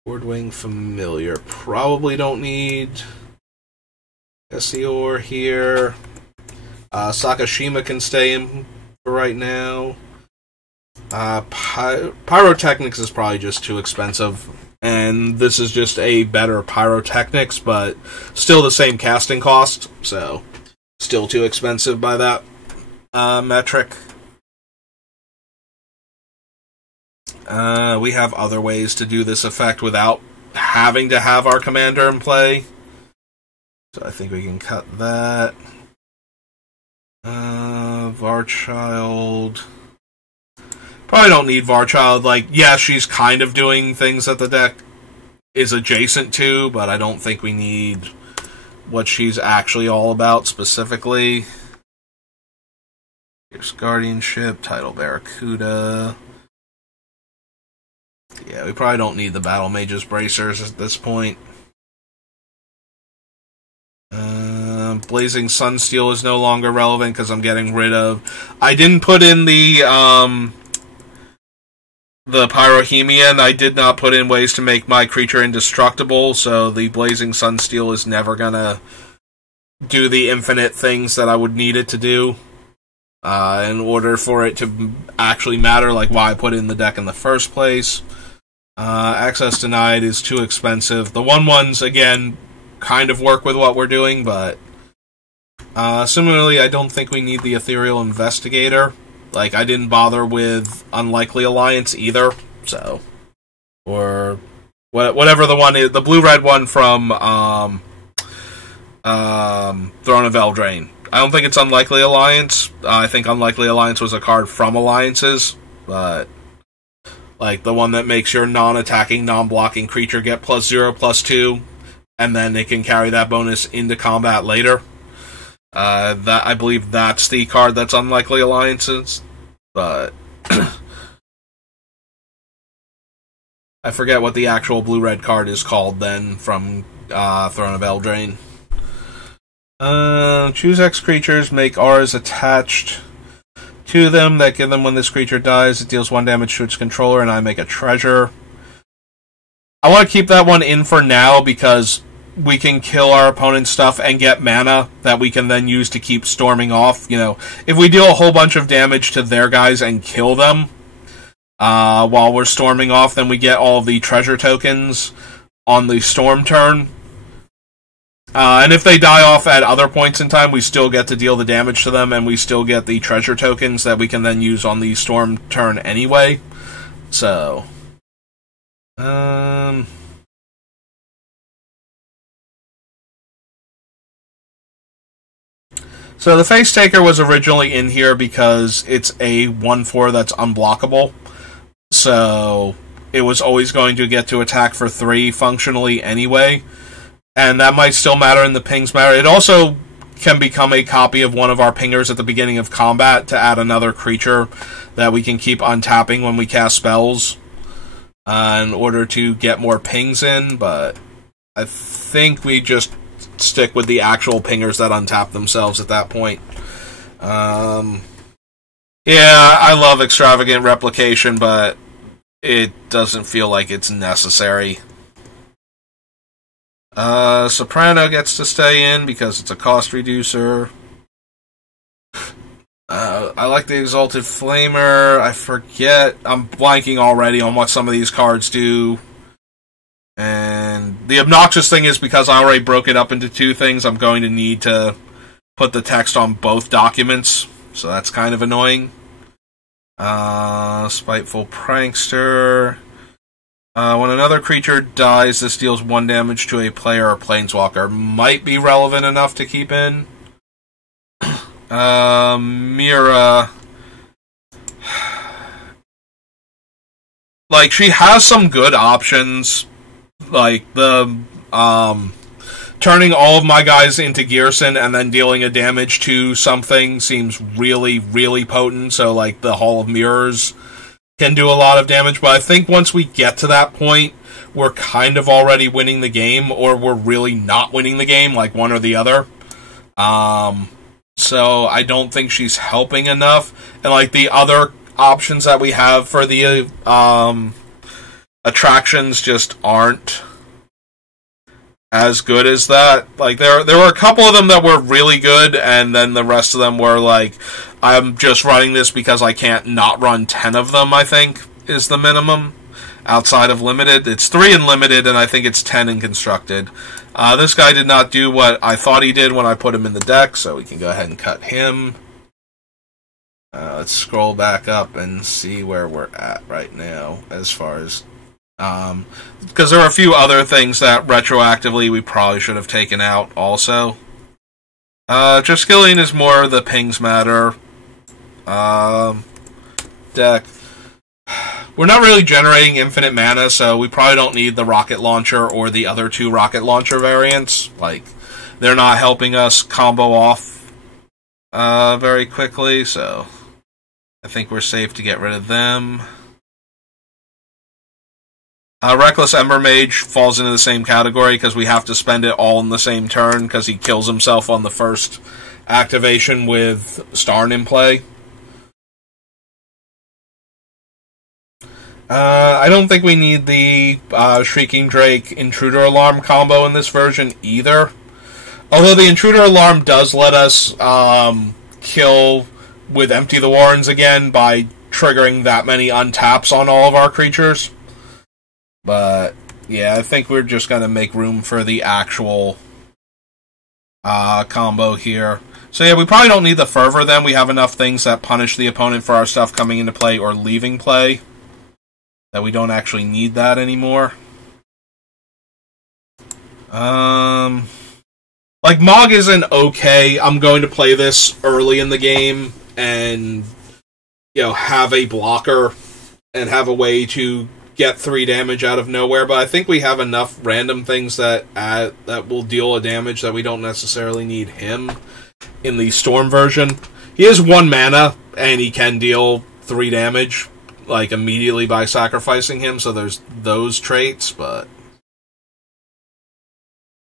Boardwing Familiar. Probably don't need Essior here. Sakashima can stay in for right now. Pyrotechnics is probably just too expensive. And this is just a better Pyrotechnics, but still the same casting cost, so still too expensive by that metric. We have other ways to do this effect without having to have our commander in play. So I think we can cut that. Varchild. Probably don't need Varchild. Like, yeah, she's kind of doing things that the deck is adjacent to, but I don't think we need what she's actually all about specifically. Here's Guardianship, Tidal Barracuda. Yeah, we probably don't need the Battle Mage's Bracers at this point. Blazing Sunsteel is no longer relevant because I'm getting rid of... I didn't put in the Pyrohemian. I did not put in ways to make my creature indestructible, so the Blazing Sunsteel is never gonna do the infinite things that I would need it to do in order for it to actually matter, like why I put it in the deck in the first place. Access Denied is too expensive. The 1/1s, again, kind of work with what we're doing, but similarly, I don't think we need the Ethereal Investigator. Like, I didn't bother with Unlikely Alliance either, so... Or... whatever the one is... The blue-red one from, Throne of Eldraine. I don't think it's Unlikely Alliance. I think Unlikely Alliance was a card from Alliances, but... Like, the one that makes your non-attacking, non-blocking creature get +0/+2, and then it can carry that bonus into combat later. That I believe that's the card that's Unlikely Alliances, but I forget what the actual blue-red card is called then from Throne of Eldraine. Choose X creatures, make R's attached to them that give them when this creature dies. It deals 1 damage to its controller, and I make a treasure. I want to keep that one in for now because we can kill our opponent's stuff and get mana that we can then use to keep storming off. You know, if we deal a whole bunch of damage to their guys and kill them while we're storming off, then we get all of the treasure tokens on the storm turn. And if they die off at other points in time, we still get to deal the damage to them, and we still get the treasure tokens that we can then use on the storm turn anyway. So, So the Face Taker was originally in here because it's a 1/4 that's unblockable. So it was always going to get to attack for 3 functionally anyway. And that might still matter in the Pings Matter. It also can become a copy of one of our pingers at the beginning of combat to add another creature that we can keep untapping when we cast spells in order to get more pings in. But I think we just stick with the actual pingers that untap themselves at that point. Yeah, I love extravagant replication, but it doesn't feel like it's necessary. Soprano gets to stay in because it's a cost reducer. I like the Exalted Flamer. I forget. I'm blanking already on what some of these cards do. And the obnoxious thing is because I already broke it up into two things, I'm going to need to put the text on both documents. So that's kind of annoying. Spiteful Prankster. When another creature dies, this deals 1 damage to a player or planeswalker. Might be relevant enough to keep in. Mira. Like, she has some good options. Like, the, turning all of my guys into Ghyrson and then dealing a damage to something seems really, really potent. So, like, the Hall of Mirrors can do a lot of damage. But I think once we get to that point, we're kind of already winning the game, or we're really not winning the game, like one or the other. So I don't think she's helping enough. And, like, the other options that we have for the attractions just aren't as good as that. Like, there were a couple of them that were really good, and then the rest of them were like, I'm just running this because I can't not run 10 of them, I think, is the minimum. Outside of Limited. It's 3 in Limited, and I think it's 10 in Constructed. This guy did not do what I thought he did when I put him in the deck, so we can go ahead and cut him. Let's scroll back up and see where we're at right now, as far as... because there are a few other things that retroactively we probably should have taken out also. Triskelion is more the pings matter. Deck. We're not really generating infinite mana, so we probably don't need the rocket launcher or the other 2 rocket launcher variants. Like, they're not helping us combo off very quickly, so I think we're safe to get rid of them. Reckless Ember Mage falls into the same category because we have to spend it all in the same turn because he kills himself on the first activation with Starn in play. I don't think we need the Shrieking Drake Intruder Alarm combo in this version either. Although the Intruder Alarm does let us kill with Empty the Warrens again by triggering that many untaps on all of our creatures. But, yeah, I think we're just going to make room for the actual combo here. So, yeah, we probably don't need the Fervor then. We have enough things that punish the opponent for our stuff coming into play or leaving play, that we don't actually need that anymore. Like, Mog isn't okay. I'm going to play this early in the game and, you know, have a blocker and have a way to get 3 damage out of nowhere, but I think we have enough random things that will deal a damage that we don't necessarily need him in the Storm version. He is 1 mana, and he can deal 3 damage, like, immediately by sacrificing him, so there's those traits, but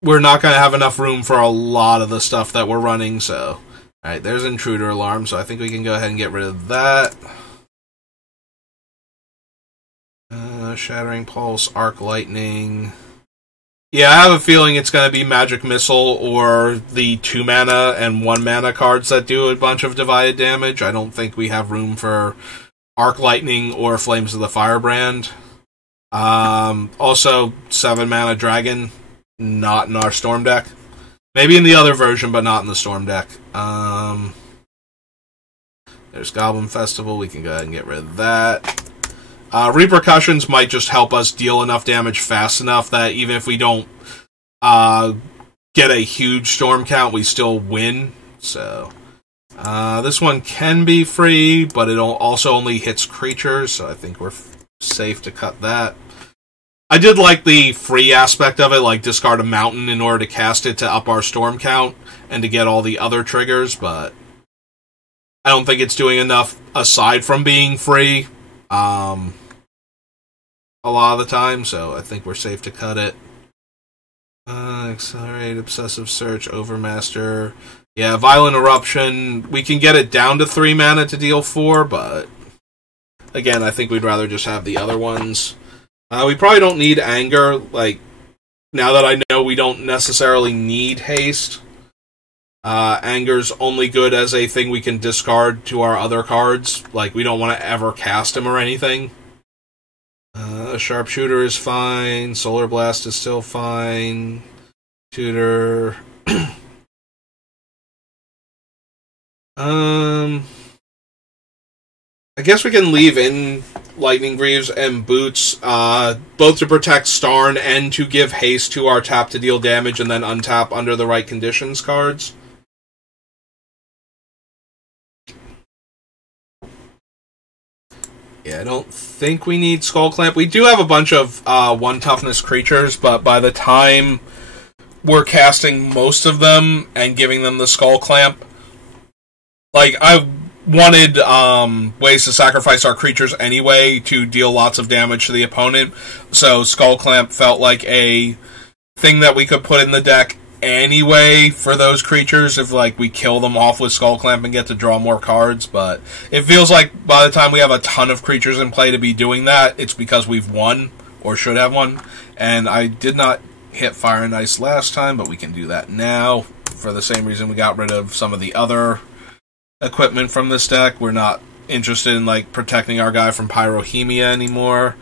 we're not going to have enough room for a lot of the stuff that we're running, so... Alright, there's Intruder Alarm, so I think we can go ahead and get rid of that. Shattering Pulse, Arc Lightning. Yeah, I have a feeling it's going to be Magic Missile or the 2 mana and 1 mana cards that do a bunch of divided damage. I don't think we have room for Arc Lightning or Flames of the Firebrand. Also, 7 mana Dragon, not in our Storm deck. Maybe in the other version, but not in the Storm deck. There's Goblin Festival, we can go ahead and get rid of that. Repercussions might just help us deal enough damage fast enough that even if we don't get a huge storm count, we still win. So this one can be free, but it also only hits creatures, so I think we're safe to cut that. I did like the free aspect of it, like discard a mountain in order to cast it to up our storm count and to get all the other triggers, but I don't think it's doing enough aside from being free. A lot of the time, so I think we're safe to cut it. Accelerate, Obsessive Search, Overmaster. Yeah, Violent Eruption. We can get it down to 3 mana to deal 4, but again, I think we'd rather just have the other ones. We probably don't need Anger. Like, now that I know we don't necessarily need Haste, Anger's only good as a thing we can discard to our other cards. Like, we don't want to ever cast him or anything. Sharpshooter is fine. Solar Blast is still fine. Tutor. I guess we can leave in Lightning Greaves and Boots, both to protect Starn and to give haste to our tap to deal damage and then untap under the right conditions cards. Yeah, I don't think we need Skull Clamp. We do have a bunch of 1 toughness creatures, but by the time we're casting most of them and giving them the Skull Clamp, like, I wanted ways to sacrifice our creatures anyway to deal lots of damage to the opponent, so Skull Clamp felt like a thing that we could put in the deck anyway for those creatures if, like, we kill them off with Skull Clamp and get to draw more cards. But it feels like by the time we have a ton of creatures in play to be doing that, it's because we've won, or should have won. And I did not hit Fire and Ice last time, but we can do that now for the same reason we got rid of some of the other equipment from this deck. We're not interested in, like, protecting our guy from Pyrohemia anymore.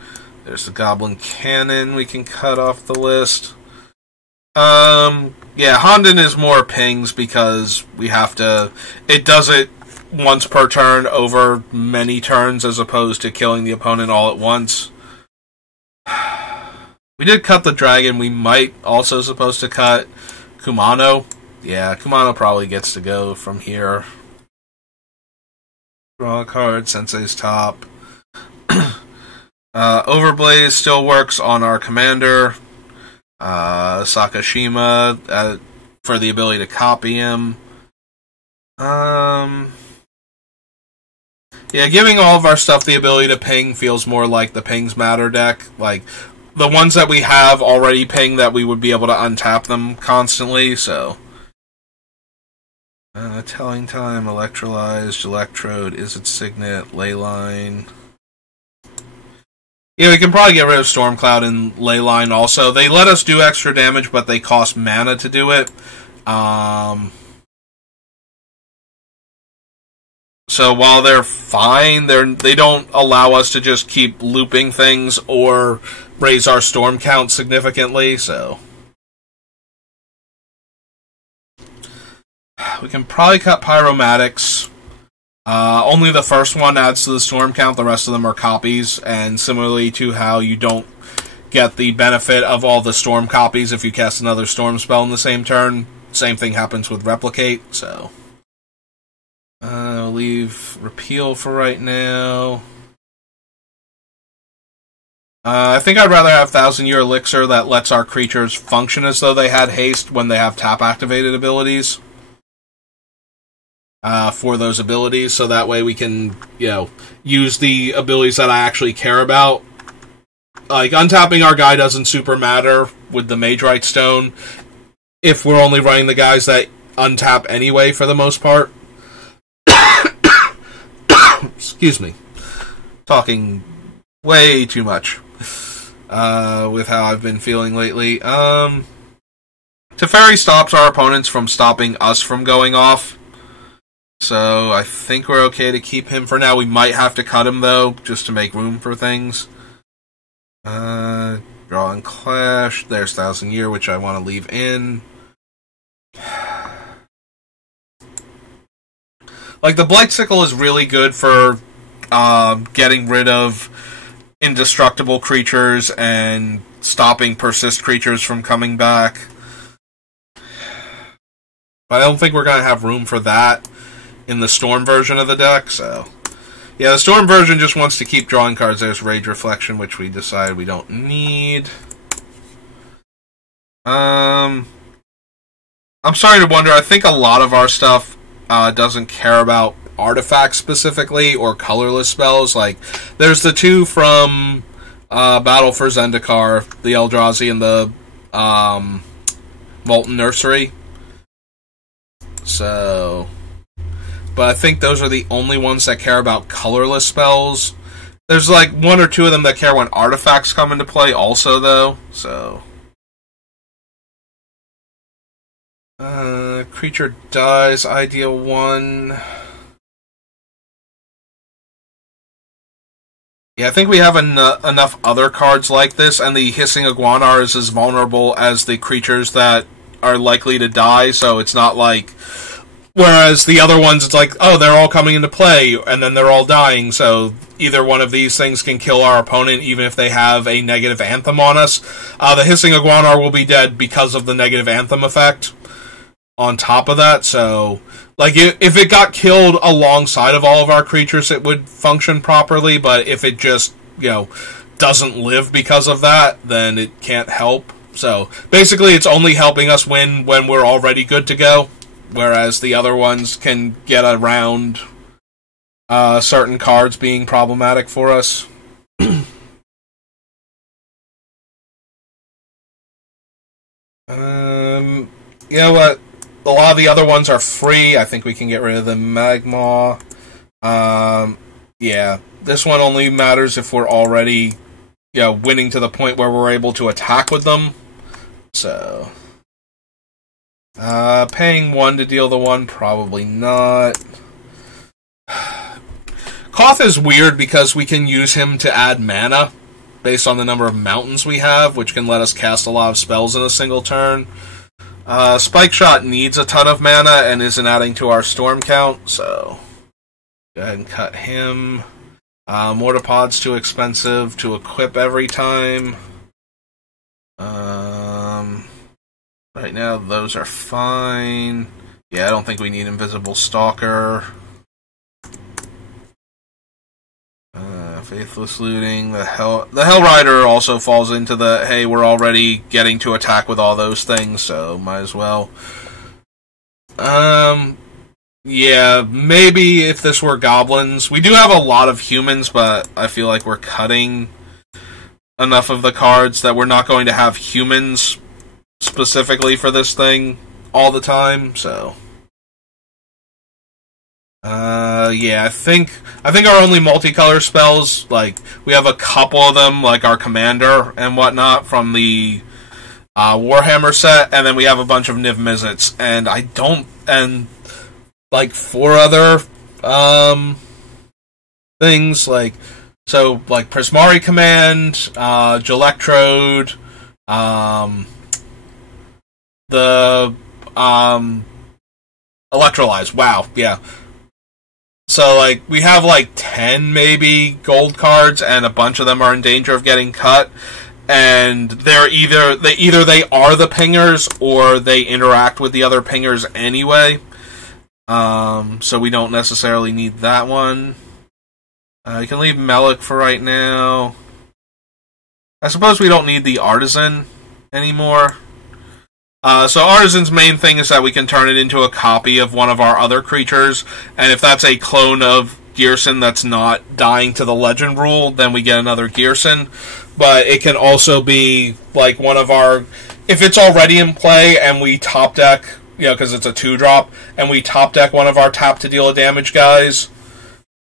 There's the Goblin Cannon we can cut off the list. Yeah, Honden is more pings because we have to... It does it once per turn over many turns as opposed to killing the opponent all at once. We did cut the dragon. We might also supposed to cut Kumano. Yeah, Kumano probably gets to go from here. Draw a card, Sensei's top. Overblaze still works on our commander. Sakashima for the ability to copy him. Yeah, giving all of our stuff the ability to ping feels more like the Pings Matter deck. Like, the ones that we have already ping that we would be able to untap them constantly, so... Telling Time, Electrolyzed, Electrode, Is It Signet, Leyline... Yeah, we can probably get rid of Stormcloud and Leyline also. They let us do extra damage, but they cost mana to do it. So while they're fine, they don't allow us to just keep looping things or raise our storm count significantly, so... We can probably cut Pyromatics. Only the first one adds to the storm count, the rest of them are copies, and similarly to how you don't get the benefit of all the storm copies if you cast another storm spell in the same turn, same thing happens with Replicate, so... I'll leave Repeal for right now. I think I'd rather have 1,000-Year Elixir that lets our creatures function as though they had haste when they have tap-activated abilities. For those abilities, so that way we can, use the abilities that I actually care about. Like, untapping our guy doesn't super matter with the Magerite Stone, if we're only running the guys that untap anyway, for the most part. Excuse me. Talking way too much with how I've been feeling lately. Teferi stops our opponents from stopping us from going off. So I think we're okay to keep him for now. We might have to cut him, though, just to make room for things. Draw and Clash. There's 1,000-Year, which I want to leave in. Like, the Blight Sickle is really good for getting rid of indestructible creatures and stopping persist creatures from coming back. But I don't think we're going to have room for that in the Storm version of the deck, so... Yeah, the Storm version just wants to keep drawing cards. There's Rage Reflection, which we decided we don't need. I'm sorry to wonder, I think a lot of our stuff doesn't care about artifacts specifically, or colorless spells. Like, there's the 2 from Battle for Zendikar, the Eldrazi and the Molten Nursery. So, but I think those are the only ones that care about colorless spells. There's like one or two of them that care when artifacts come into play also, though. So, creature dies, ideal 1. Yeah, I think we have enough other cards like this, and the Hissing Iguanar is as vulnerable as the creatures that are likely to die, so it's not like... Whereas the other ones, it's like, oh, they're all coming into play, and then they're all dying, so either one of these things can kill our opponent, even if they have a negative Anthem on us. The Hissing Iguanar will be dead because of the negative Anthem effect on top of that, so... Like, if it got killed alongside of all of our creatures, it would function properly, but if it just, doesn't live because of that, then it can't help. So, basically, it's only helping us win when we're already good to go, whereas the other ones can get around certain cards being problematic for us. You know what? A lot of the other ones are free. I think we can get rid of the Magma. Yeah, this one only matters if we're already, winning to the point where we're able to attack with them. So, paying 1 to deal the 1, probably not. Koth is weird because we can use him to add mana based on the number of mountains we have, which can let us cast a lot of spells in a single turn. Spike Shot needs a ton of mana and isn't adding to our storm count, so go ahead and cut him. Mortipod's too expensive to equip every time. Right now, those are fine. Yeah, I don't think we need Invisible Stalker. Faithless Looting. The Hell Rider also falls into the, hey, we're already getting to attack with all those things, so might as well. Yeah, maybe if this were goblins. We do have a lot of humans, but I feel like we're cutting enough of the cards that we're not going to have humans specifically for this thing all the time, so... yeah, I think our only multicolor spells, like, we have a couple of them, like our Commander and whatnot from the Warhammer set, and then we have a bunch of Niv Mizzets, and like 4 other things, like Prismari Command, Gelectrode, the Electrolyze. Wow, yeah. So, like, we have, 10, maybe, gold cards, and a bunch of them are in danger of getting cut, and they're either they are the pingers, or they interact with the other pingers anyway. So we don't necessarily need that one. You can leave Melik for right now. I suppose we don't need the Artisan anymore. So Artisan's main thing is that we can turn it into a copy of one of our other creatures, and if that's a clone of Ghyrson that's not dying to the legend rule, then we get another Ghyrson. But it can also be like one of our... If it's already in play and we top deck, because it's a 2-drop, and we top deck one of our tap to deal a damage guys,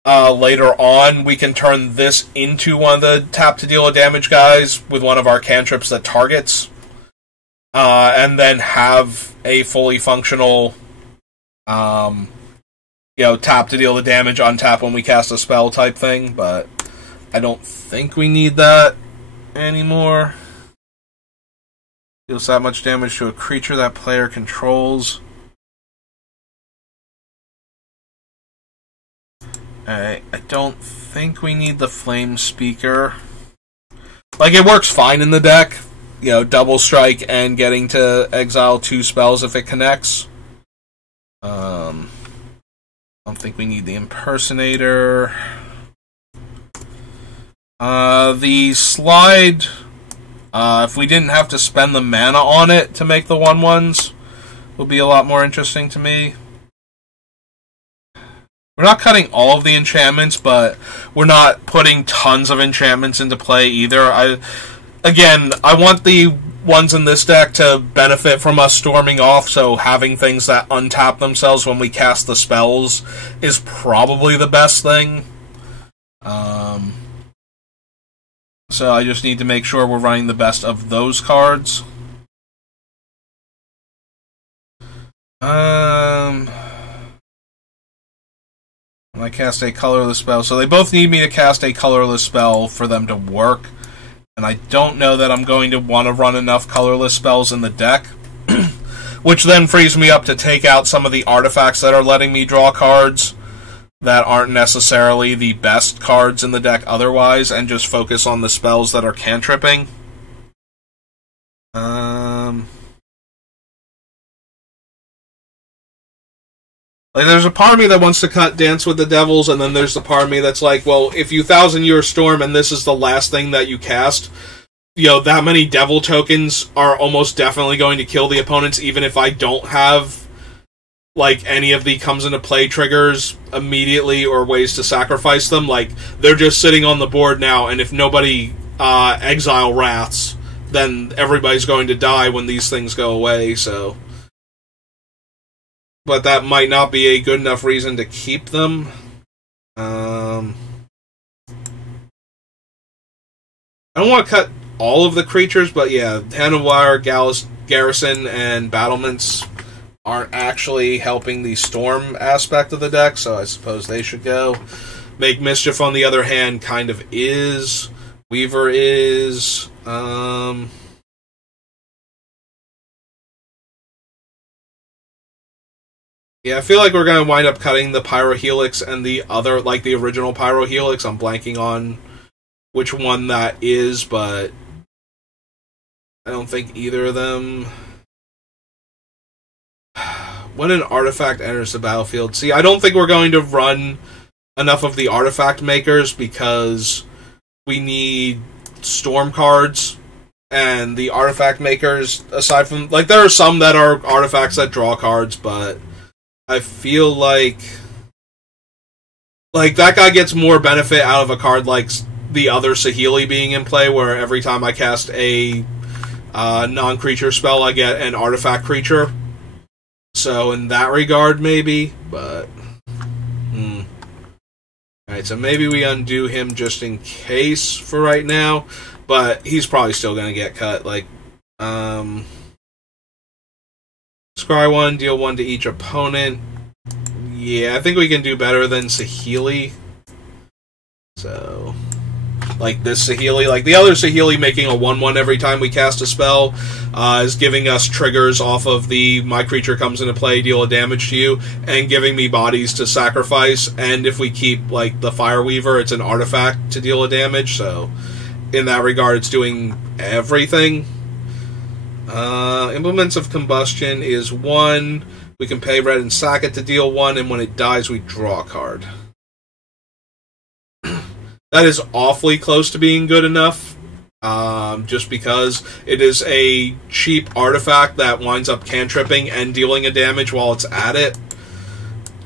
later on, we can turn this into one of the tap to deal a damage guys with one of our cantrips that targets. And then have a fully functional, tap to deal the damage, untap when we cast a spell type thing, but I don't think we need that anymore. Deals that much damage to a creature that player controls. I don't think we need the Flame Speaker. Like, it works fine in the deck. Double strike and getting to exile 2 spells if it connects. I don't think we need the Impersonator. The Slide, if we didn't have to spend the mana on it to make the 1/1s, would be a lot more interesting to me. We're not cutting all of the enchantments, but we're not putting tons of enchantments into play either. I want the ones in this deck to benefit from us storming off, so having things that untap themselves when we cast the spells is probably the best thing. So I just need to make sure we're running the best of those cards. I cast a colorless spell. So they both need me to cast a colorless spell for them to work. And I don't know that I'm going to want to run enough colorless spells in the deck. Which then frees me up to take out some of the artifacts that are letting me draw cards that aren't necessarily the best cards in the deck otherwise, and just focus on the spells that are cantripping. Like, there's a part of me that wants to cut Dance with the Devils, and then there's the part of me that's like, well, if you 1,000-Year Storm and this is the last thing that you cast, you know, that many Devil tokens are almost definitely going to kill the opponents, even if I don't have, like, any of the comes into play triggers immediately or ways to sacrifice them. Like, they're just sitting on the board now, and if nobody exile Wraths, then everybody's going to die when these things go away, so... But that might not be a good enough reason to keep them. I don't want to cut all of the creatures, but yeah, Hand of Wire, Ghyrson, and Battlements aren't actually helping the Storm aspect of the deck, so I suppose they should go. Make Mischief, on the other hand, kind of is. Weaver is. Yeah, I feel like we're going to wind up cutting the Pyrohelix and the other, like the original Pyrohelix. I'm blanking on which one that is, but I don't think either of them. When an artifact enters the battlefield... See, I don't think we're going to run enough of the artifact makers because we need storm cards, and the artifact makers, aside from... Like, there are some that are artifacts that draw cards, but... I feel like that guy gets more benefit out of a card like the other Saheeli being in play, where every time I cast a non-creature spell, I get an artifact creature. So in that regard, maybe, but... Alright, so maybe we undo him just in case for right now, but he's probably still going to get cut. Like, Scry 1, deal 1 to each opponent. Yeah, I think we can do better than Saheeli. So, like this Saheeli, like the other Saheeli making a 1/1 every time we cast a spell, is giving us triggers off of the my creature comes into play, deal a damage to you, and giving me bodies to sacrifice, and if we keep, like, the Fireweaver, it's an artifact to deal a damage, so in that regard it's doing everything. Implements of Combustion is 1. We can pay red and sack it to deal 1, and when it dies, we draw a card. That is awfully close to being good enough, just because it is a cheap artifact that winds up cantripping and dealing a damage while it's at it.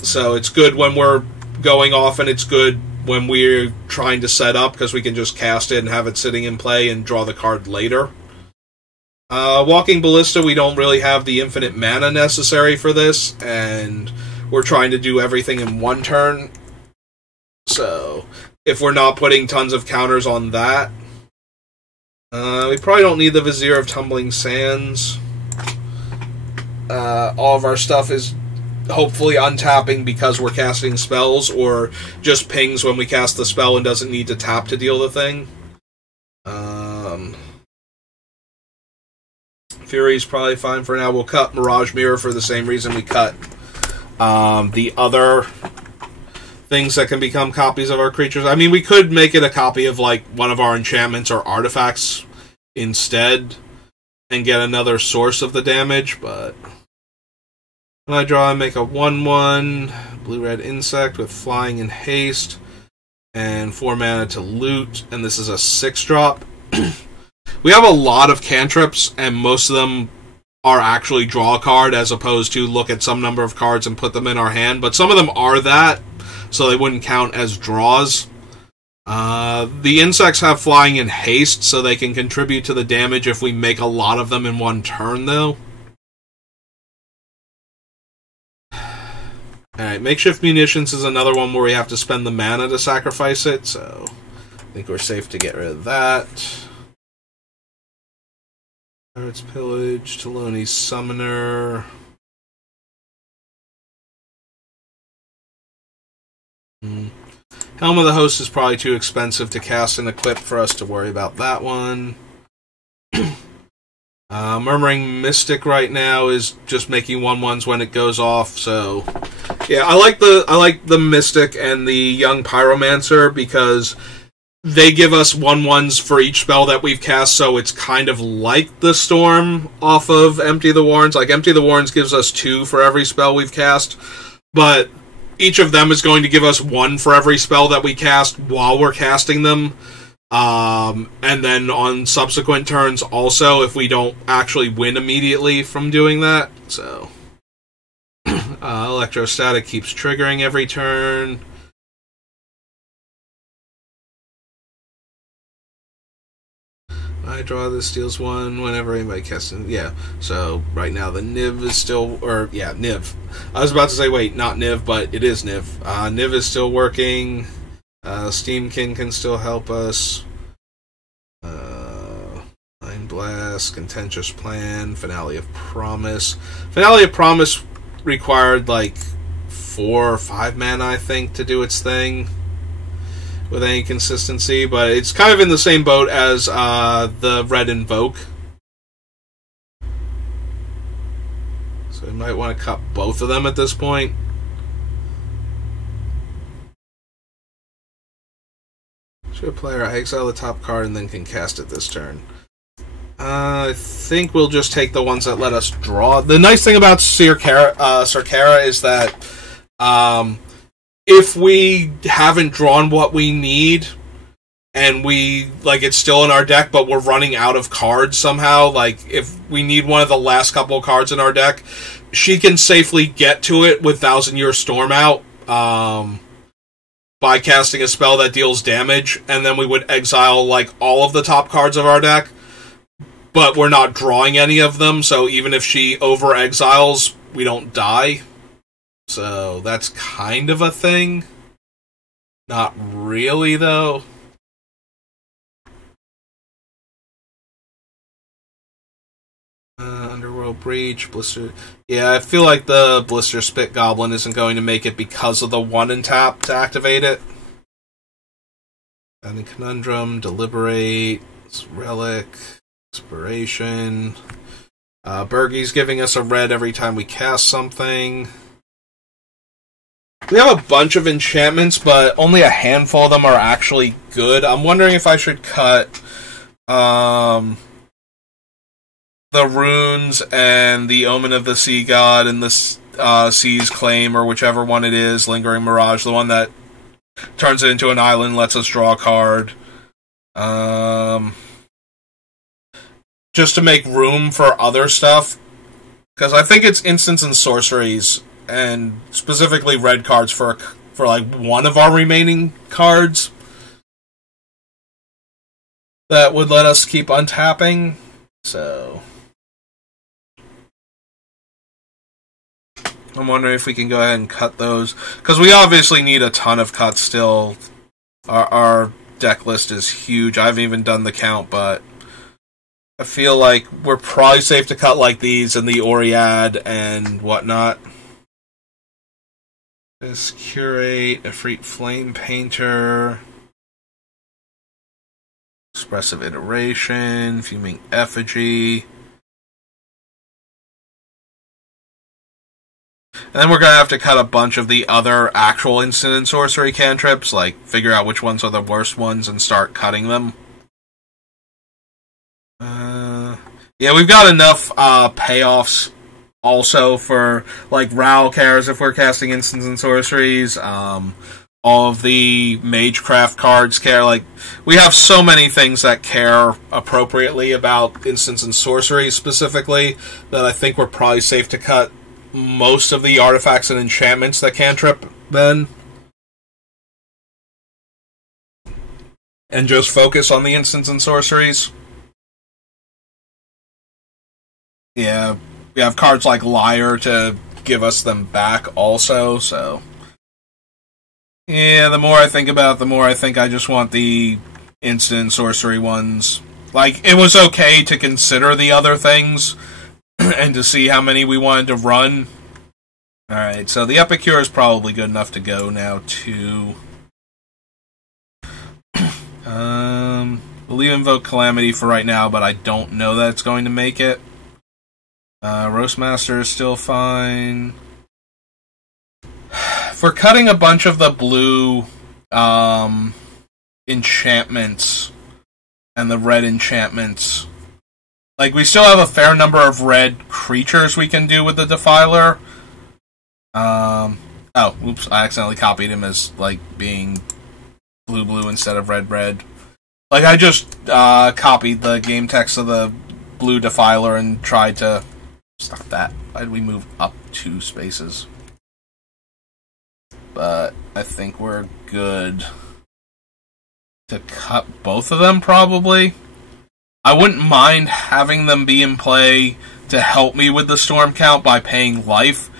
So it's good when we're going off, and it's good when we're trying to set up, because we can just cast it and have it sitting in play and draw the card later. Walking Ballista, we don't really have the infinite mana necessary for this, and we're trying to do everything in one turn. So, if we're not putting tons of counters on that, we probably don't need the Vizier of Tumbling Sands. All of our stuff is hopefully untapping because we're casting spells, or just pings when we cast the spell and doesn't need to tap to deal the thing. Fury's probably fine for now. We'll cut Mirage Mirror for the same reason we cut the other things that can become copies of our creatures. I mean, we could make it a copy of, like, one of our enchantments or artifacts instead and get another source of the damage, but when I draw, I make a 1/1 blue-red insect with flying and haste and 4 mana to loot, and this is a 6-drop. We have a lot of cantrips, and most of them are actually draw a card, as opposed to look at some number of cards and put them in our hand. But some of them are that, so they wouldn't count as draws. The insects have flying and haste, so they can contribute to the damage if we make a lot of them in one turn, though. Alright, makeshift munitions is another one where we have to spend the mana to sacrifice it, so I think we're safe to get rid of that. Pirate's Pillage, Taloni's Summoner. Helm of the Host is probably too expensive to cast and equip for us to worry about that one. Murmuring Mystic right now is just making 1/1s when it goes off, so yeah, I like the Mystic and the Young Pyromancer because they give us 1/1s for each spell that we've cast, so it's kind of like the Storm off of Empty the Warrens. Like, Empty the Warrens gives us 2 for every spell we've cast, but each of them is going to give us 1 for every spell that we cast while we're casting them. And then on subsequent turns also, if we don't actually win immediately from doing that. So, Electrostatic keeps triggering every turn. I draw this, deals 1 whenever anybody casts it. Yeah, so right now the Niv is still, Niv. I was about to say, wait, not Niv, but it is Niv. Niv is still working. Steamkin can still help us. Mind Blast, Contentious Plan, Finale of Promise. Finale of Promise required like 4 or 5 mana, I think, to do its thing with any consistency, but it's kind of in the same boat as the Red Invoke. So we might want to cut both of them at this point. Should a player exile the top card and then can cast it this turn? I think we'll just take the ones that let us draw. The nice thing about Circara is that if we haven't drawn what we need and it's still in our deck, but we're running out of cards somehow, like if we need one of the last couple of cards in our deck, she can safely get to it with Thousand Year Storm out by casting a spell that deals damage, and then we would exile like all of the top cards of our deck, but we're not drawing any of them, so even if she over-exiles, we don't die. So that's kind of a thing. Not really, though. Underworld Breach, Blister. Yeah, I feel like the Blister Spit Goblin isn't going to make it because of the 1 and tap to activate it. And Conundrum, Deliberate, Relic, Inspiration. Bergie's giving us a red every time we cast something. We have a bunch of enchantments, but only a handful of them are actually good. I'm wondering if I should cut the Runes and the Omen of the Sea God and the Sea's Claim, or whichever one it is, Lingering Mirage, the one that turns it into an island, lets us draw a card. Just to make room for other stuff. Because I think it's instants and sorceries, and specifically red cards for like one of our remaining cards that would let us keep untapping. So I'm wondering if we can go ahead and cut those, because we obviously need a ton of cuts still. Our deck list is huge. I haven't even done the count, but I feel like we're probably safe to cut like these and the Oriad and whatnot. This Curate, Efreet Flame Painter, Expressive Iteration, Fuming Effigy. And then we're going to have to cut a bunch of the other actual instant and sorcery cantrips, like figure out which ones are the worst ones and start cutting them. Yeah, we've got enough payoffs also for, like, Rowcares if we're casting instants and sorceries. All of the Magecraft cards care. Like, we have so many things that care appropriately about instants and sorceries specifically that I think we're probably safe to cut most of the artifacts and enchantments that cantrip then. and just focus on the instants and sorceries. Yeah, we have cards like Liar to give us them back also, so... Yeah, the more I think about it, the more I think I just want the instant and sorcery ones. Like, it was okay to consider the other things, and to see how many we wanted to run. Alright, so the Epicure is probably good enough to go now, too. We'll leave Invoke Calamity for right now, but I don't know that it's going to make it. Roastmaster is still fine. For cutting a bunch of the blue enchantments and the red enchantments, like, we still have a fair number of red creatures we can do with the Defiler. Oh, oops, I accidentally copied him as, like, being blue-blue instead of red-red. Like, I just copied the game text of the blue Defiler and tried to... Stop that. Why did we move up 2 spaces? But I think we're good to cut both of them, probably. I wouldn't mind having them be in play to help me with the storm count by paying life,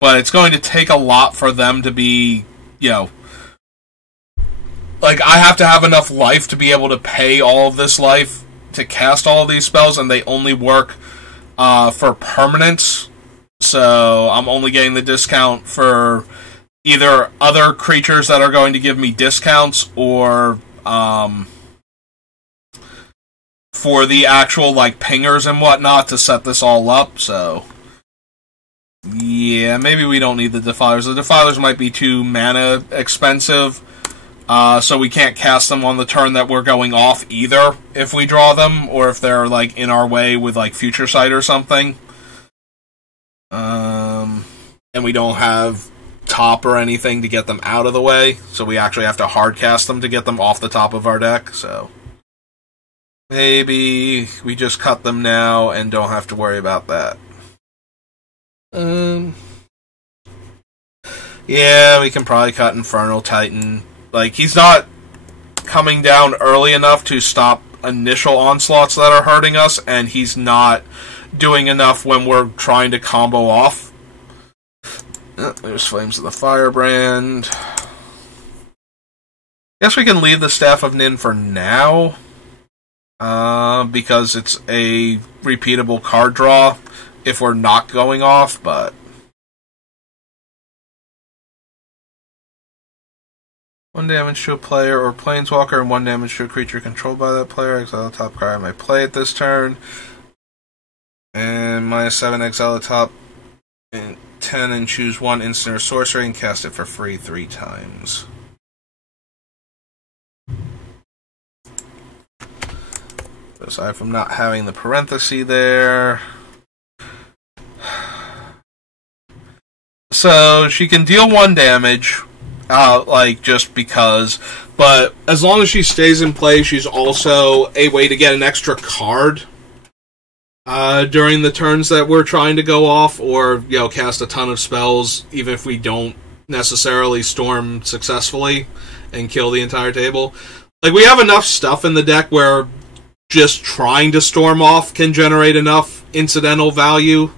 but it's going to take a lot for them to be, you know... Like, I have to have enough life to be able to pay all of this life to cast all of these spells, and they only work for permanence. So I'm only getting the discount for either other creatures that are going to give me discounts, or for the actual, like, pingers and whatnot to set this all up. So yeah, maybe we don't need the Defilers. The Defilers might be too mana expensive. So we can't cast them on the turn that we're going off either, if we draw them, or if they're, like, in our way with, like, Future Sight or something. And we don't have top or anything to get them out of the way, so we actually have to hard cast them to get them off the top of our deck, so... Maybe we just cut them now and don't have to worry about that. Yeah, we can probably cut Infernal Titan. Like, he's not coming down early enough to stop initial onslaughts that are hurting us, and he's not doing enough when we're trying to combo off. There's Flames of the Firebrand. Guess we can leave the Staff of Nin for now, because it's a repeatable card draw if we're not going off, but... 1 damage to a player or planeswalker, and 1 damage to a creature controlled by that player. Exile the top card I might play at this turn. And -7, exile the top 10 and choose 1 instant or sorcery and cast it for free 3 times. Aside from not having the parenthesis there. So she can deal 1 damage. Like, just because. But as long as she stays in play, she's also a way to get an extra card during the turns that we're trying to go off, or, you know, cast a ton of spells, even if we don't necessarily storm successfully and kill the entire table. Like, we have enough stuff in the deck where just trying to storm off can generate enough incidental value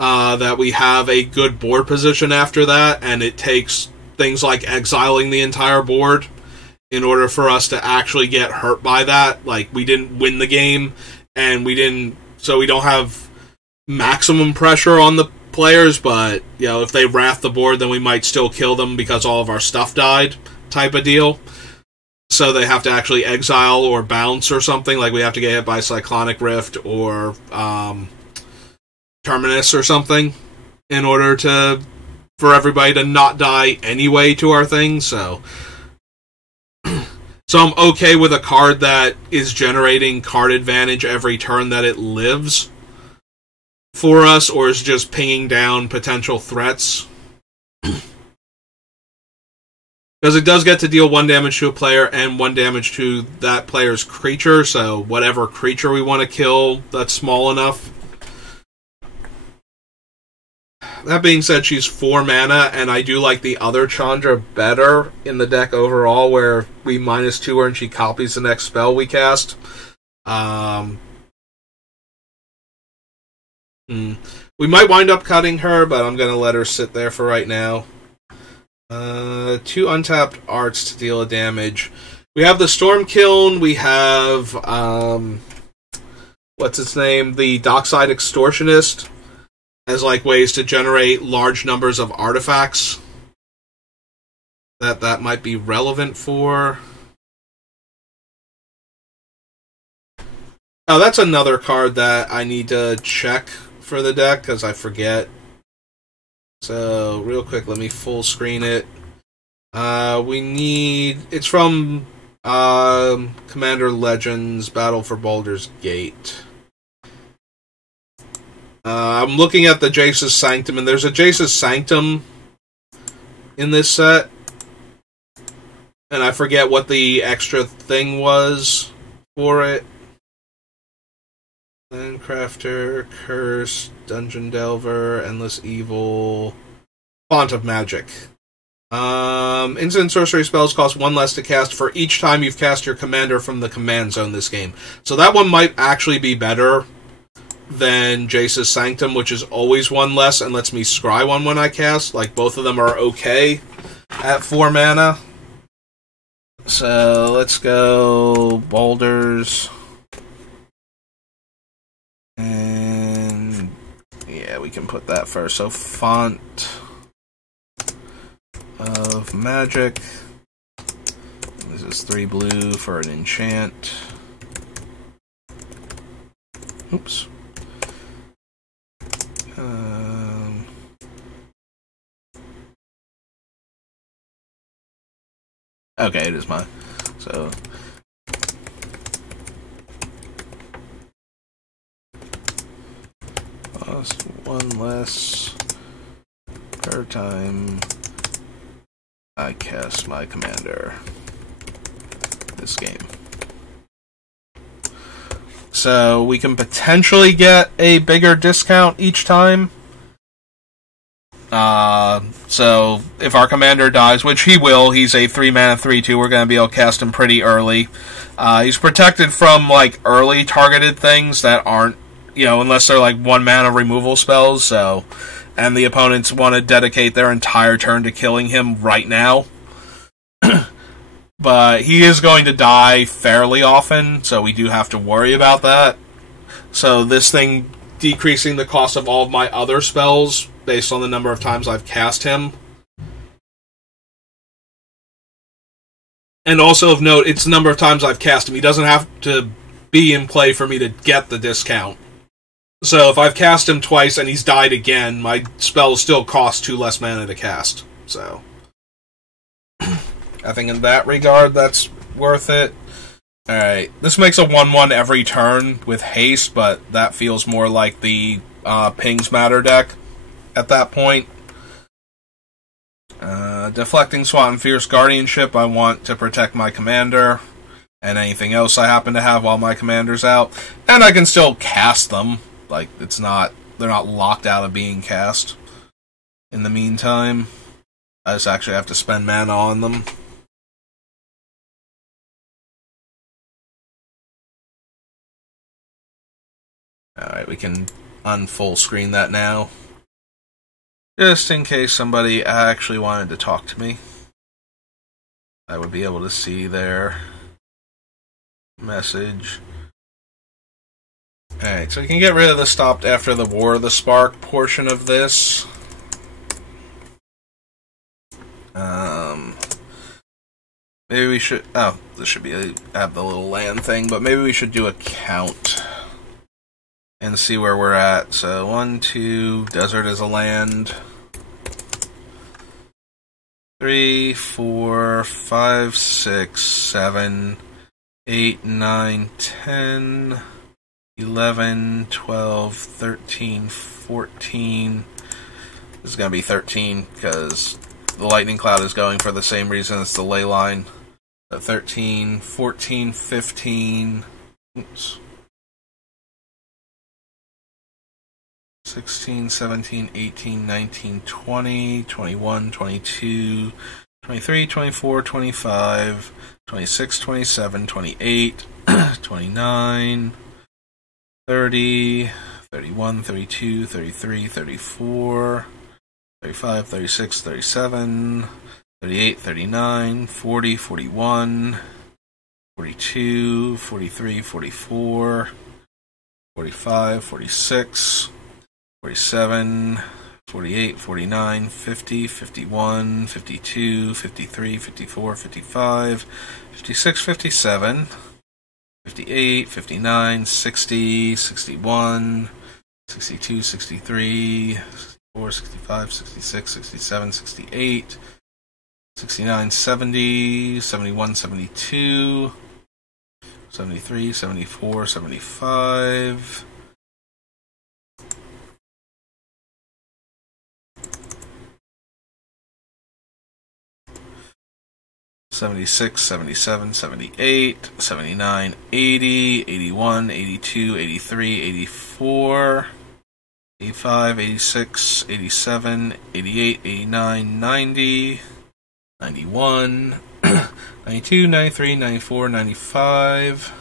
that we have a good board position after that, and it takes things like exiling the entire board in order for us to actually get hurt by that. Like, we didn't win the game, and we don't have maximum pressure on the players, but, you know, if they wrath the board, then we might still kill them because all of our stuff died, type of deal. So they have to actually exile or bounce or something, like we have to get hit by Cyclonic Rift or Terminus or something in order for everybody to not die anyway to our thing, so I'm okay with a card that is generating card advantage every turn that it lives for us, or is just pinging down potential threats. Because it does get to deal 1 damage to a player and 1 damage to that player's creature, so whatever creature we want to kill that's small enough. that being said, she's 4 mana, and I do like the other Chandra better in the deck overall, where we -2 her and she copies the next spell we cast. We might wind up cutting her, but I'm going to let her sit there for right now. 2 untapped arts to deal a damage. We have the Storm Kiln, we have, what's its name? The Dockside Extortionist, as like ways to generate large numbers of artifacts that might be relevant for. Oh, that's another card that I need to check for the deck, because I forget. So, real quick, let me full screen it. It's from Commander Legends Battle for Baldur's Gate. I'm looking at the Jace's Sanctum, and there's a Jace's Sanctum in this set. And I forget what the extra thing was for it. Landcrafter, Curse, Dungeon Delver, Endless Evil, Font of Magic. Instant sorcery spells cost 1 less to cast for each time you've cast your commander from the command zone this game. So that one might actually be better than Jace's Sanctum, which is always 1 less and lets me scry one when I cast. Like, both of them are okay at 4 mana. So, let's go Boulders. And yeah, we can put that first. So, Font of Magic. This is 3 blue for an enchant. Oops. Okay, it is mine. So cost 1 less per time I cast my commander this game. So we can potentially get a bigger discount each time. So if our commander dies, which he will, he's a 3 mana 3/2, we're going to be able to cast him pretty early. He's protected from like early targeted things that aren't, unless they're like 1 mana removal spells, so, and the opponents want to dedicate their entire turn to killing him right now. But he is going to die fairly often, so we do have to worry about that. So this thing decreasing the cost of all of my other spells based on the number of times I've cast him. And also of note, it's the number of times I've cast him. He doesn't have to be in play for me to get the discount. So if I've cast him twice and he's died again, my spells still cost 2 less mana to cast. So I think in that regard, that's worth it. Alright, this makes a 1/1 every turn with haste, but that feels more like the Pings Matter deck at that point. Deflecting Swat and Fierce Guardianship, I want to protect my commander and anything else I happen to have while my commander's out. And I can still cast them. Like, they're not locked out of being cast in the meantime. I just actually have to spend mana on them. Alright, we can unfull screen that now. Just in case somebody actually wanted to talk to me. I would be able to see their message. Alright, so we can get rid of the stopped after the War of the Spark portion of this. Maybe we should... Oh, this should have the little land thing, but maybe we should do a count and see where we're at. So 1, 2, desert is a land. 3, 4, 5, 6, 7, 8, 9, 10, 11, 12, 13, 14. This is going to be 13 because the lightning cloud is going for the same reason as the ley line. So 13, 14, 15. Oops. 16, 17, 18, 19, 20, 21, 22, 23, 24, 25, 26, 27, 28, 29, 30, 31, 32, 33, 34, 35, 36, 37, 38, 39, 40, 41, 42, 43, 44, 45, 46, 47, 48, 49, 50, 51, 52, 53, 54, 55, 56, 57, 58, 59, 60, 61, 62, 63, 64, 65, 66, 67, 68, 69, 70, 71, 72, 73, 74, 75, 76, 77, 78, 79, 80, 81, 82, 83, 84, 85, 86, 87, 88, 89, 90, 91, 92, 93, 94, 95,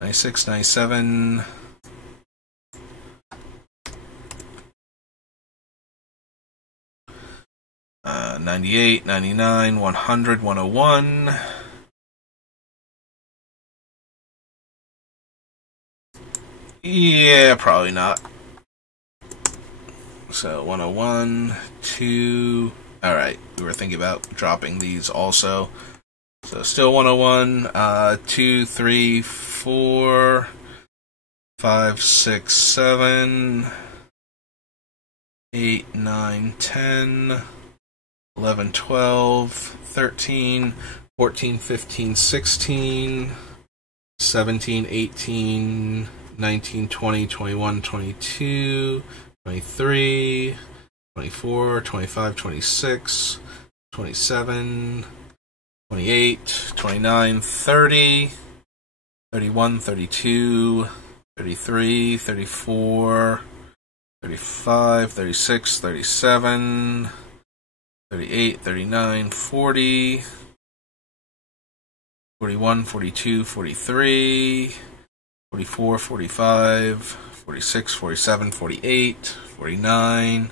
96, 97, 98, 99, 100, 101, yeah, probably not. So 101, 2, alright, we were thinking about dropping these also. So still 101, 2, 3, 4, 5, 6, 7, 8, 9, 10, 11, 12, 13, 14, 15, 16, 17, 18, 19, 20, 21, 22, 23, 24, 25, 26, 27, 28, 29, 30, 31, 32, 33, 34, 35, 36, 37, 38, 39, 40, 41, 42, 43, 44, 45, 46, 47, 48, 49,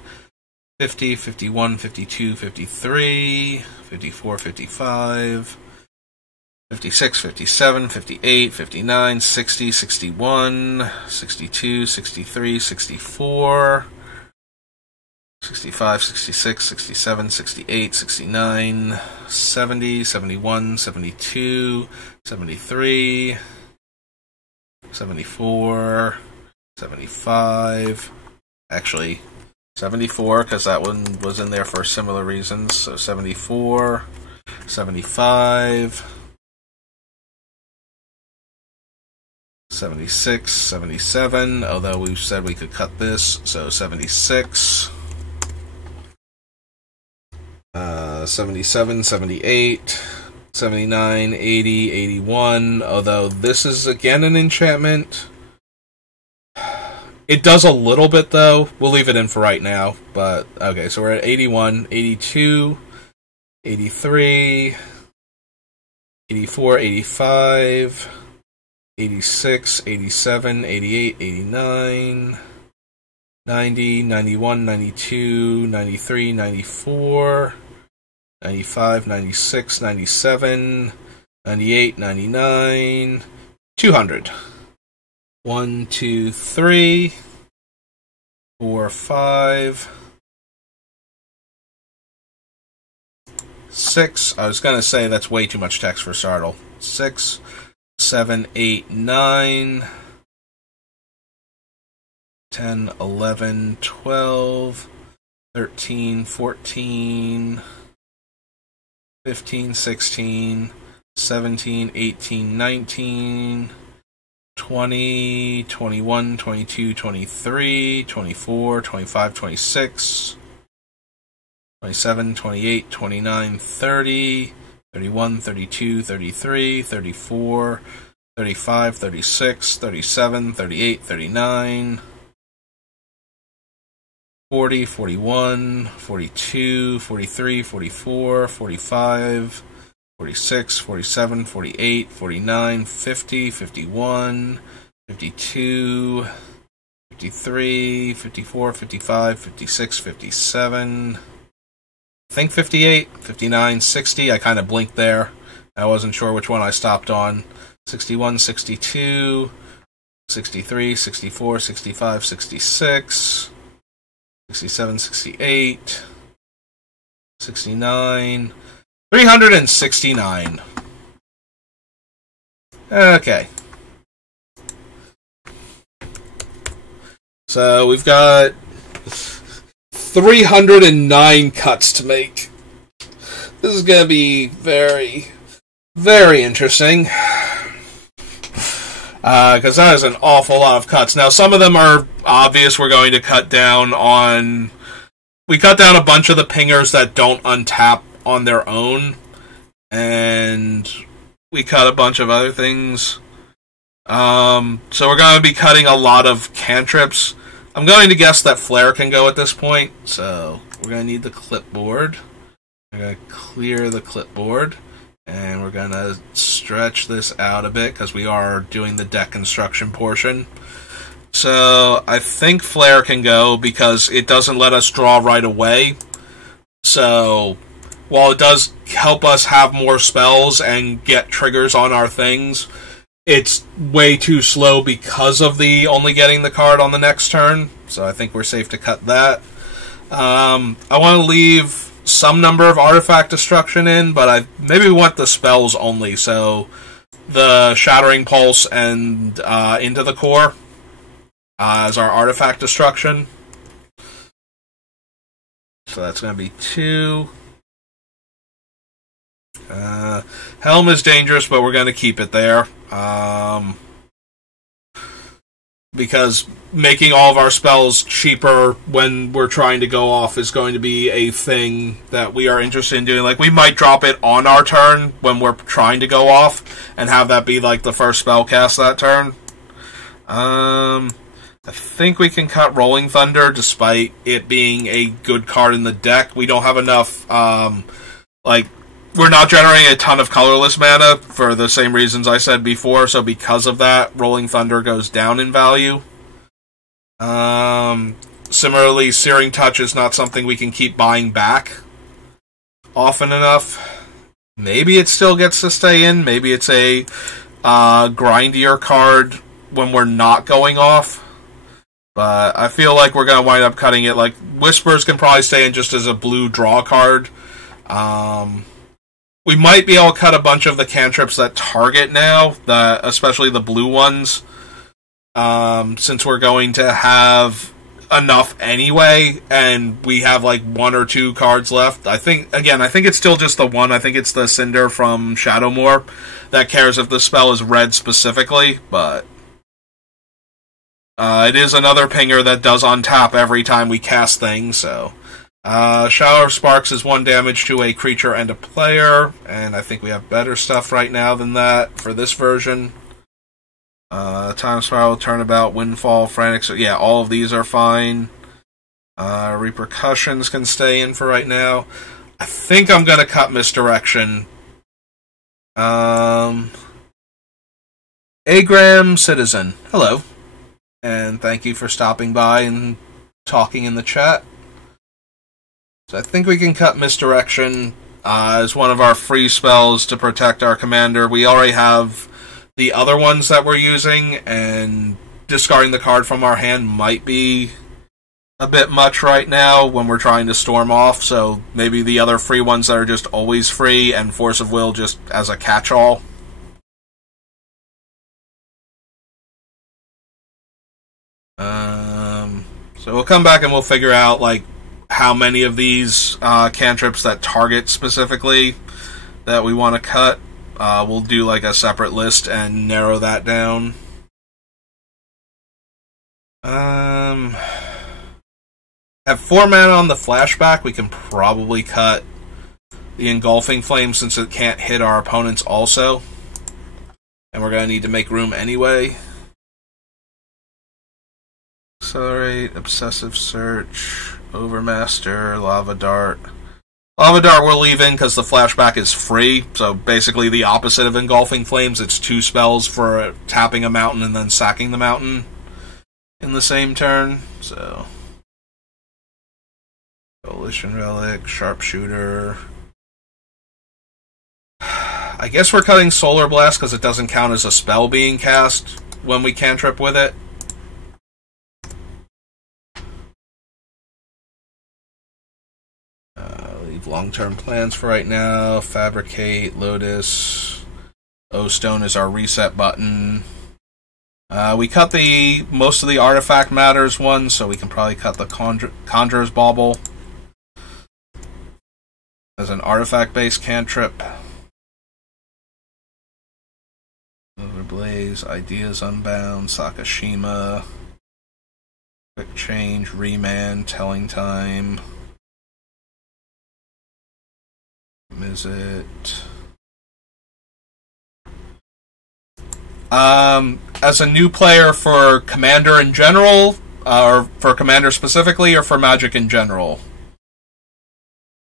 50, 51, 52, 53, 54, 55, 56, 57, 58, 59, 60, 61, 62, 63, 64, 65, 66, 67, 68, 69, 70, 71, 72, 73, 74, 75, actually 74 because that one was in there for similar reasons, so 74, 75, 76, 77, although we've said we could cut this, so 76, 77, 78, 79, 80, 81, although this is again an enchantment. It does a little bit though, we'll leave it in for right now, but okay, so we're at 81, 82, 83, 84, 85, 86, 87, 88, 89, 90, 91, 92, 93, 94, 95, 96, 97, 98, 99, 200. 1, 2, 3, 4, 5, 6. I was going to say that's way too much text for Startle. 6, 7, 8, 9, 10, 11, 12, 13, 14, 15, 16, 17, 18, 19, 20, 21, 22, 23, 24, 25, 26, 27, 28, 29, 30, 31, 32, 33, 34, 35, 36, 37, 38, 39, 40, 41, 42, 43, 44, 45, 46, 47, 48, 49, 50, 51, 52, 53, 54, 55, 56, 57, I think 58, 59, 60. I kind of blinked there. I wasn't sure which one I stopped on. 61, 62, 63, 64, 65, 66, 67, 68, 69, 369. Okay. So we've got 309 cuts to make. This is going to be very, very interesting. Because that is an awful lot of cuts. Now, some of them are obvious. We're going to cut down on... We cut down a bunch of the pingers that don't untap on their own. And we cut a bunch of other things. So we're going to be cutting a lot of cantrips. I'm going to guess that Flare can go at this point. So we're going to need the clipboard. We're going to clear the clipboard. And we're going to stretch this out a bit because we are doing the deck construction portion. So I think Flare can go because it doesn't let us draw right away. So while it does help us have more spells and get triggers on our things, it's way too slow because of the only getting the card on the next turn. So I think we're safe to cut that. I want to leave some number of artifact destruction in, but maybe we want the spells only. So the Shattering Pulse and Into the Core as our artifact destruction. So that's going to be 2. Helm is dangerous, but we're going to keep it there. Because making all of our spells cheaper when we're trying to go off is going to be a thing that we are interested in doing. Like, we might drop it on our turn when we're trying to go off and have that be, like, the first spell cast that turn. I think we can cut Rolling Thunder despite it being a good card in the deck. We don't have enough, we're not generating a ton of colorless mana for the same reasons I said before, so because of that, Rolling Thunder goes down in value. Similarly, Searing Touch is not something we can keep buying back often enough. Maybe it still gets to stay in. Maybe it's a grindier card when we're not going off. But I feel like we're going to wind up cutting it. Like, Whispers can probably stay in just as a blue draw card. We might be able to cut a bunch of the cantrips that target now, especially the blue ones, since we're going to have enough anyway, and we have like 1 or 2 cards left. I think it's still just the one. I think it's the Cinder from Shadowmoor that cares if the spell is red specifically, but it is another pinger that does untap every time we cast things, so... Shower of Sparks is 1 damage to a creature and a player, and I think we have better stuff right now than that for this version. Time Spiral, Turnabout, Windfall, Frantic, so yeah, all of these are fine. Repercussions can stay in for right now. I think I'm gonna cut Misdirection. Agram Citizen, hello. And thank you for stopping by and talking in the chat. So I think we can cut Misdirection as one of our free spells to protect our commander. We already have the other ones that we're using, and discarding the card from our hand might be a bit much right now when we're trying to storm off, so maybe the other free ones that are just always free, and Force of Will just as a catch-all. So we'll come back and we'll figure out, like, how many of these cantrips that target specifically that we want to cut. We'll do like a separate list and narrow that down. At 4 mana on the flashback, we can probably cut the Engulfing Flame since it can't hit our opponents also. And we're going to need to make room anyway. Accelerate, Obsessive Search, Overmaster, Lava Dart. Lava Dart we'll leave in because the flashback is free, so basically the opposite of Engulfing Flames. It's 2 spells for tapping a mountain and then sacking the mountain in the same turn, so... Coalition Relic, Sharpshooter... I guess we're cutting Solar Blast because it doesn't count as a spell being cast when we cantrip with it. Leave long-term plans for right now. Fabricate, Lotus. O-Stone is our reset button. We cut most of the Artifact Matters ones, so we can probably cut the Conjurer's Bauble as an artifact-based cantrip. Overblaze, Ideas Unbound, Sakashima, Quick Change, Remand, Telling Time, Visit. As a new player for Commander in general, or for Commander specifically, or for Magic in general?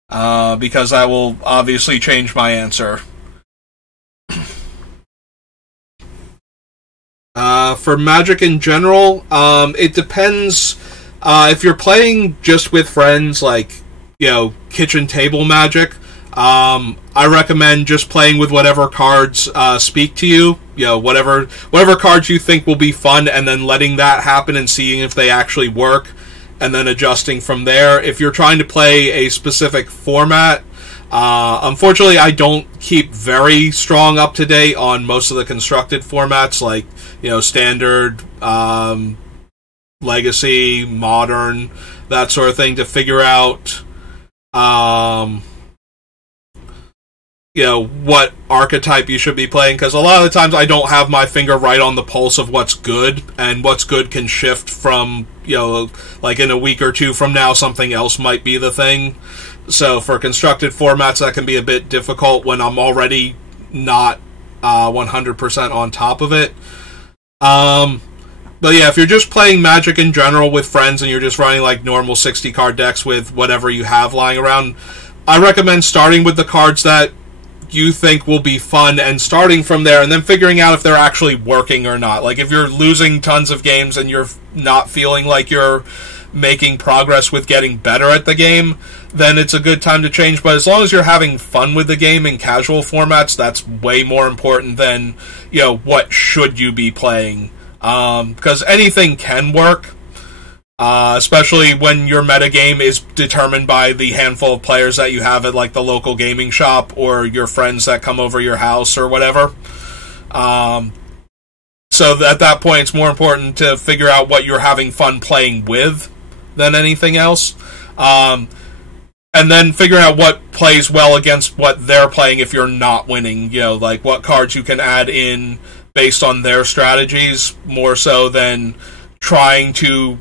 Because that will obviously change my answer. For Magic in general, it depends. If you're playing just with friends, like, kitchen table Magic, I recommend just playing with whatever cards speak to you. Whatever cards you think will be fun, and then letting that happen and seeing if they actually work, and then adjusting from there. If you're trying to play a specific format, unfortunately, I don't keep very strong up to date on most of the constructed formats, like Standard, Legacy, Modern, that sort of thing, to figure out what archetype you should be playing, because a lot of the times I don't have my finger right on the pulse of what's good, and what's good can shift from, like in a week or two from now, something else might be the thing. So for constructed formats, that can be a bit difficult when I'm already not 100% on top of it. But yeah, if you're just playing Magic in general with friends and you're just running like normal 60-card decks with whatever you have lying around, I recommend starting with the cards that you think will be fun and starting from there, and then figuring out if they're actually working or not. Like, if you're losing tons of games and you're not feeling like you're making progress with getting better at the game, then it's a good time to change. But as long as you're having fun with the game in casual formats, that's way more important than, what should you be playing. Because anything can work, especially when your metagame is determined by the handful of players that you have at, like, the local gaming shop or your friends that come over your house or whatever. So at that point, it's more important to figure out what you're having fun playing with than anything else. And then figure out what plays well against what they're playing if you're not winning. Like what cards you can add in based on their strategies, more so than trying to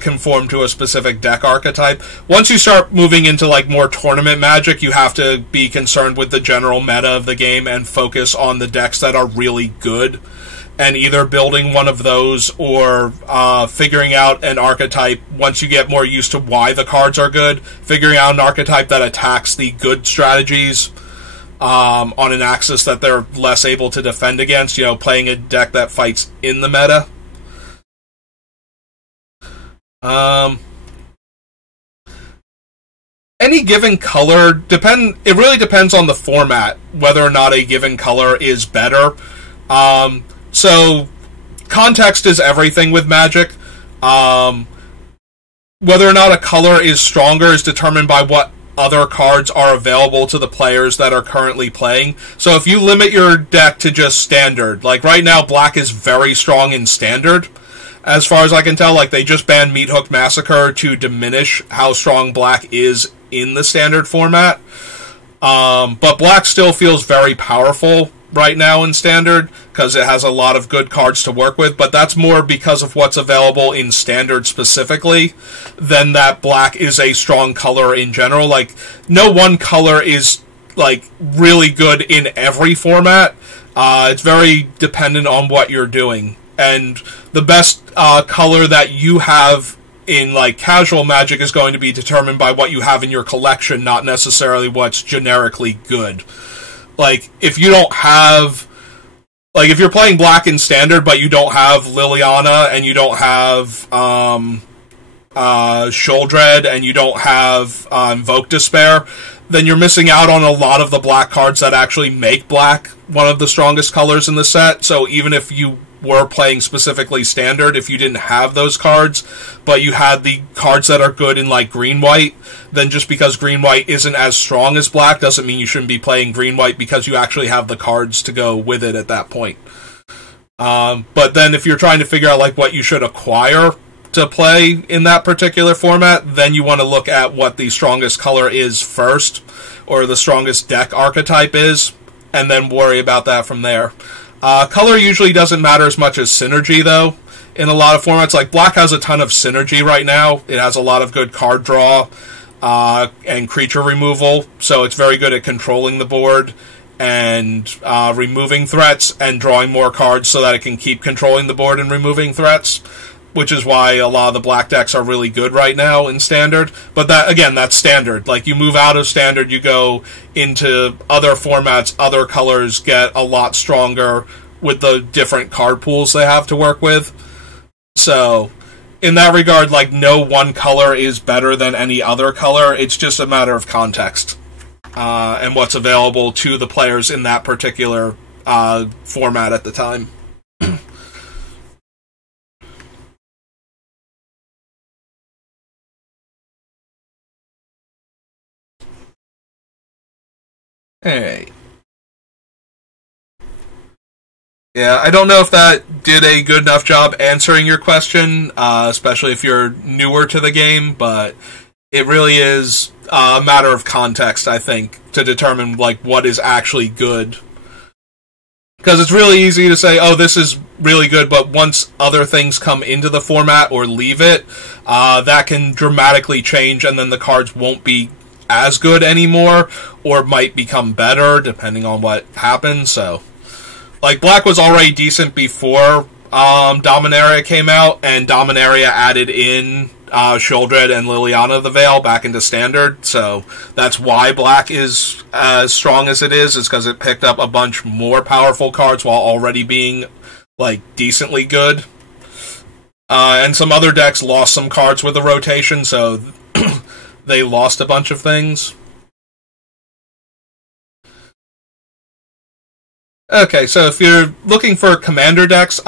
conform to a specific deck archetype. Once you start moving into like more tournament Magic, you have to be concerned with the general meta of the game and focus on the decks that are really good, and either building one of those or figuring out an archetype. Once you get more used to why the cards are good, figuring out an archetype that attacks the good strategies on an axis that they're less able to defend against, playing a deck that fights in the meta. Any given color, it really depends on the format, whether or not a given color is better. So, context is everything with Magic. Whether or not a color is stronger is determined by what other cards are available to the players that are currently playing. So if you limit your deck to just Standard, like right now Black is very strong in Standard, as far as I can tell. Like, they just banned Meat Hook Massacre to diminish how strong Black is in the Standard format. But Black still feels very powerful right now in Standard, because it has a lot of good cards to work with, but that's more because of what's available in Standard specifically, than that Black is a strong color in general. Like, no one color is, like, really good in every format. It's very dependent on what you're doing. and the best color that you have in like casual Magic is going to be determined by what you have in your collection, not necessarily what's generically good. Like, if you don't have, like, if you're playing Black in Standard, but you don't have Liliana, and you don't have Sheoldred, and you don't have Invoke Despair, then you're missing out on a lot of the black cards that actually make black one of the strongest colors in the set. So even if you were playing specifically Standard, if you didn't have those cards, but you had the cards that are good in like green-white, then just because green-white isn't as strong as black doesn't mean you shouldn't be playing green-white, because you actually have the cards to go with it at that point. But then if you're trying to figure out like what you should acquire to play in that particular format, then you want to look at what the strongest color is first, or the strongest deck archetype is, and then worry about that from there. Color usually doesn't matter as much as synergy, though, in a lot of formats. Like, Black has a ton of synergy right now. It has a lot of good card draw and creature removal, so it's very good at controlling the board and removing threats and drawing more cards so that it can keep controlling the board and removing threats, which is why a lot of the black decks are really good right now in Standard. But that, again, that's Standard. Like, you move out of Standard, you go into other formats, other colors get a lot stronger with the different card pools they have to work with. So, in that regard, like, no one color is better than any other color. It's just a matter of context and what's available to the players in that particular format at the time. Hey. Yeah, I don't know if that did a good enough job answering your question, especially if you're newer to the game, but it really is a matter of context, I think, to determine like what is actually good. Because it's really easy to say, oh, this is really good, but once other things come into the format or leave it, that can dramatically change, and then the cards won't be as good anymore, or might become better, depending on what happens. So, like, Black was already decent before Dominaria came out, and Dominaria added in Sheoldred and Liliana the Veil back into Standard, so that's why Black is as strong as it is because it picked up a bunch more powerful cards while already being, like, decently good. And some other decks lost some cards with the rotation, so they lost a bunch of things. Okay, so if you're looking for Commander decks,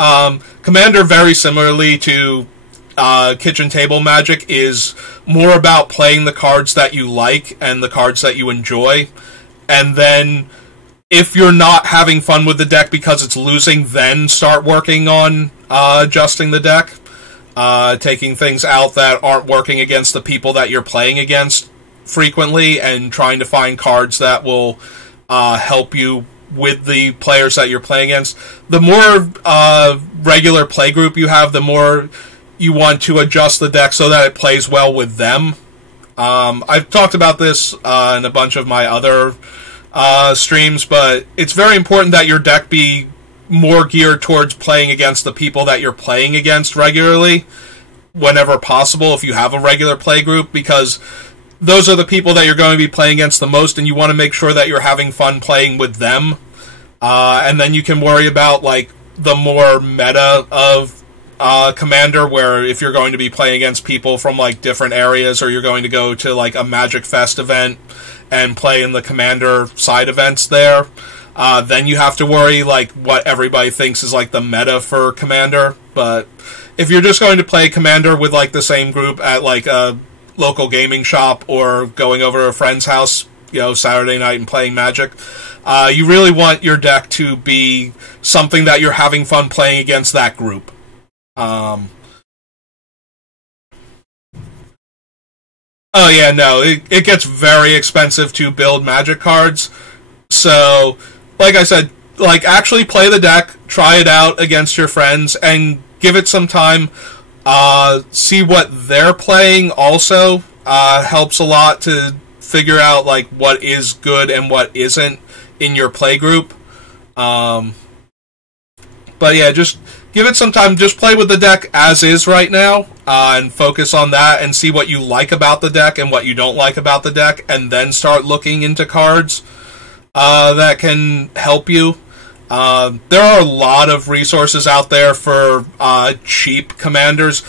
Commander, very similarly to Kitchen Table Magic, is more about playing the cards that you like and the cards that you enjoy. And then, if you're not having fun with the deck because it's losing, then start working on adjusting the deck. Taking things out that aren't working against the people that you're playing against frequently, and trying to find cards that will help you with the players that you're playing against. The more regular playgroup you have, the more you want to adjust the deck so that it plays well with them. I've talked about this in a bunch of my other streams, but it's very important that your deck be more geared towards playing against the people that you're playing against regularly, whenever possible, if you have a regular play group, because those are the people that you're going to be playing against the most, and you want to make sure that you're having fun playing with them. And then you can worry about, like, the more meta of Commander, where if you're going to be playing against people from, like, different areas, or you're going to go to, like, a Magic Fest event and play in the Commander side events there, then you have to worry, like, what everybody thinks is, like, the meta for Commander. But if you're just going to play Commander with, like, the same group at, like, a local gaming shop, or going over to a friend's house, you know, Saturday night and playing Magic, you really want your deck to be something that you're having fun playing against that group. Oh yeah, no, it gets very expensive to build Magic cards, so like I said, like, actually play the deck, try it out against your friends, and give it some time. See what they're playing also helps a lot to figure out, like, what is good and what isn't in your play group. But yeah, just give it some time. Just play with the deck as is right now, and focus on that and see what you like about the deck and what you don't like about the deck, and then start looking into cards that can help you. There are a lot of resources out there for cheap commanders.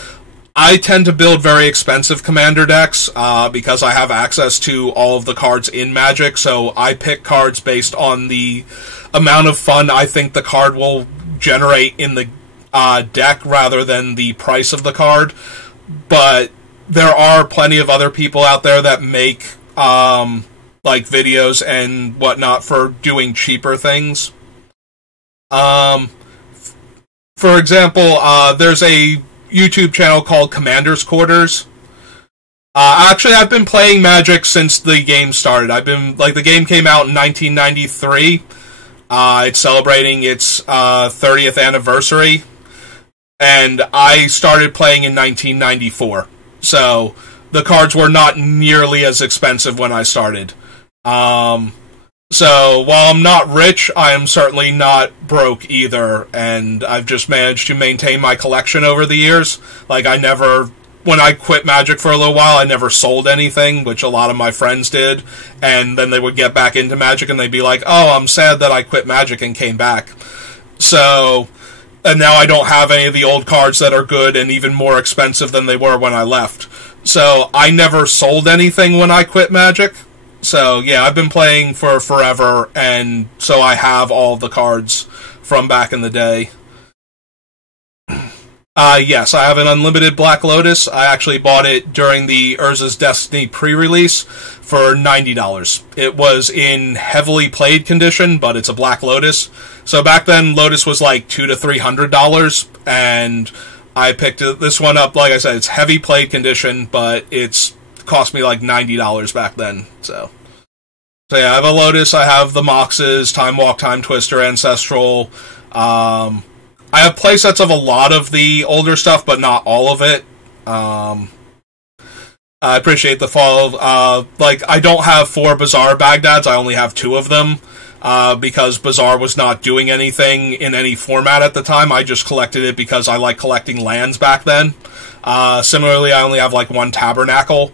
I tend to build very expensive commander decks because I have access to all of the cards in Magic, so I pick cards based on the amount of fun I think the card will generate in the deck rather than the price of the card. But there are plenty of other people out there that make like videos and whatnot for doing cheaper things. For example, there's a YouTube channel called Commander's Quarters. Actually, I've been playing Magic since the game started. The game came out in 1993. It's celebrating its 30th anniversary. And I started playing in 1994. So, the cards were not nearly as expensive when I started. So, while I'm not rich, I am certainly not broke either, and I've just managed to maintain my collection over the years. Like, when I quit Magic for a little while, I never sold anything, which a lot of my friends did, and then they would get back into Magic, and they'd be like, oh, I'm sad that I quit Magic and came back. So, and now I don't have any of the old cards that are good and even more expensive than they were when I left. So, I never sold anything when I quit Magic. So, yeah, I've been playing for forever, and so I have all the cards from back in the day. Yes, I have an unlimited Black Lotus. I actually bought it during the Urza's Destiny pre-release for $90. It was in heavily played condition, but it's a Black Lotus. So back then, Lotus was like $200 to $300, and I picked this one up. Like I said, it's heavy played condition, but it's cost me like $90 back then. So yeah, I have a Lotus, I have the Moxes, Time Walk, Time Twister, Ancestral. I have playsets of a lot of the older stuff, but not all of it. I appreciate the fall. I don't have 4 Bazaar Bagdads, I only have 2 of them. Because Bazaar was not doing anything in any format at the time. I just collected it because I like collecting lands back then. Similarly, I only have 1 Tabernacle.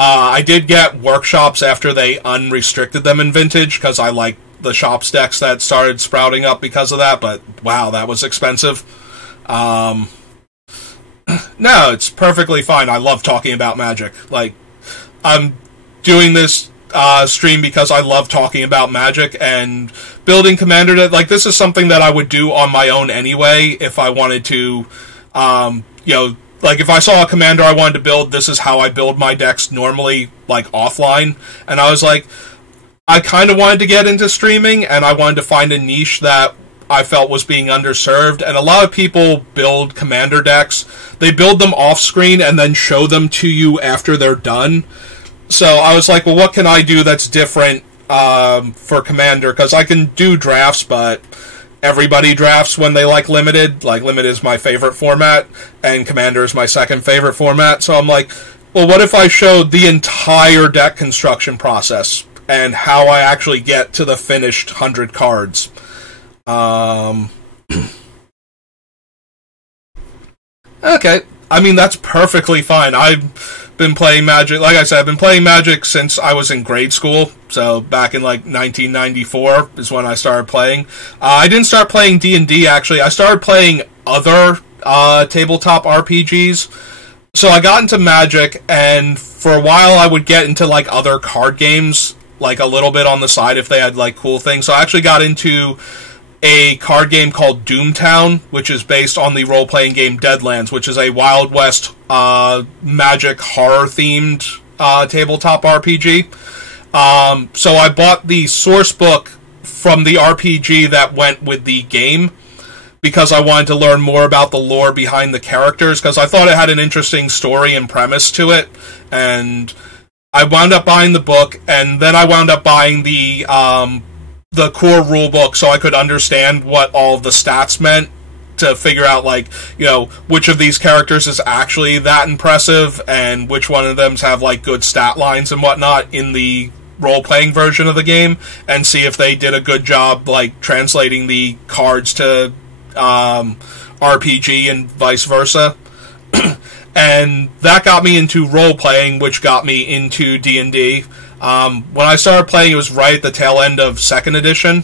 I did get Workshops after they unrestricted them in Vintage, because I like the Shops decks that started sprouting up because of that, but wow, that was expensive. No, it's perfectly fine. I love talking about Magic. I'm doing this stream because I love talking about Magic and building Commander deck. This is something that I would do on my own anyway if I wanted to, if I saw a commander I wanted to build, this is how I build my decks normally, offline. And I was like, I kind of wanted to get into streaming, and I wanted to find a niche that I felt was being underserved. And a lot of people build commander decks. They build them off-screen and then show them to you after they're done. So I was like, well, what can I do that's different for commander? Because I can do drafts, but everybody drafts when they like Limited. Limited is my favorite format, and Commander is my second favorite format. So I'm like, well, what if I showed the entire deck construction process and how I actually get to the finished 100 cards? Okay, I mean, that's perfectly fine. I've been playing Magic, like I said, I've been playing Magic since I was in grade school, so back in 1994 is when I started playing. I didn't start playing D&D, actually. I started playing other tabletop RPGs. So I got into Magic, and for a while I would get into other card games, a little bit on the side if they had cool things. So I actually got into a card game called Doomtown, which is based on the role-playing game Deadlands, which is a Wild West magic horror-themed tabletop RPG. So I bought the source book from the RPG that went with the game, because I wanted to learn more about the lore behind the characters, because I thought it had an interesting story and premise to it, and I wound up buying the book, and then I wound up buying the core rule book so I could understand what all the stats meant, to figure out, which of these characters is actually that impressive, and which one of them have, good stat lines and whatnot in the role-playing version of the game, and see if they did a good job, translating the cards to RPG and vice versa. And that got me into role-playing, which got me into D&D. When I started playing, it was right at the tail end of 2nd edition,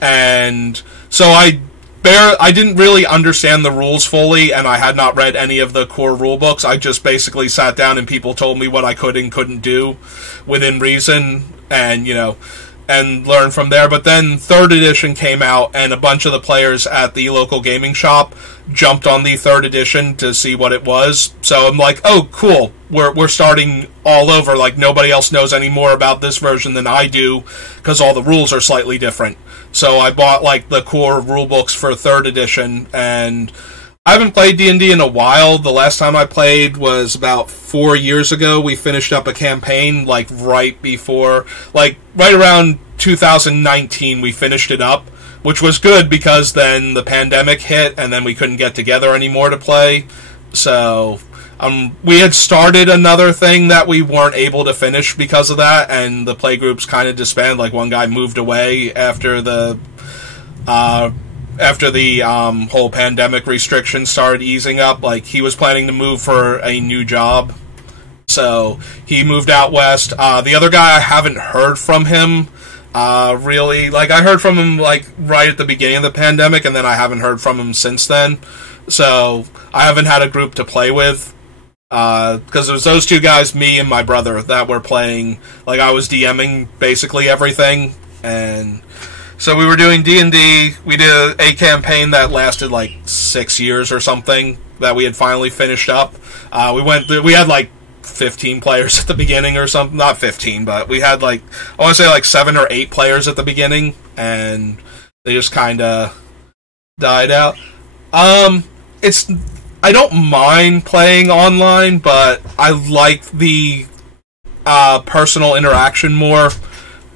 and so I didn't really understand the rules fully, and I had not read any of the core rule books. I just basically sat down and people told me what I could and couldn't do within reason, and, and learned from there. But then 3rd edition came out, and a bunch of the players at the local gaming shop jumped on the 3rd edition to see what it was. So I'm like, oh, cool. We're starting all over. Like, nobody else knows any more about this version than I do, because all the rules are slightly different. So I bought, like, the core rule books for 3rd edition, and I haven't played D&D in a while. The last time I played was about 4 years ago. We finished up a campaign, like, right around 2019 we finished it up, which was good because then the pandemic hit and then we couldn't get together anymore to play. So we had started another thing that we weren't able to finish because of that, and the playgroups kind of disbanded. Like, one guy moved away after the whole pandemic restrictions started easing up. Like, he was planning to move for a new job, so he moved out west. The other guy, I haven't heard from him really. Like, I heard from him, like, right at the beginning of the pandemic, and then I haven't heard from him since then. So I haven't had a group to play with, because it was those two guys, me and my brother, that were playing. Like, I was DMing basically everything, and so we were doing D&D. We did a campaign that lasted like 6 years or something that we had finally finished up. We had like 15 players at the beginning or something. Not 15, but we had like, I want to say like 7 or 8 players at the beginning, and they just kind of died out. I don't mind playing online, but I like the personal interaction more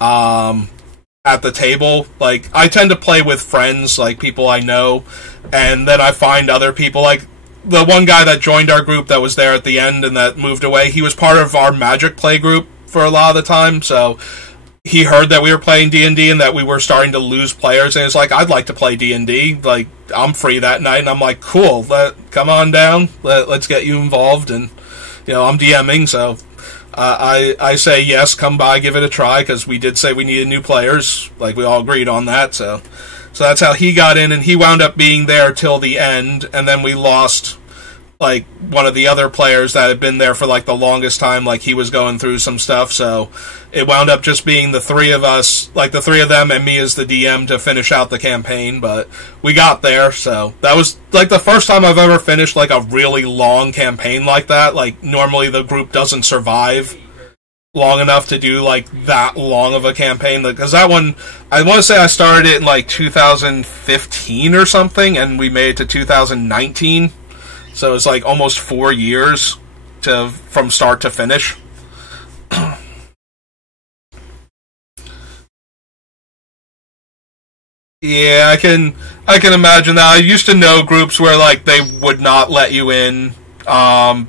at the table. Like, I tend to play with friends, like people I know, and then I find other people. Like, the one guy that joined our group that was there at the end and that moved away, he was part of our Magic play group for a lot of the time, so he heard that we were playing D&D and that we were starting to lose players, and it's like, I'd like to play D&D. Like, I'm free that night, and I'm like, cool, come on down, let's get you involved. And, I'm DMing, so I say yes, come by, give it a try, because we did say we needed new players. Like, we all agreed on that, so that's how he got in, and he wound up being there till the end, and then we lost, like, one of the other players that had been there for, like, the longest time. Like, he was going through some stuff, so it wound up just being the 3 of us, like, the 3 of them and me as the DM to finish out the campaign, but we got there, so that was, like, the first time I've ever finished, like, a really long campaign like that. Like, normally the group doesn't survive long enough to do, like, that long of a campaign, because that one, I want to say I started it in, like, 2015 or something, and we made it to 2019. So it's like almost 4 years from start to finish. Yeah, I can imagine that. I used to know groups where, like, they would not let you in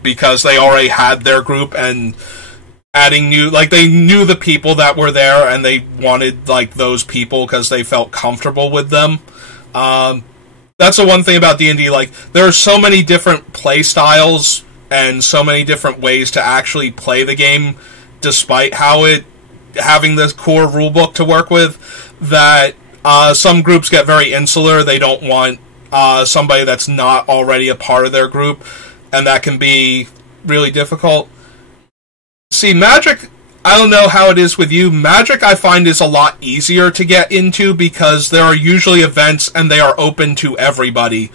because they already had their group, and adding new, like, they knew the people that were there and they wanted, like, those people because they felt comfortable with them. That's the one thing about D&D, like, there are so many different play styles and so many different ways to actually play the game, despite having the core rulebook to work with, that some groups get very insular. They don't want somebody that's not already a part of their group, and that can be really difficult. See, Magic, I don't know how it is with you. Magic, I find, is a lot easier to get into because there are usually events and they are open to everybody.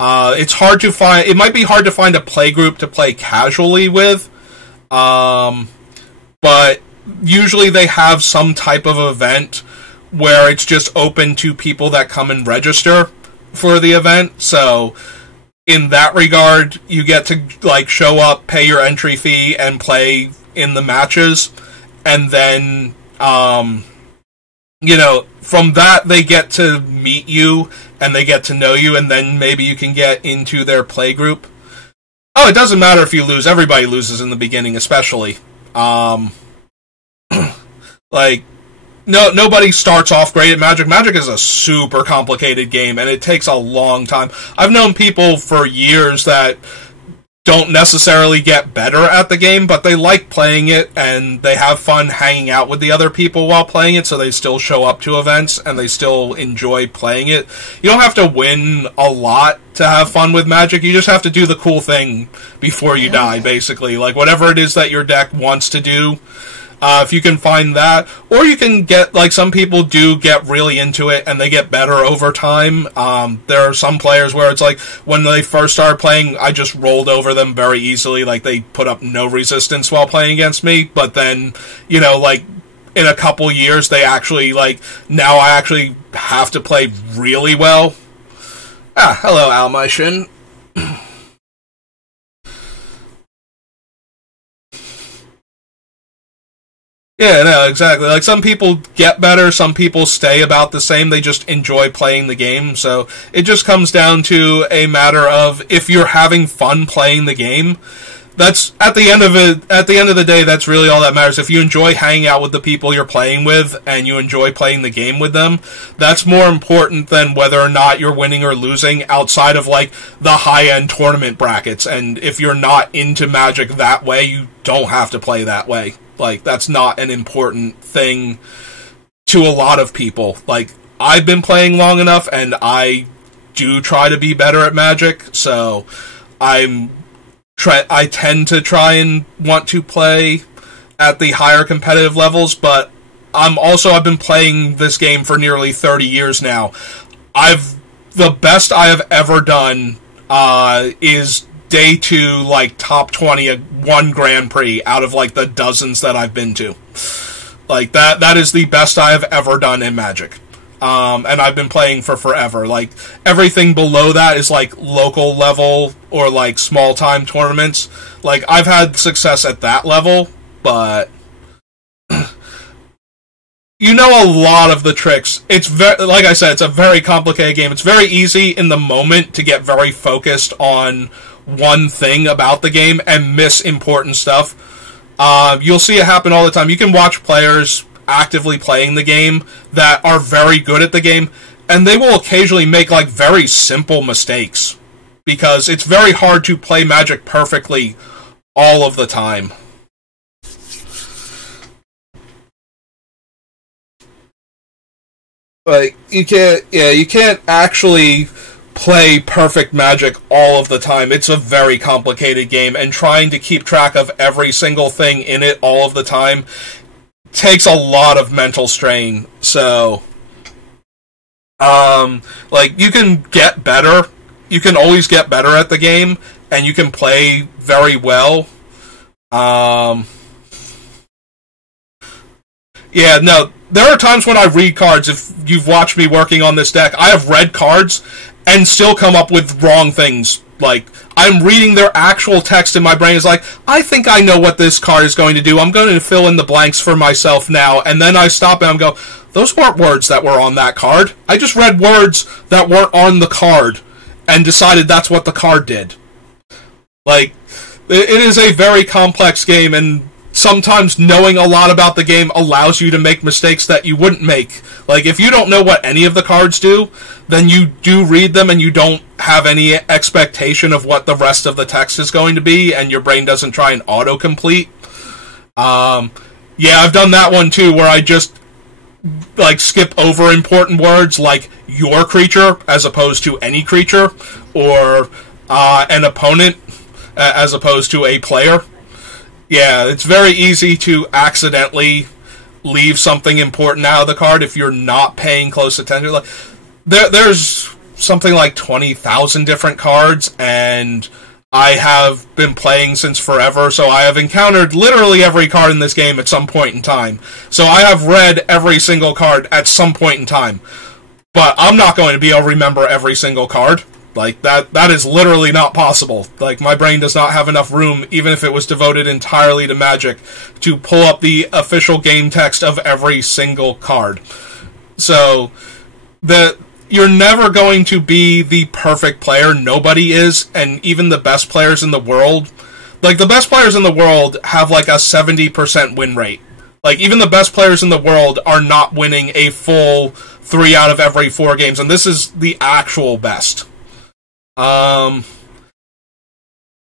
It's hard to find. It might be hard to find a play group to play casually with, but usually they have some type of event where it's just open to people that come and register for the event. So in that regard, you get to, like, show up, pay your entry fee, and play in the matches. And then, from that, they get to meet you, and they get to know you, and then maybe you can get into their play group. Oh, it doesn't matter if you lose. Everybody loses in the beginning, especially. Like, nobody starts off great at Magic. Magic is a super complicated game, and it takes a long time. I've known people for years that don't necessarily get better at the game, but they like playing it, and they have fun hanging out with the other people while playing it, so they still show up to events, and they still enjoy playing it. You don't have to win a lot to have fun with Magic. You just have to do the cool thing before you die, basically. Like, whatever it is that your deck wants to do, if you can find that, or you can get, like, some people do get really into it and they get better over time. There are some players where it's like, when they first started playing, I just rolled over them very easily, like, they put up no resistance while playing against me, but then, you know, like, in a couple years, they actually, like, now I actually have to play really well. Hello, Al, my shin. Yeah, no, exactly. Like, some people get better, some people stay about the same, they just enjoy playing the game, so it just comes down to a matter of, if you're having fun playing the game, that's, at the end of the day, that's really all that matters. If you enjoy hanging out with the people you're playing with, and you enjoy playing the game with them, that's more important than whether or not you're winning or losing outside of, like, the high-end tournament brackets, and if you're not into Magic that way, you don't have to play that way. Like, that's not an important thing to a lot of people. Like, I've been playing long enough, and I do try to be better at Magic, so I tend to try and want to play at the higher competitive levels, but I've been playing this game for nearly 30 years now. The best I have ever done is day 2, like, top 20 at one Grand Prix out of, like, the dozens that I've been to. Like, that is the best I have ever done in Magic. And I've been playing for forever. Like, everything below that is, like, local level or, like, small-time tournaments. Like, I've had success at that level, but you know a lot of the tricks. It's like I said, it's a very complicated game. It's very easy in the moment to get very focused on one thing about the game and miss important stuff. You'll see it happen all the time. You can watch players actively playing the game that are very good at the game, and they will occasionally make, like, very simple mistakes, because it's very hard to play Magic perfectly all of the time. Like, you can't actually play perfect Magic all of the time. It's a very complicated game, and trying to keep track of every single thing in it all of the time takes a lot of mental strain. So, like, you can get better. You can always get better at the game, and you can play very well. Yeah, no, there are times when I read cards. If you've watched me working on this deck, I have read cards and still come up with wrong things. Like, I'm reading their actual text in my brain. It's like, I think I know what this card is going to do. I'm going to fill in the blanks for myself now. And then I stop and go, those weren't words that were on that card. I just read words that weren't on the card and decided that's what the card did. Like, it is a very complex game, and sometimes knowing a lot about the game allows you to make mistakes that you wouldn't make. Like, if you don't know what any of the cards do, then you do read them and you don't have any expectation of what the rest of the text is going to be, and your brain doesn't try and autocomplete. Yeah, I've done that one too, where I just, like, skip over important words like your creature as opposed to any creature, or an opponent as opposed to a player. Yeah, it's very easy to accidentally leave something important out of the card if you're not paying close attention. Like, there's something like 20,000 different cards, and I have been playing since forever, so I have encountered literally every card in this game at some point in time. So I have read every single card at some point in time. But I'm not going to be able to remember every single card. Like, that is literally not possible. Like, my brain does not have enough room, even if it was devoted entirely to Magic, to pull up the official game text of every single card. So, you're never going to be the perfect player. Nobody is, and even the best players in the world, like, the best players in the world have, like, a 70% win rate. Like, even the best players in the world are not winning a full 3 out of every 4 games, and this is the actual best. I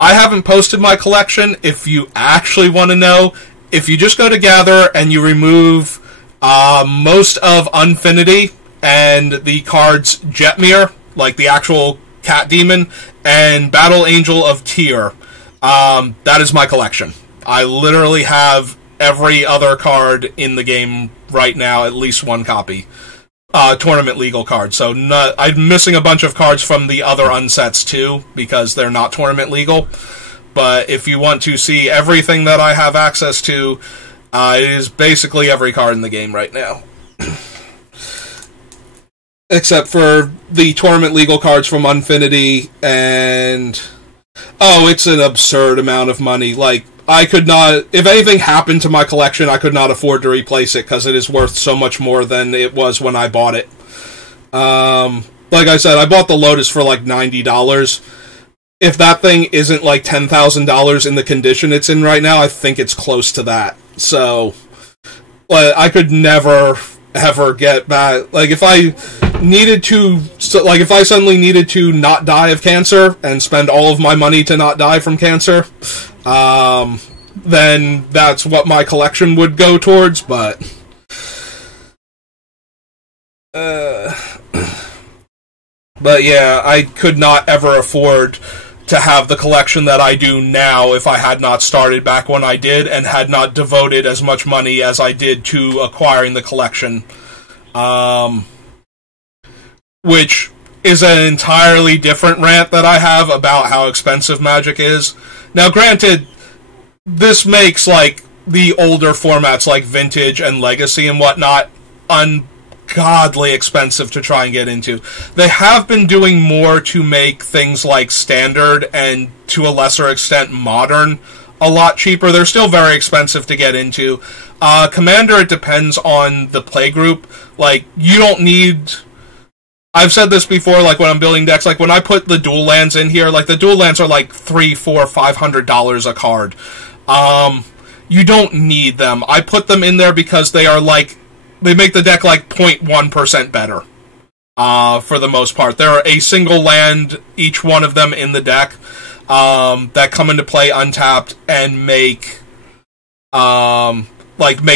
haven't posted my collection. If you actually want to know, if you just go to Gather and you remove most of Unfinity and the cards Jetmir, like the actual Cat Demon, and Battle Angel of Tyr, that is my collection. I literally have every other card in the game right now, at least one copy. Tournament legal cards. So I'm missing a bunch of cards from the other unsets too, because they're not tournament legal. But if you want to see everything that I have access to, it is basically every card in the game right now. Except for the tournament legal cards from Unfinity, and it's an absurd amount of money. Like, I could not, if anything happened to my collection, I could not afford to replace it because it is worth so much more than it was when I bought it. Like I said, I bought the Lotus for like $90. If that thing isn't like $10,000 in the condition it's in right now, I think it's close to that. So, I could never ever get back. Like, if I needed to, if I suddenly needed to not die of cancer and spend all of my money to not die from cancer, then that's what my collection would go towards, but yeah, I could not ever afford to have the collection that I do now if I had not started back when I did and had not devoted as much money as I did to acquiring the collection. Which is an entirely different rant that I have about how expensive Magic is. Now, granted, this makes, like, the older formats like Vintage and Legacy and whatnot ungodly expensive to try and get into. They have been doing more to make things like Standard and, to a lesser extent, Modern a lot cheaper. They're still very expensive to get into. Commander, it depends on the playgroup. Like, you don't need... I've said this before, like, when I'm building decks, like, when I put the dual lands in here, like, the dual lands are, like, $300, $400, $500 a card. You don't need them. I put them in there because they are, like, they make the deck, like, 0.1% better, for the most part. There are a single land, each one of them in the deck, that come into play untapped and make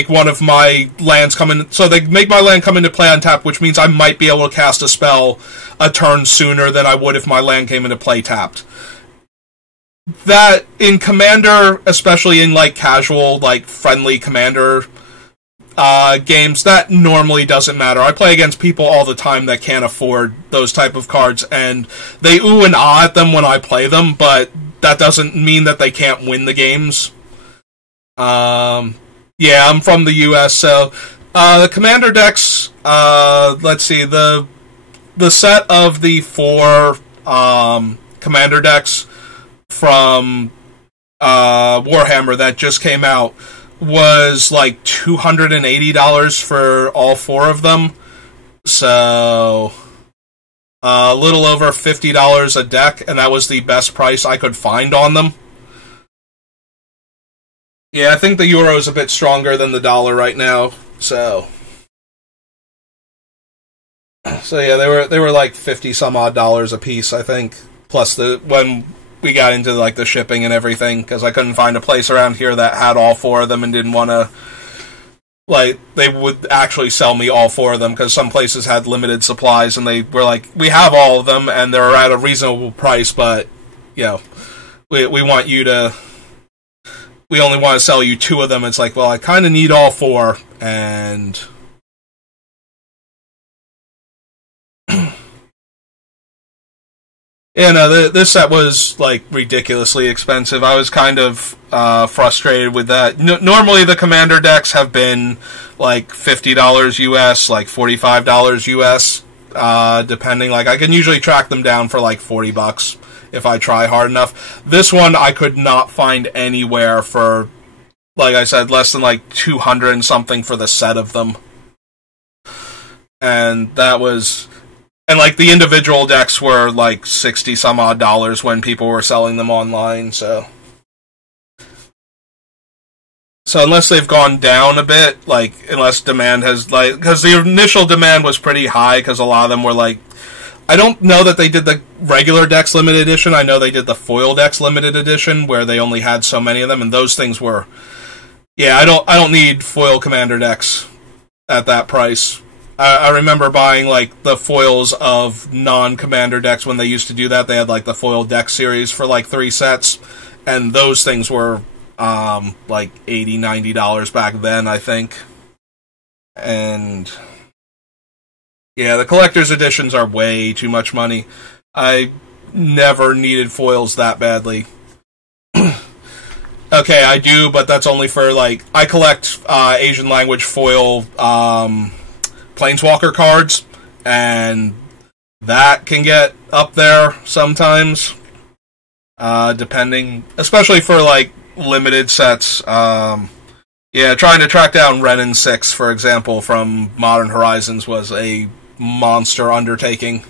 one of my lands come in. So they make my land come into play untapped, which means I might be able to cast a spell a turn sooner than I would if my land came into play tapped. That, in Commander, especially in, like, casual, like, friendly Commander games, that normally doesn't matter. I play against people all the time that can't afford those type of cards, and they ooh and ah at them when I play them, but that doesn't mean that they can't win the games. Yeah, I'm from the US, so the Commander decks, let's see, the set of the 4 Commander decks from Warhammer that just came out was like $280 for all 4 of them. So a little over $50 a deck, and that was the best price I could find on them. Yeah, I think the euro is a bit stronger than the dollar right now, so yeah, they were like 50 some odd dollars a piece, I think, plus when we got into like the shipping and everything, because I couldn't find a place around here that had all 4 of them and didn't want to, like, they would actually sell me all 4 of them, because some places had limited supplies, and they were like, we have all of them, and they're at a reasonable price, but, you know, we want you to... we only want to sell you 2 of them. It's like, well, I kind of need all 4, and... yeah, no, this set was, like, ridiculously expensive. I was kind of frustrated with that. Normally, the Commander decks have been, like, $50 US, like, $45 US, depending. Like, I can usually track them down for, like, $40 if I try hard enough. This one I could not find anywhere for, like I said, less than, like, 200 and something for the set of them. And that was... and, like, the individual decks were, like, 60 some odd dollars when people were selling them online, so So unless they've gone down a bit, like, unless demand has, like, because the initial demand was pretty high, because a lot of them were, like, I don't know that they did the regular Dex Limited Edition, I know they did the Foil Dex Limited Edition, where they only had so many of them, and those things were, yeah, I don't need Foil Commander Decks at that price. I remember buying, like, the foils of non-Commander decks when they used to do that. They had, like, the Foil Dex series for, like, 3 sets, and those things were, like, $80, $90 back then, I think. And, yeah, the collector's editions are way too much money. I never needed foils that badly. Okay, I do, but that's only for, like, I collect Asian language foil Planeswalker cards, and that can get up there sometimes, depending, especially for, like, limited sets. Yeah, trying to track down Ren and 6, for example, from Modern Horizons was a monster undertaking.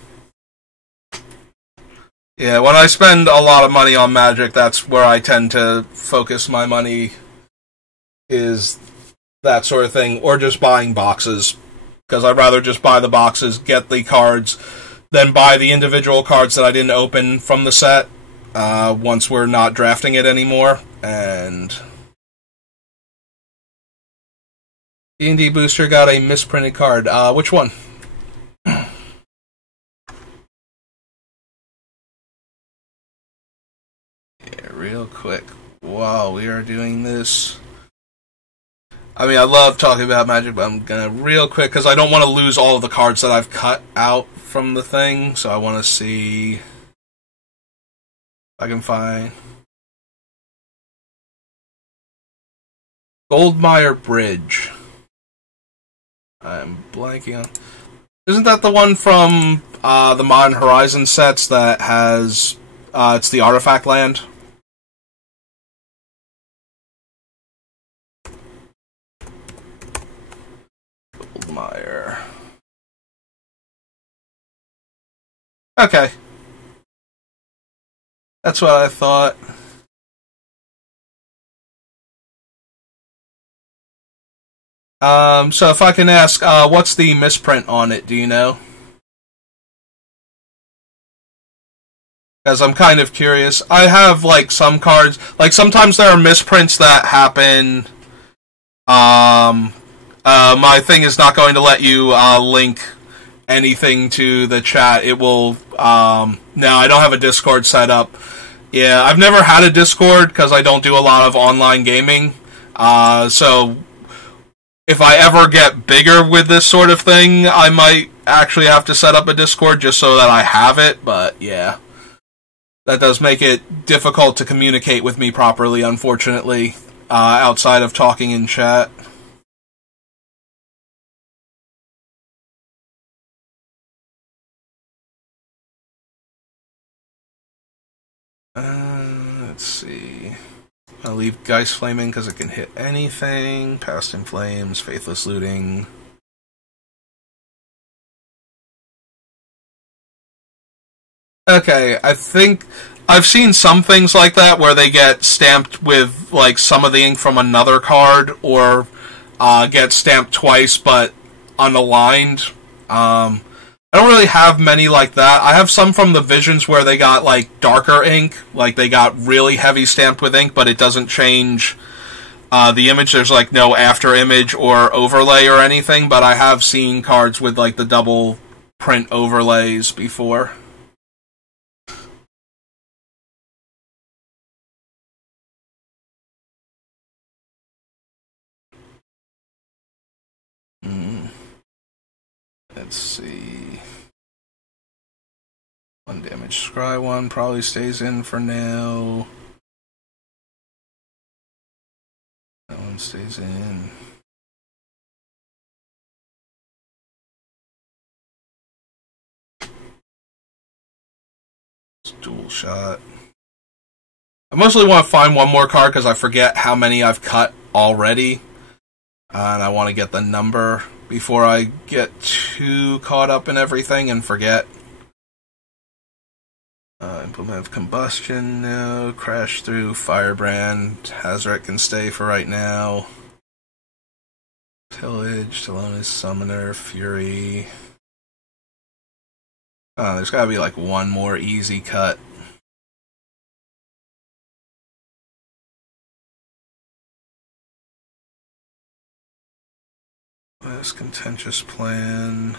Yeah, when I spend a lot of money on Magic, that's where I tend to focus my money, is that sort of thing, or just buying boxes. Because I'd rather just buy the boxes, get the cards, than buy the individual cards that I didn't open from the set, once we're not drafting it anymore. And D&D Booster got a misprinted card. Which one? Yeah, real quick, while we are doing this, I mean, I love talking about Magic, but I'm gonna real quick, because I don't want to lose all of the cards that I've cut out from the thing, so I want to see if I can find Goldmire Bridge. I'm blanking on... Isn't that the one from the Modern Horizon sets that has... it's the Artifact Land? Goldmire. Okay. That's what I thought. So if I can ask, what's the misprint on it, do you know? Because I'm kind of curious. I have, like, some cards, like, sometimes there are misprints that happen. My thing is not going to let you, link anything to the chat. It will, no, I don't have a Discord set up. Yeah, I've never had a Discord, because I don't do a lot of online gaming. So if I ever get bigger with this sort of thing, I might actually have to set up a Discord just so that I have it, but yeah. That does make it difficult to communicate with me properly, unfortunately, outside of talking in chat. Let's see. I'll leave Geist Flaming because it can hit anything. Past in Flames, Faithless Looting. Okay, I think I've seen some things like that where they get stamped with, like, some of the ink from another card, or get stamped twice but unaligned. I don't really have many like that. I have some from the Visions where they got, like, darker ink, like they got really heavy stamped with ink, but it doesn't change the image. There's, like, no after image or overlay or anything, but I have seen cards with, like, the double print overlays before. Let's see. 1 damage scry 1 probably stays in for now. That one stays in. It's dual shot. I mostly want to find one more card because I forget how many I've cut already. And I want to get the number before I get too caught up in everything and forget. Implement of combustion, no. Crash through, firebrand. Hazret can stay for right now. Pillage, Telonis, Summoner, Fury. There's gotta be like one more easy cut. Last contentious plan.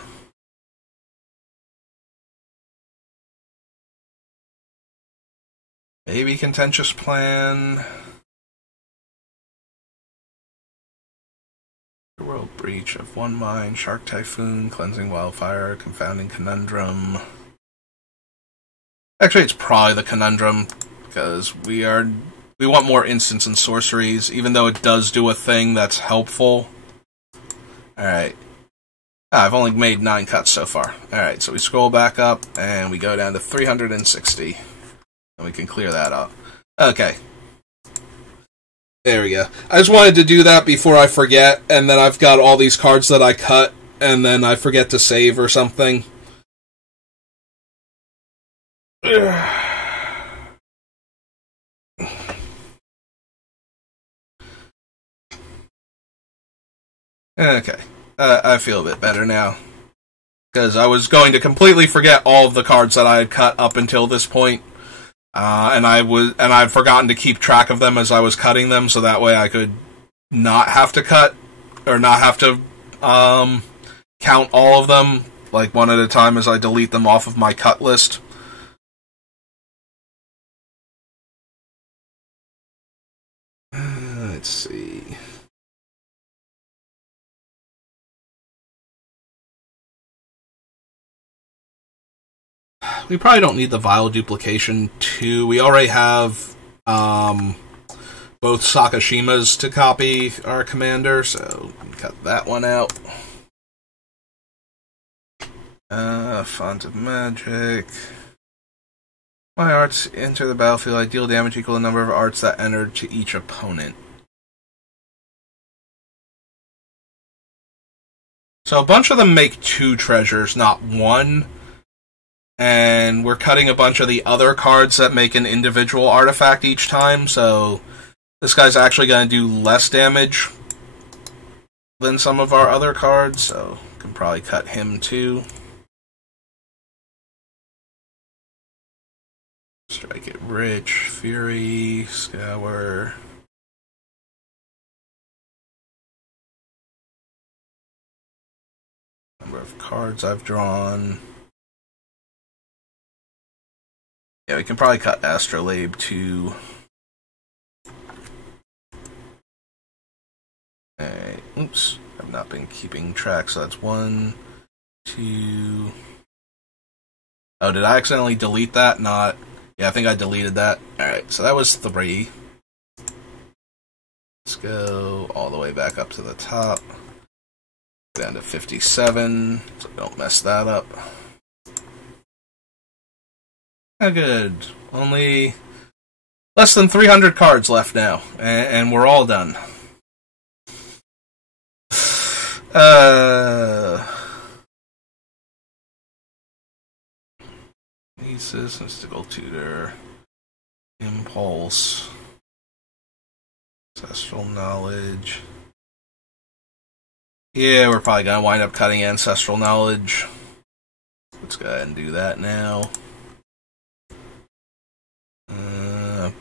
Maybe contentious plan. World breach of one mind, shark typhoon, cleansing wildfire, confounding conundrum. Actually, it's probably the conundrum because we want more instants and sorceries, even though it does do a thing that's helpful. All right. I've only made 9 cuts so far. All right, so we scroll back up and we go down to 360. And we can clear that up. Okay. There we go. I just wanted to do that before I forget, and then I've got all these cards that I cut, and then I forget to save or something. Okay. I feel a bit better now. Because I was going to completely forget all of the cards that I had cut up until this point. And I'd forgotten to keep track of them as I was cutting them, so that way I could not have to cut, or not have to count all of them, like one at a time as I delete them off of my cut list. Let's see. We probably don't need the Vial Duplication 2. We already have both Sakashimas to copy our commander, so we can cut that one out. Font of Magic. My arts enter the battlefield. I deal damage equal to the number of arts that entered to each opponent. So a bunch of them make 2 treasures, not 1. And we're cutting a bunch of the other cards that make an individual artifact each time, so this guy's actually going to do less damage than some of our other cards, so we can probably cut him too. Strike it rich, Fury, Scour. Number of cards I've drawn. Yeah, we can probably cut Astrolabe too. Alright, oops. I've not been keeping track, so that's 1, 2... Oh, did I accidentally delete that? Not... Yeah, I think I deleted that. Alright, so that was 3. Let's go all the way back up to the top. Down to 57, so don't mess that up. Good. Only less than 300 cards left now, and we're all done. Thesis, Mystical Tutor, Impulse, Ancestral Knowledge. Yeah, we're probably going to wind up cutting Ancestral Knowledge. Let's go ahead and do that now.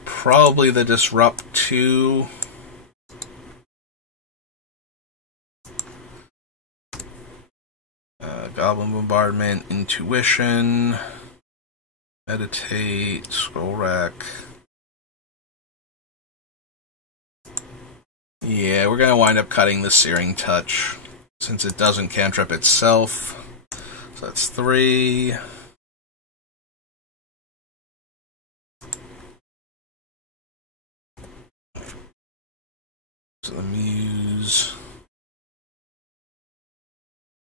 Probably the Disrupt 2. Goblin Bombardment, Intuition, Meditate, Scroll Rack. Yeah, we're going to wind up cutting the Searing Touch, since it doesn't cantrip itself. So that's 3. So the Muse.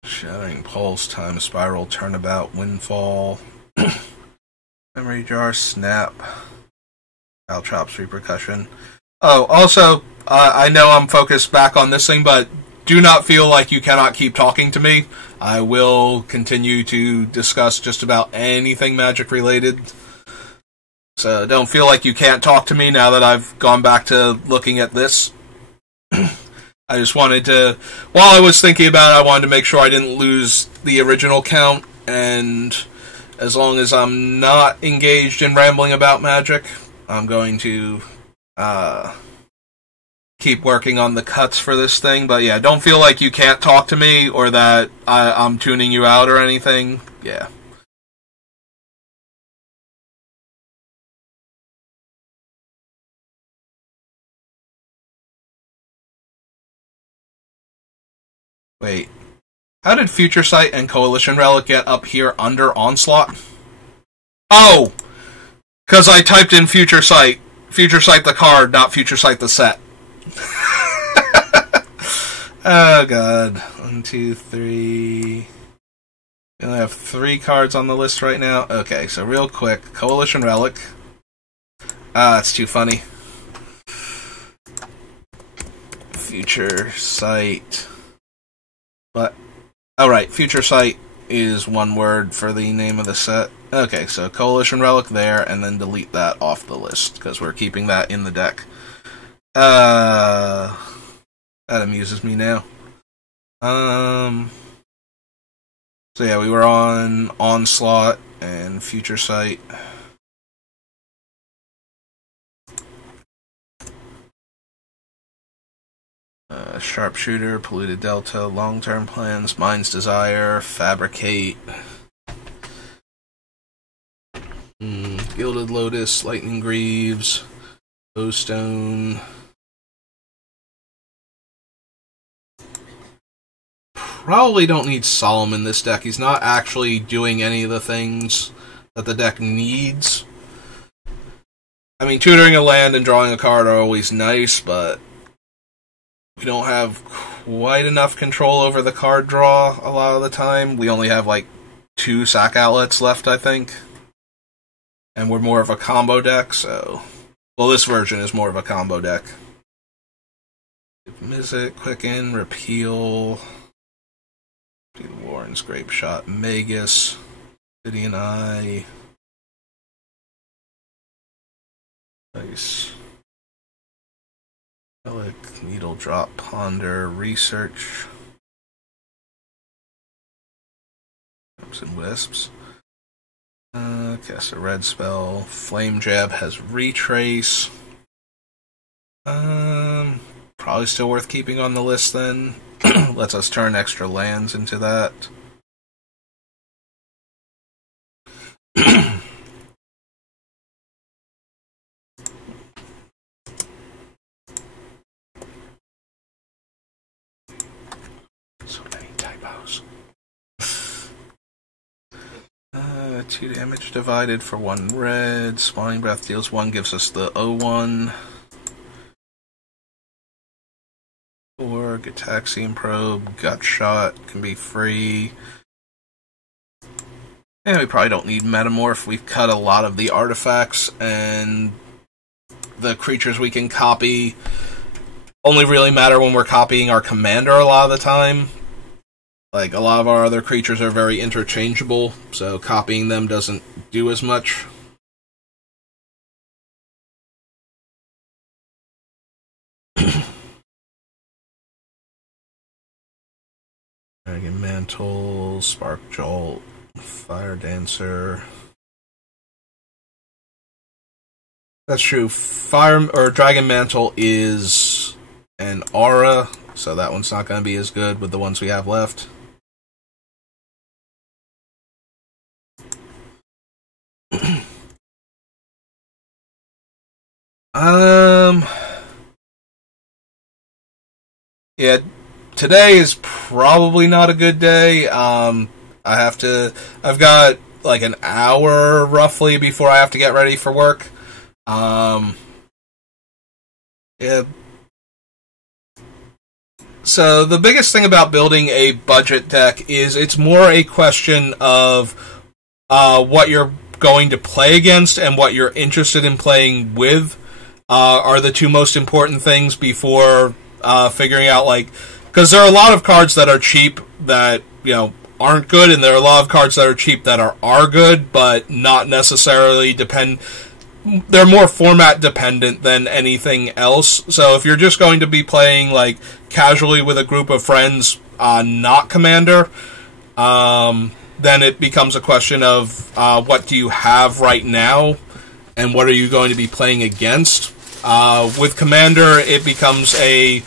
Shattering Pulse, Time Spiral, Turnabout, Windfall. Memory Jar, Snap. Caltrops, Repercussion. Oh, also, I know I'm focused back on this thing, but do not feel like you cannot keep talking to me. I will continue to discuss just about anything magic related. So don't feel like you can't talk to me now that I've gone back to looking at this. I just wanted to, while I was thinking about it, I wanted to make sure I didn't lose the original count, and as long as I'm not engaged in rambling about magic, I'm going to keep working on the cuts for this thing. But yeah, don't feel like you can't talk to me or that I'm tuning you out or anything. Yeah. Wait. How did Future Sight and Coalition Relic get up here under Onslaught? Oh! Because I typed in Future Sight. Future Sight the card, not Future Sight the set. Oh, God. 1, 2, 3... We only have 3 cards on the list right now. Okay, so real quick. Coalition Relic. It's too funny. Future Sight... But, alright, Future Sight is one word for the name of the set. Okay, so Coalition Relic there, and then delete that off the list, because we're keeping that in the deck. That amuses me now. So yeah, we were on Onslaught and Future Sight. Sharpshooter, Polluted Delta, Long-Term Plans, Mind's Desire, Fabricate, Gilded Lotus, Lightning Greaves, Bowstone. Probably don't need Solemn in this deck. He's not actually doing any of the things that the deck needs. I mean, tutoring a land and drawing a card are always nice, but we don't have quite enough control over the card draw a lot of the time. We only have like 2 sack outlets left, I think. And we're more of a combo deck, so... Well, this version is more of a combo deck. Mizzet, Quicken, Repeal... Warren's Grape Shot, Magus, Obsidian Eye... Nice. Relic, Needle Drop, Ponder, Research, Imps and Wisps. Cast a red spell. Flame Jab has Retrace. Probably still worth keeping on the list then. Lets us turn extra lands into that. So many typos. 2 damage divided for 1 red. Spawning Breath deals 1, gives us the 0-1. 4, Gataxian Probe, Gut Shot, can be free. And we probably don't need Metamorph. We've cut a lot of the artifacts, and the creatures we can copy only really matter when we're copying our commander a lot of the time. Like, a lot of our other creatures are very interchangeable, so copying them doesn't do as much. Dragon Mantle, Spark Jolt, Fire Dancer. That's true. Fire or Dragon Mantle is an aura, so that one's not going to be as good with the ones we have left. Yeah, today is probably not a good day. I've got like an hour roughly before I have to get ready for work. Yeah. So the biggest thing about building a budget deck is it's more a question of what you're going to play against and what you're interested in playing with are the 2 most important things before figuring out, like, because there are a lot of cards that are cheap that, you know, aren't good, and there are a lot of cards that are cheap that are good, but not necessarily they're more format dependent than anything else. So if you're just going to be playing like casually with a group of friends, not Commander, then it becomes a question of what do you have right now and what are you going to be playing against. With Commander, it becomes a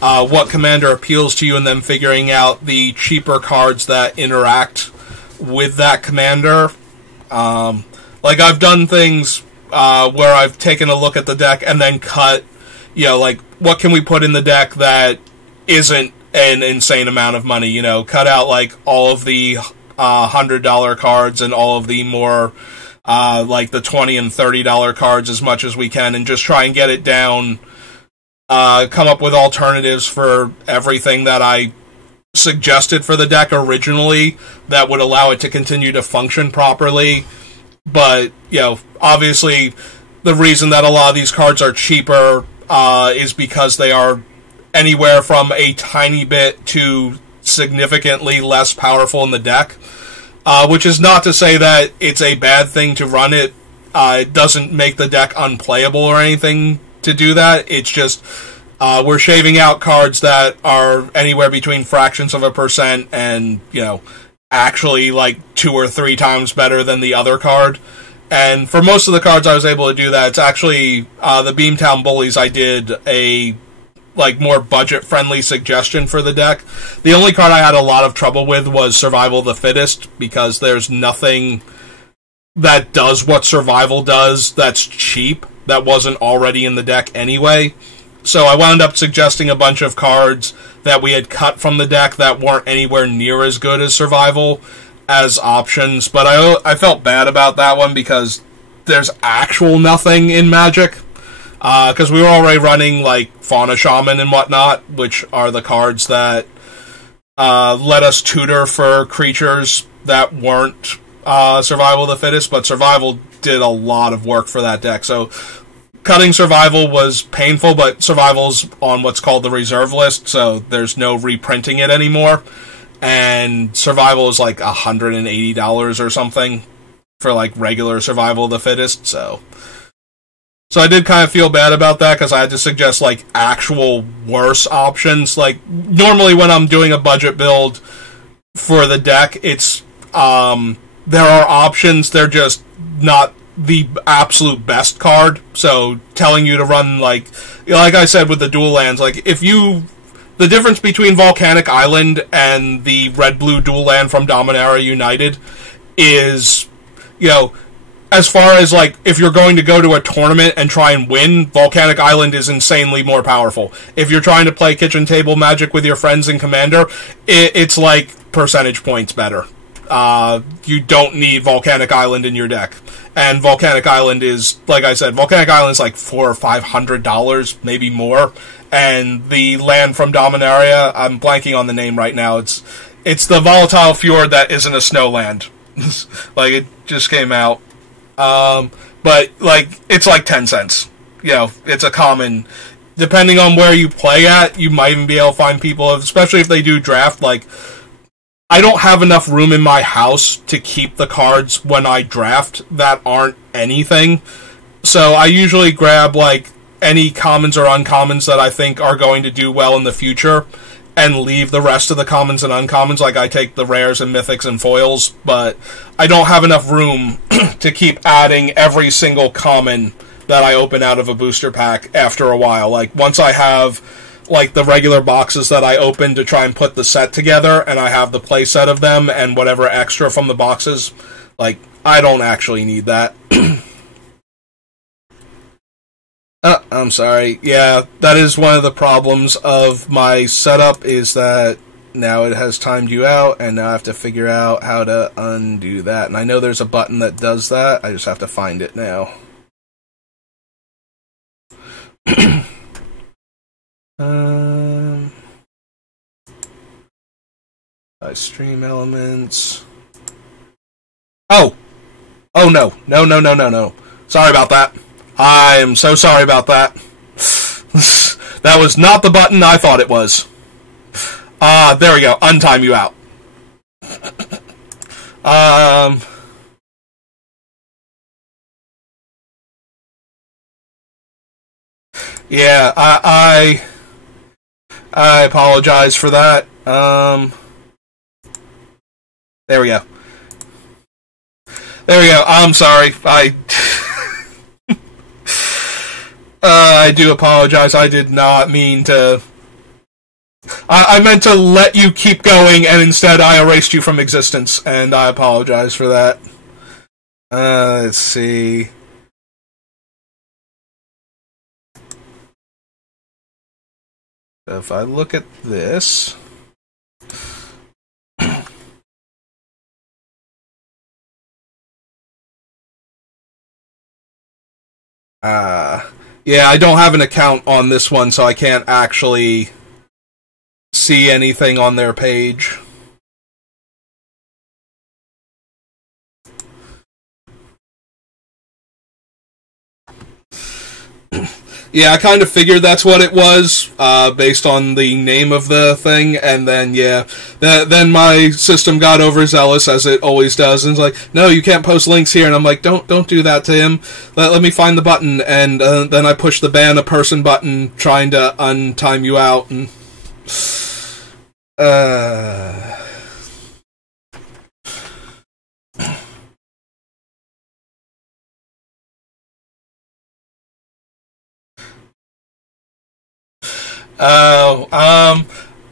what Commander appeals to you, and then figuring out the cheaper cards that interact with that Commander. Like, I've done things where I've taken a look at the deck and then cut, like, what can we put in the deck that isn't an insane amount of money, cut out, like, all of the $100 cards and all of the more, like, the $20 and $30 cards as much as we can, and just try and get it down, come up with alternatives for everything that I suggested for the deck originally that would allow it to continue to function properly. But, obviously, the reason that a lot of these cards are cheaper is because they are anywhere from a tiny bit to significantly less powerful in the deck. Which is not to say that it's a bad thing to run it. It doesn't make the deck unplayable or anything to do that. It's just we're shaving out cards that are anywhere between fractions of a percent and, actually like 2 or 3 times better than the other card. And for most of the cards I was able to do that. It's actually the Beamtown Bullies. I did a more budget-friendly suggestion for the deck. The only card I had a lot of trouble with was Survival of the Fittest, because there's nothing that does what Survival does that's cheap, that wasn't already in the deck anyway. So I wound up suggesting a bunch of cards that we had cut from the deck that weren't anywhere near as good as Survival as options. But I felt bad about that one because there's actual nothing in Magic. Because we were already running, like, Fauna Shaman and whatnot, which are the cards that let us tutor for creatures that weren't Survival of the Fittest, but Survival did a lot of work for that deck. So cutting Survival was painful, but Survival's on what's called the reserve list, so there's no reprinting it anymore. And Survival is like $180 or something for, like, regular Survival of the Fittest, So I did kind of feel bad about that, because I had to suggest, like, actual worse options. Like, normally when I'm doing a budget build for the deck, it's, there are options, they're just not the absolute best card. So, telling you to run, like I said with the dual lands, like, the difference between Volcanic Island and the red-blue dual land from Dominaria United is, as far as, like, if you're going to go to a tournament and try and win, Volcanic Island is insanely more powerful. If you're trying to play kitchen table Magic with your friends in Commander, it's, like, percentage points better. You don't need Volcanic Island in your deck. And Volcanic Island is, like I said, Volcanic Island is like $400 or $500, maybe more. And the land from Dominaria, I'm blanking on the name right now, it's the Volatile Fjord that isn't a snow land. Like, it just came out. But, like, it's like 10 cents. It's a common. Depending on where you play at, you might even be able to find people, especially if they do draft. Like, I don't have enough room in my house to keep the cards when I draft that aren't anything. So I usually grab, like, any commons or uncommons that I think are going to do well in the future, and leave the rest of the commons and uncommons. Like, I take the rares and mythics and foils, but I don't have enough room to keep adding every single common that I open out of a booster pack after a while. Like, once I have, like, the regular boxes that I open to try and put the set together, and I have the play set of them and whatever extra from the boxes, like, I don't actually need that. I'm sorry. Yeah, that is one of the problems of my setup, is that now it has timed you out, and now I have to figure out how to undo that. And I know there's a button that does that, I just have to find it now. Stream elements. Oh! Oh, no. No. Sorry about that. I am so sorry about that. That was not the button I thought it was. There we go. Untime you out. Yeah, I apologize for that. There we go. There we go. I'm sorry. I do apologize. I did not mean to... I meant to let you keep going, and instead I erased you from existence, and I apologize for that. Let's see... If I look at this... yeah, I don't have an account on this one, so I can't actually see anything on their page. Yeah, I kind of figured that's what it was, based on the name of the thing, and then, yeah, then my system got overzealous, as it always does, and it's like, no, you can't post links here, and I'm like, don't do that to him, let me find the button, and then I push the ban a person button, trying to untime you out, and...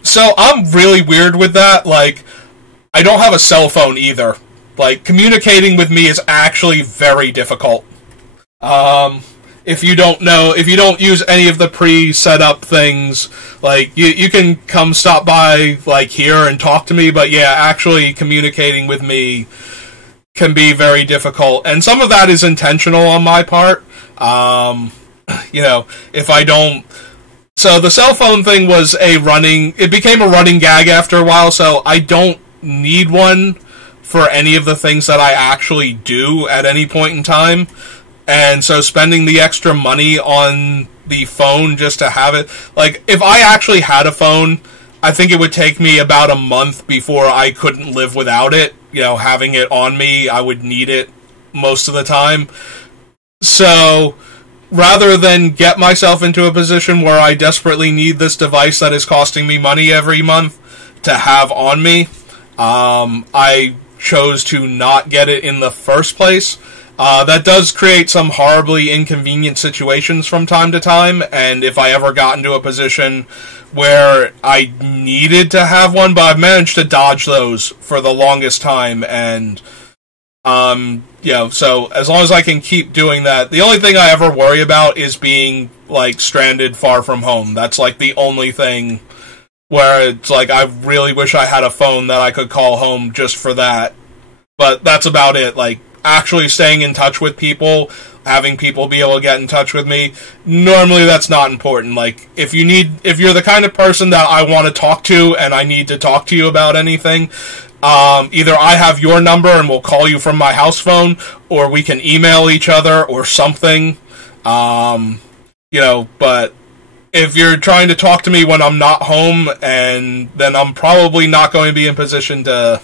So I'm really weird with that. Like, I don't have a cell phone either. Like, communicating with me is actually very difficult. If you don't know, if you don't use any of the pre-set up things, like, you can come stop by, like, here and talk to me, but yeah, actually communicating with me can be very difficult. And some of that is intentional on my part. You know, if I don't... So the cell phone thing was it became a running gag after a while, so I don't need one for any of the things that I actually do at any point in time. And so spending the extra money on the phone just to have it, like, if I actually had a phone, I think it would take me about a month before I couldn't live without it. You know, having it on me, I would need it most of the time. So... rather than get myself into a position where I desperately need this device that is costing me money every month to have on me, I chose to not get it in the first place. That does create some horribly inconvenient situations from time to time, and if I ever got into a position where I needed to have one, but I've managed to dodge those for the longest time, and... you know, so as long as I can keep doing that, the only thing I ever worry about is being, like, stranded far from home. That's, like, the only thing where it's like, I really wish I had a phone that I could call home just for that. But that's about it. Like, actually staying in touch with people, having people be able to get in touch with me, normally that's not important. Like, if you're the kind of person that I want to talk to and I need to talk to you about anything, either I have your number and we'll call you from my house phone, or we can email each other or something. You know, but if you're trying to talk to me when I'm not home, and then I'm probably not going to be in position to...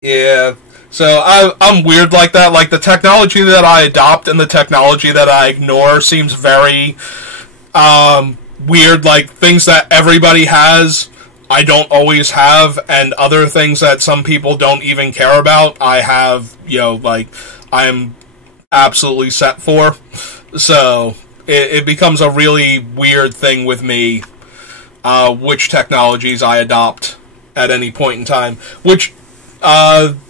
Yeah... So I'm weird like that. Like, the technology that I adopt and the technology that I ignore seems very weird. Like, things that everybody has, I don't always have, and other things that some people don't even care about, I have, you know, like, I'm absolutely set for. So it becomes a really weird thing with me, which technologies I adopt at any point in time, which...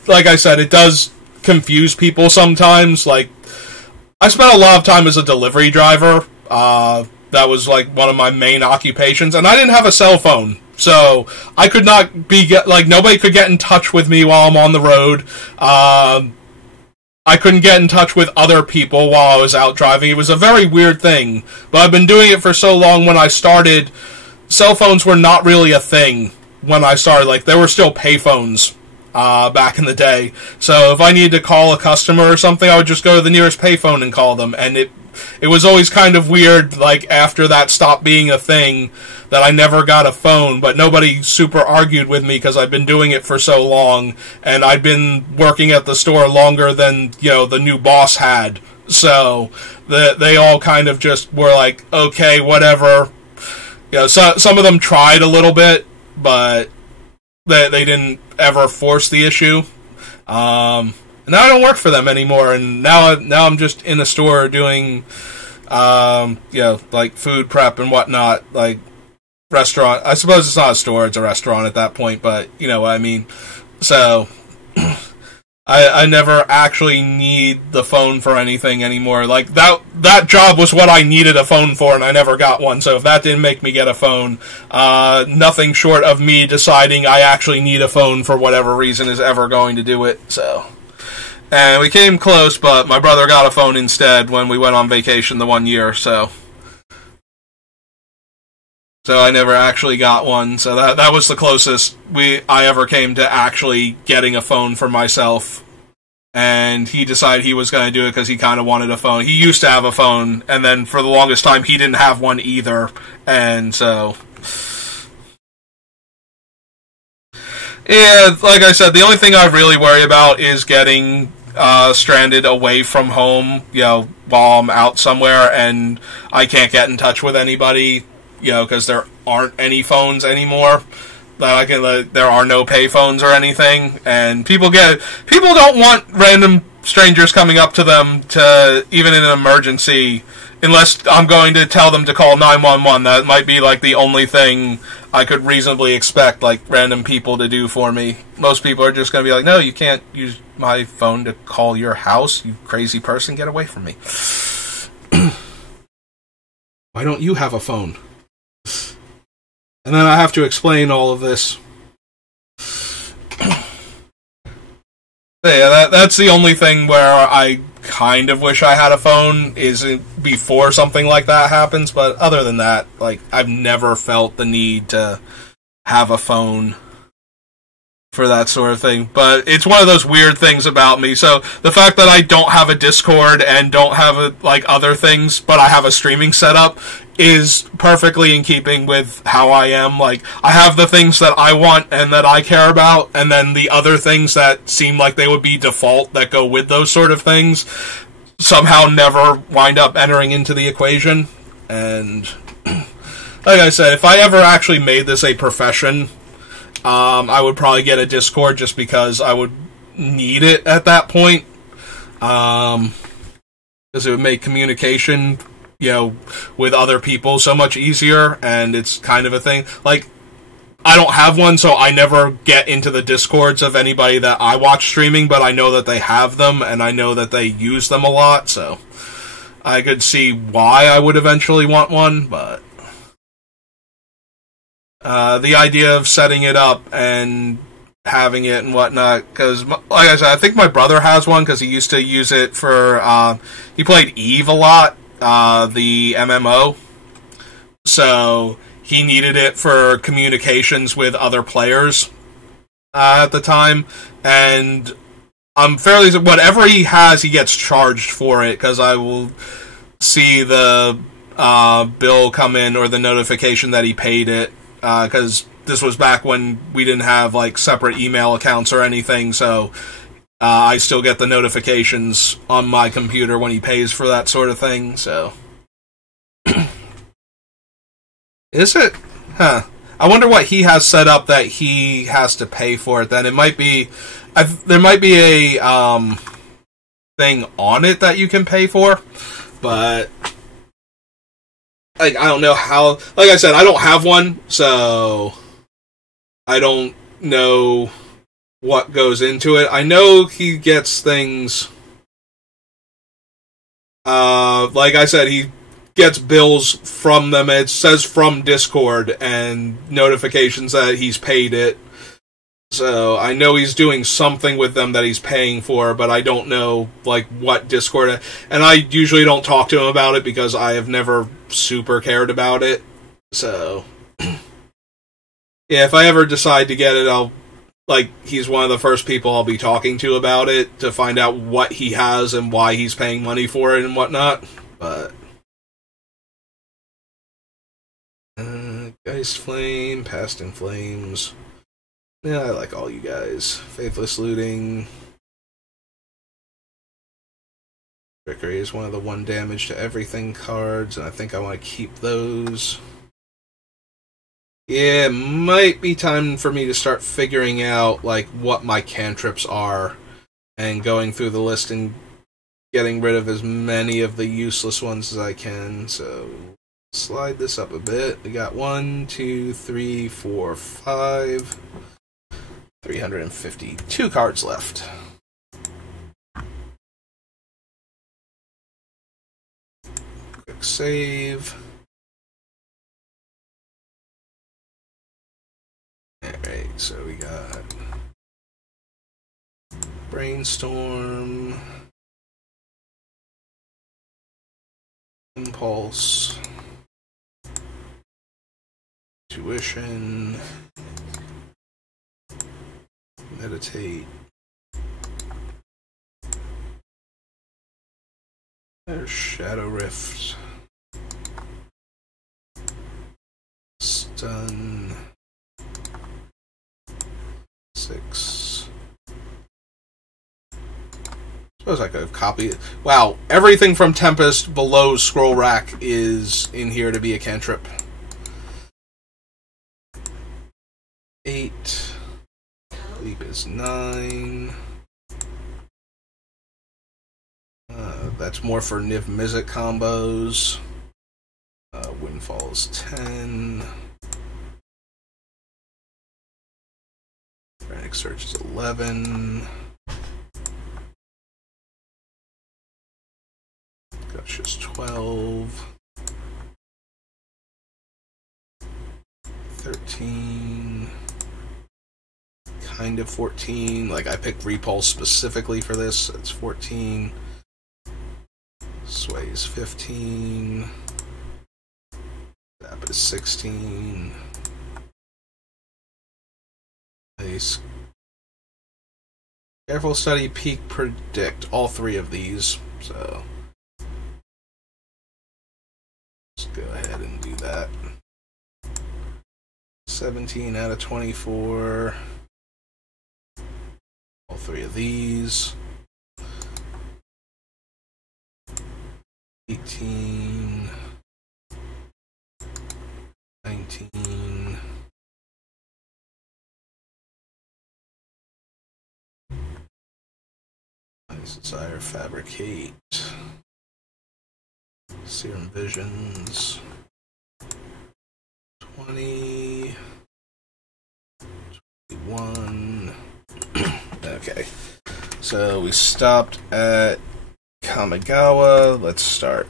like I said, it does confuse people sometimes. Like, I spent a lot of time as a delivery driver. That was, like, one of my main occupations, and I didn't have a cell phone. So, I could not nobody could get in touch with me while I'm on the road. I couldn't get in touch with other people while I was out driving. It was a very weird thing. But I've been doing it for so long. When I started, cell phones were not really a thing when I started. Like, there were still payphones back in the day. So if I needed to call a customer or something, I would just go to the nearest payphone and call them, and it was always kind of weird, like, after that stopped being a thing, that I never got a phone, but nobody super argued with me because I've been doing it for so long, and I'd been working at the store longer than, the new boss had. So, they all kind of just were like, okay, whatever. Some of them tried a little bit, but they didn't ever force the issue. Now I don't work for them anymore, and now I'm just in a store doing, like food prep and whatnot, like restaurant. I suppose it's not a store; it's a restaurant at that point, but you know what I mean. So, I never actually need the phone for anything anymore. Like that job was what I needed a phone for, and I never got one. So if that didn't make me get a phone, nothing short of me deciding I actually need a phone for whatever reason is ever going to do it. So. And we came close, but my brother got a phone instead when we went on vacation the one year, so I never actually got one. So that was the closest I ever came to actually getting a phone for myself. And he decided he was going to do it because he kind of wanted a phone. He used to have a phone, and then for the longest time he didn't have one either. And so, yeah, like I said, the only thing I really worry about is getting stranded away from home, while I'm out somewhere and I can't get in touch with anybody, because there aren't any phones anymore. There are no pay phones or anything, and people don't want random strangers coming up to them to, even in an emergency, unless I'm going to tell them to call 911. That might be like the only thing I could reasonably expect, like, random people to do for me. Most people are just going to be like, no, you can't use my phone to call your house, you crazy person, get away from me. Why don't you have a phone? And then I have to explain all of this. Yeah, that's the only thing where I kind of wish I had a phone, is before something like that happens, but other than that, like, I've never felt the need to have a phone for that sort of thing. But it's one of those weird things about me. So the fact that I don't have a Discord and don't have other things, but I have a streaming setup, is perfectly in keeping with how I am. Like, I have the things that I want and that I care about, and then the other things that seem like they would be default that go with those sort of things somehow never wind up entering into the equation. And like I said, if I ever actually made this a profession, I would probably get a Discord just because I would need it at that point. Because it would make communication, with other people so much easier, and it's kind of a thing. Like, I don't have one, so I never get into the Discords of anybody that I watch streaming, but I know that they have them, and I know that they use them a lot, so I could see why I would eventually want one, but the idea of setting it up and having it and whatnot, because, like I said, I think my brother has one, because he used to use it for, he played EVE a lot, the MMO, so he needed it for communications with other players at the time, and I'm fairly, whatever he has, he gets charged for it, because I will see the bill come in, or the notification that he paid it, because this was back when we didn't have, separate email accounts or anything, so I still get the notifications on my computer when he pays for that sort of thing, so. Is it? Huh. I wonder what he has set up that he has to pay for it then. It might be, there might be a thing on it that you can pay for, but I don't know how, like I said, I don't have one, so I don't know what goes into it. I know he gets things, like I said, he gets bills from them. It says from Discord and notifications that he's paid it. So I know he's doing something with them that he's paying for, but I don't know what Discord. And I usually don't talk to him about it because I have never super cared about it. So yeah, if I ever decide to get it, he's one of the first people I'll be talking to about it to find out what he has and why he's paying money for it and whatnot. But Geist Flame, Past in Flames. Yeah, I like all you guys. Faithless Looting. Trickery is one of the 1 damage to everything cards, and I think I want to keep those. Yeah, it might be time for me to start figuring out like what my cantrips are and going through the list and getting rid of as many of the useless ones as I can. So slide this up a bit. We got 1, 2, 3, 4, 5. 352 cards left. Quick save. Alright, so we got Brainstorm, Impulse, Tuition, Meditate. There's Shadow Rift, Stun, 6. Suppose I could have copied. Wow, everything from Tempest below Scroll Rack is in here to be a cantrip. 8. Leap is 9. That's more for Niv Mizzet combos. Windfall is 10. Frantic Search is 11. Gush is 12. 13. Kind of 14. Like, I picked Repulse specifically for this. It's 14. Sway is 15. Zap is 16. Nice. Careful, Study, Peek, Predict. All 3 of these. So let's go ahead and do that. 17 out of 24. All 3 of these. 18. 19. Nice Desire, Fabricate. Serum Visions. 20. 21. Okay. So we stopped at Kamigawa. Let's start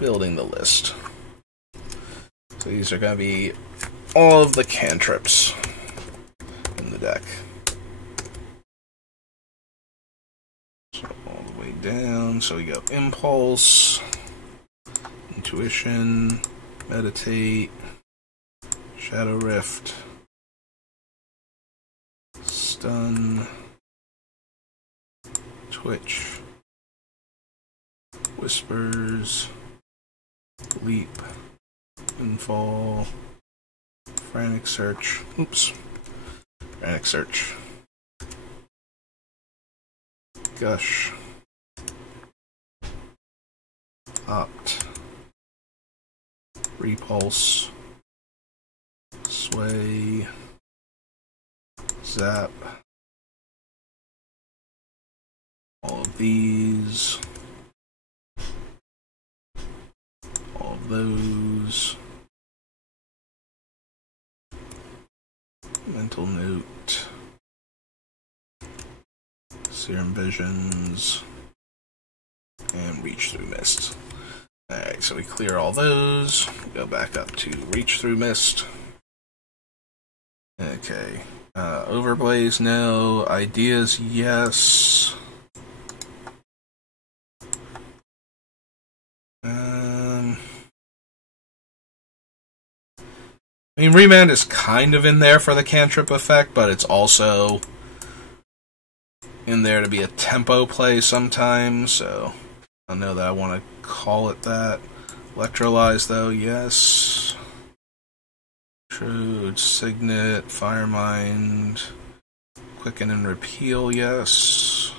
building the list. So these are going to be all of the cantrips in the deck. So all the way down. So we go Impulse, Intuition, Meditate, Shadow Rift, Stun, Twitch, Whispers, Leap, Windfall, Frantic Search. Oops. Frantic Search. Gush. Opt. Repulse. Sway. Zap. All of these. All of those. Mental Note. Serum Visions. And Reach Through Mist. Alright, so we clear all those. Go back up to Reach Through Mist. Okay. Overblaze, no. Ideas, yes. I mean, Remand is kind of in there for the cantrip effect, but it's also in there to be a tempo play sometimes, so I know that I want to call it that. Electrolyze, though, yes. Intrude, Signet, Firemind, Quicken and Repeal, yes.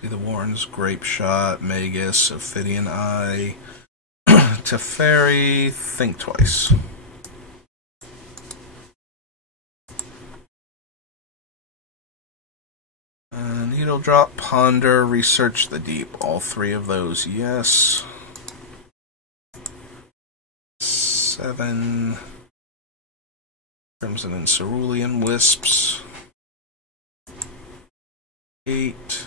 See the Warrens, Grape Shot, Magus, Ophidian Eye, Teferi, Think Twice. Needle Drop, Ponder, Research the Deep. All three of those, yes. 7. Crimson and Cerulean Wisps. 8.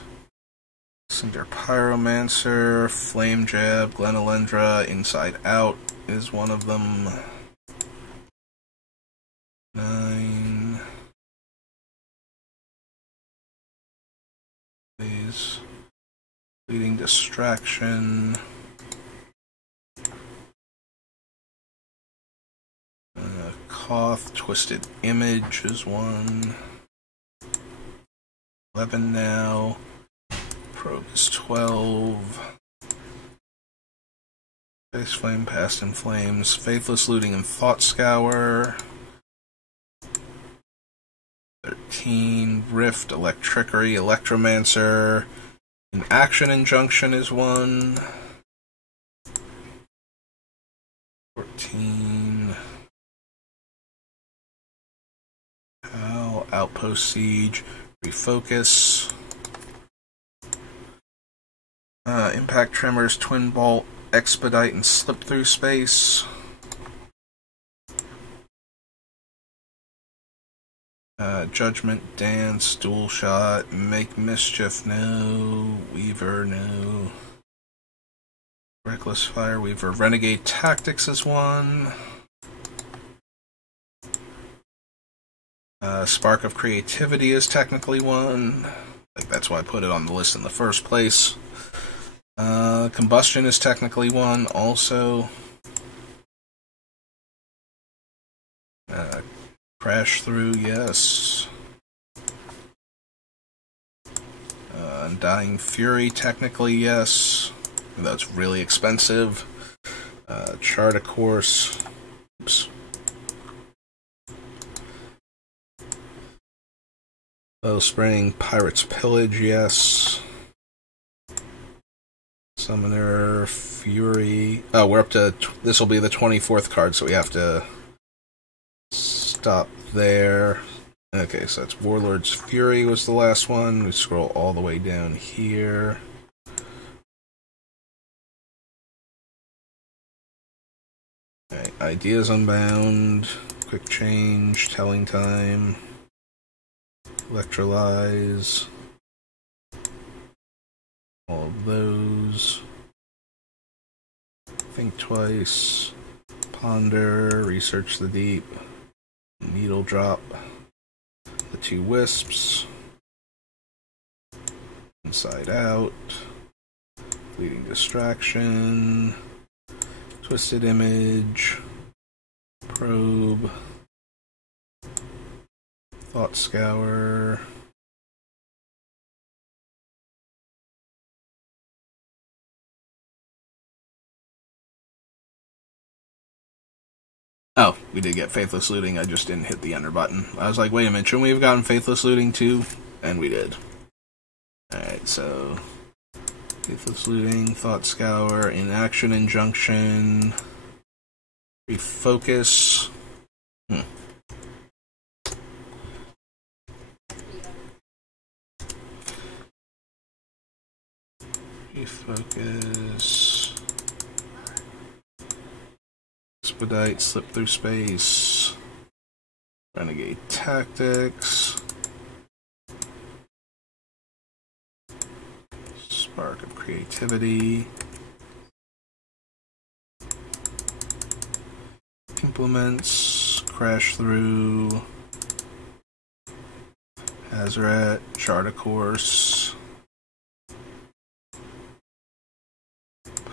Cinder Pyromancer, Flame Jab, Glenalendra, Inside Out is one of them. 9. These. Leading Distraction. Koth, Twisted Image is one. 11 now. Probe is 12. Face Flame, Past in Flames. Faithless Looting and Thought Scour. 13. Rift, Electrickery, Electromancer. An Action Injunction is one. 14. Outpost Siege. Refocus. Impact Tremors, Twin Bolt, Expedite, and Slip Through Space. Judgment, Dance, Dual Shot, Make Mischief, no. Weaver, no. Reckless Fireweaver, Renegade Tactics is one. Spark of Creativity is technically one. I think that's why I put it on the list in the first place. Combustion is technically one, also. Crash Through, yes. Undying Fury, technically, yes. That's really expensive. Chart a Course. Oops. Spring, Pirate's Pillage, yes. Summoner, Fury. Oh, we're up to... This will be the 24th card, so we have to stop there. Okay, so that's Warlord's Fury was the last one. We scroll all the way down here. Okay, Ideas Unbound, Quick Change, Telling Time, Electrolyze, all of those. Think Twice, Ponder, Research the Deep, Needle Drop, the 2 Wisps, Inside Out, Fleeting Distraction, Twisted Image, Probe, Thought Scour, oh, we did get Faithless Looting, I just didn't hit the enter button. I was like, wait a minute, shouldn't we have gotten Faithless Looting too? And we did. Alright, so... Faithless Looting, Thought Scour, Inaction Injunction, Refocus. Refocus. Expedite, Slip Through Space. Renegade Tactics. Spark of Creativity. Implements. Crash Through. Hazaret. Chart a Course.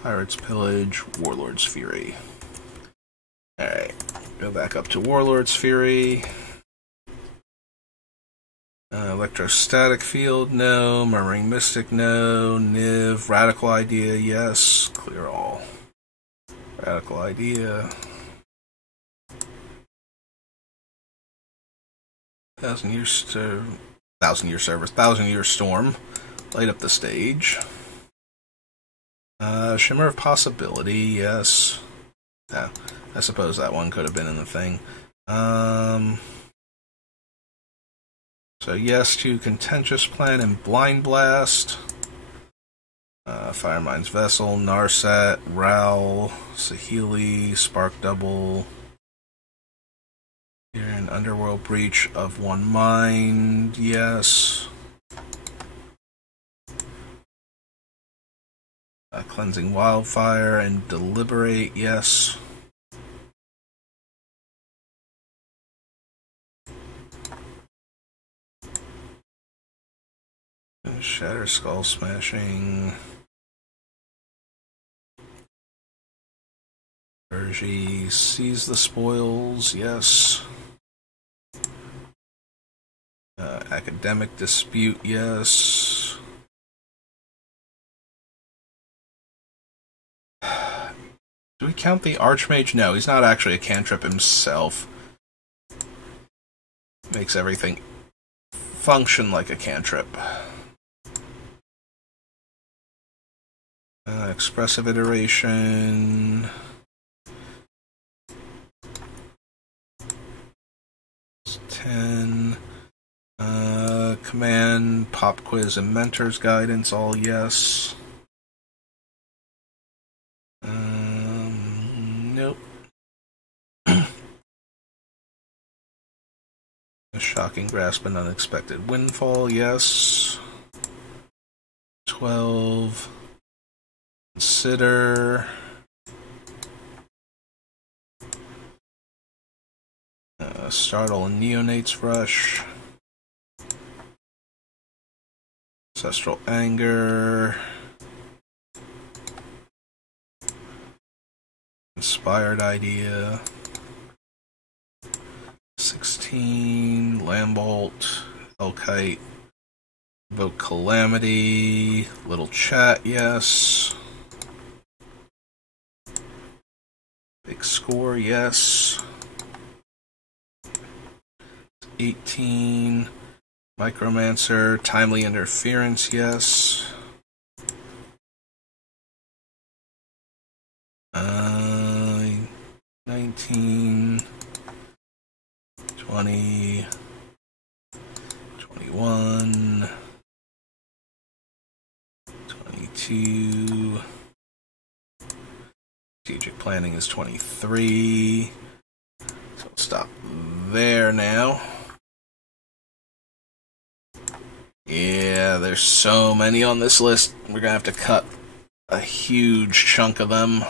Pirate's Pillage. Warlord's Fury. Alright, go back up to Warlord's Fury. Electrostatic field, no. Murmuring Mystic, no. Niv, Radical Idea, yes. Clear all. Radical Idea. 1,000-year service, 1,000-year storm. Light up the stage. Shimmer of Possibility, yes. Yeah, I suppose that one could have been in the thing. So yes to Contentious Plan and Blind Blast. Firemind's Vessel, Narsat, Ral, Sahili, Spark Double. Here in Underworld Breach of One Mind, yes. Cleansing Wildfire and Deliberate, yes. Shatter Skull Smashing. Urgi, Seize the Spoils, yes. Academic Dispute, yes. Do we count the Archmage? No, he's not actually a cantrip himself. Makes everything function like a cantrip. Expressive Iteration. It's 10. Command, Pop Quiz, and Mentor's Guidance, all yes. Nope. A Shocking Grasp and Unexpected Windfall, yes. 12. Consider. Startle and Neonate's Rush. Ancestral Anger. Inspired Idea. 16. Lambolt. Elkite. Invoke Calamity. Little Chat, yes. Big Score, yes. 18. Micromancer. Timely Interference, yes. 19. 20. 21. 22. Strategic Planning is 23. So we'll stop there now. Yeah, there's so many on this list. We're gonna have to cut a huge chunk of them.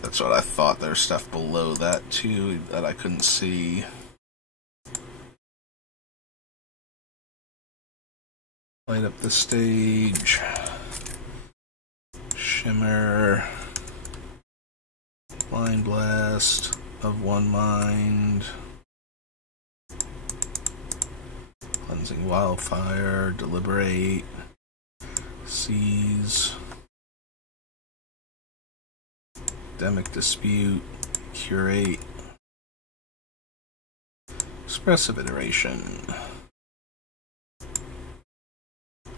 That's what I thought. There's stuff below that too that I couldn't see. Light up the stage. Shimmer. Blind Blast of One Mind. Cleansing Wildfire. Deliberate. Seize. Academic Dispute. Curate. Expressive Iteration.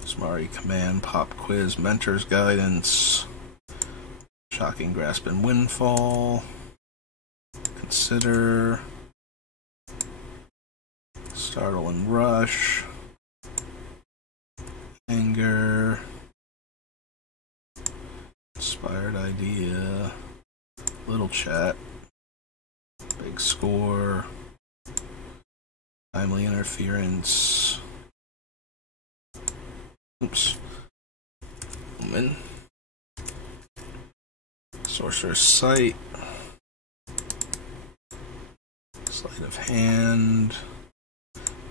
Smari Command, Pop Quiz, Mentor's Guidance, Shocking Grasp and Windfall, Consider, Startle and Rush, Anger, Inspired Idea, Little Chat, Big Score, Timely Interference. Oops. Omen. Sorcerer's Sight. Sleight of Hand.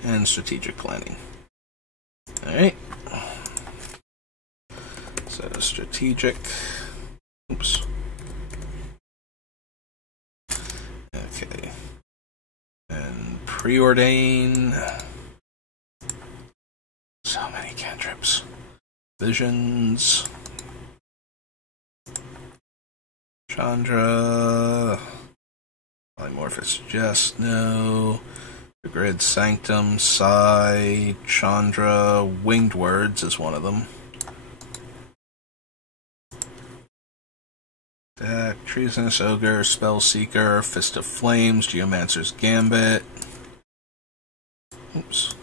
And Strategic Planning. Alright. So, Strategic. Oops. Preordain. So many cantrips. Visions. Chandra. Polymorphous Jest, no. The Grid Sanctum, Psi, Chandra, Winged Words is one of them. Deck, Treasonous Ogre, Spellseeker, Fist of Flames, Geomancer's Gambit. Oops.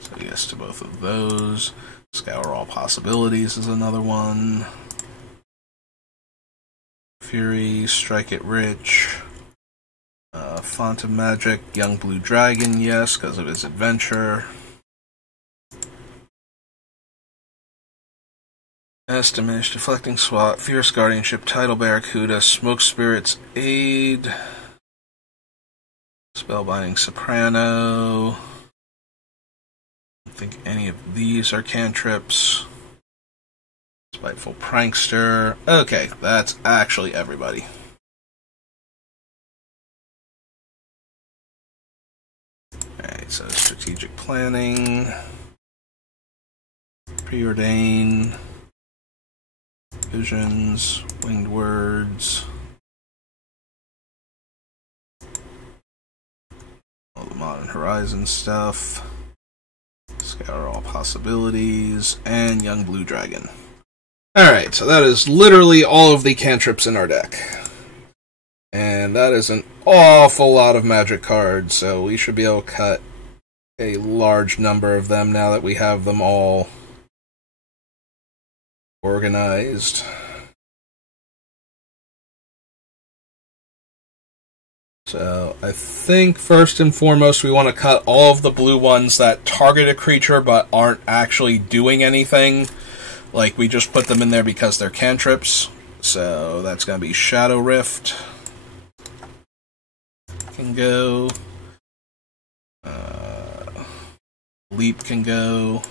So yes to both of those. Scour All Possibilities is another one. Fury, Strike It Rich. Font of Magic, Young Blue Dragon, yes, because of his adventure. Estimate, Deflecting Swat, Fierce Guardianship, Tidal Barracuda, Smoke Spirit's Aid, Spellbinding Soprano. I don't think any of these are cantrips. Spiteful Prankster. Okay, that's actually everybody. Alright, so Strategic Planning, Preordain, Visions, Winged Words, all the Modern Horizon stuff, Scour All Possibilities, and Young Blue Dragon. Alright, so that is literally all of the cantrips in our deck. And that is an awful lot of magic cards, so we should be able to cut a large number of them now that we have them all organized. So I think first and foremost we want to cut all of the blue ones that target a creature but aren't actually doing anything. Like, we just put them in there because they're cantrips. So that's going to be Shadow Rift. Can go. Leap can go.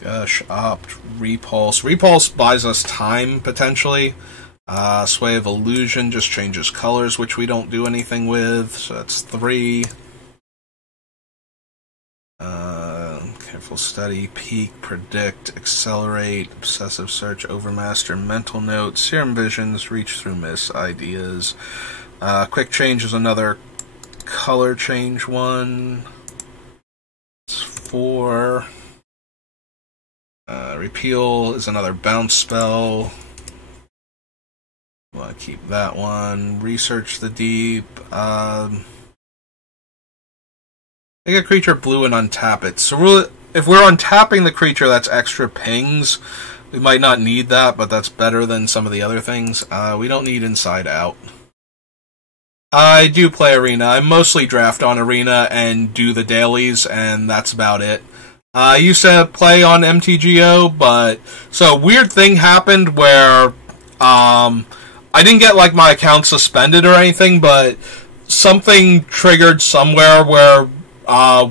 Gush, Opt, Repulse. Repulse buys us time, potentially. Sway of Illusion just changes colors, which we don't do anything with. So that's 3. Careful Study, Peek, Predict, Accelerate, Obsessive Search, Overmaster, Mental Note, Serum Visions, Reach Through Miss, Ideas. Quick Change is another color change one. It's 4. Repeal is another bounce spell. Want to keep that one. Research the Deep. Make a creature blue and untap it. So if we're untapping the creature, that's extra pings. We might not need that, but that's better than some of the other things. We don't need Inside Out. I do play Arena. I mostly draft on Arena and do the dailies, and that's about it. I used to play on MTGO, but... So, weird thing happened where... I didn't get, like, my account suspended or anything, but something triggered somewhere where...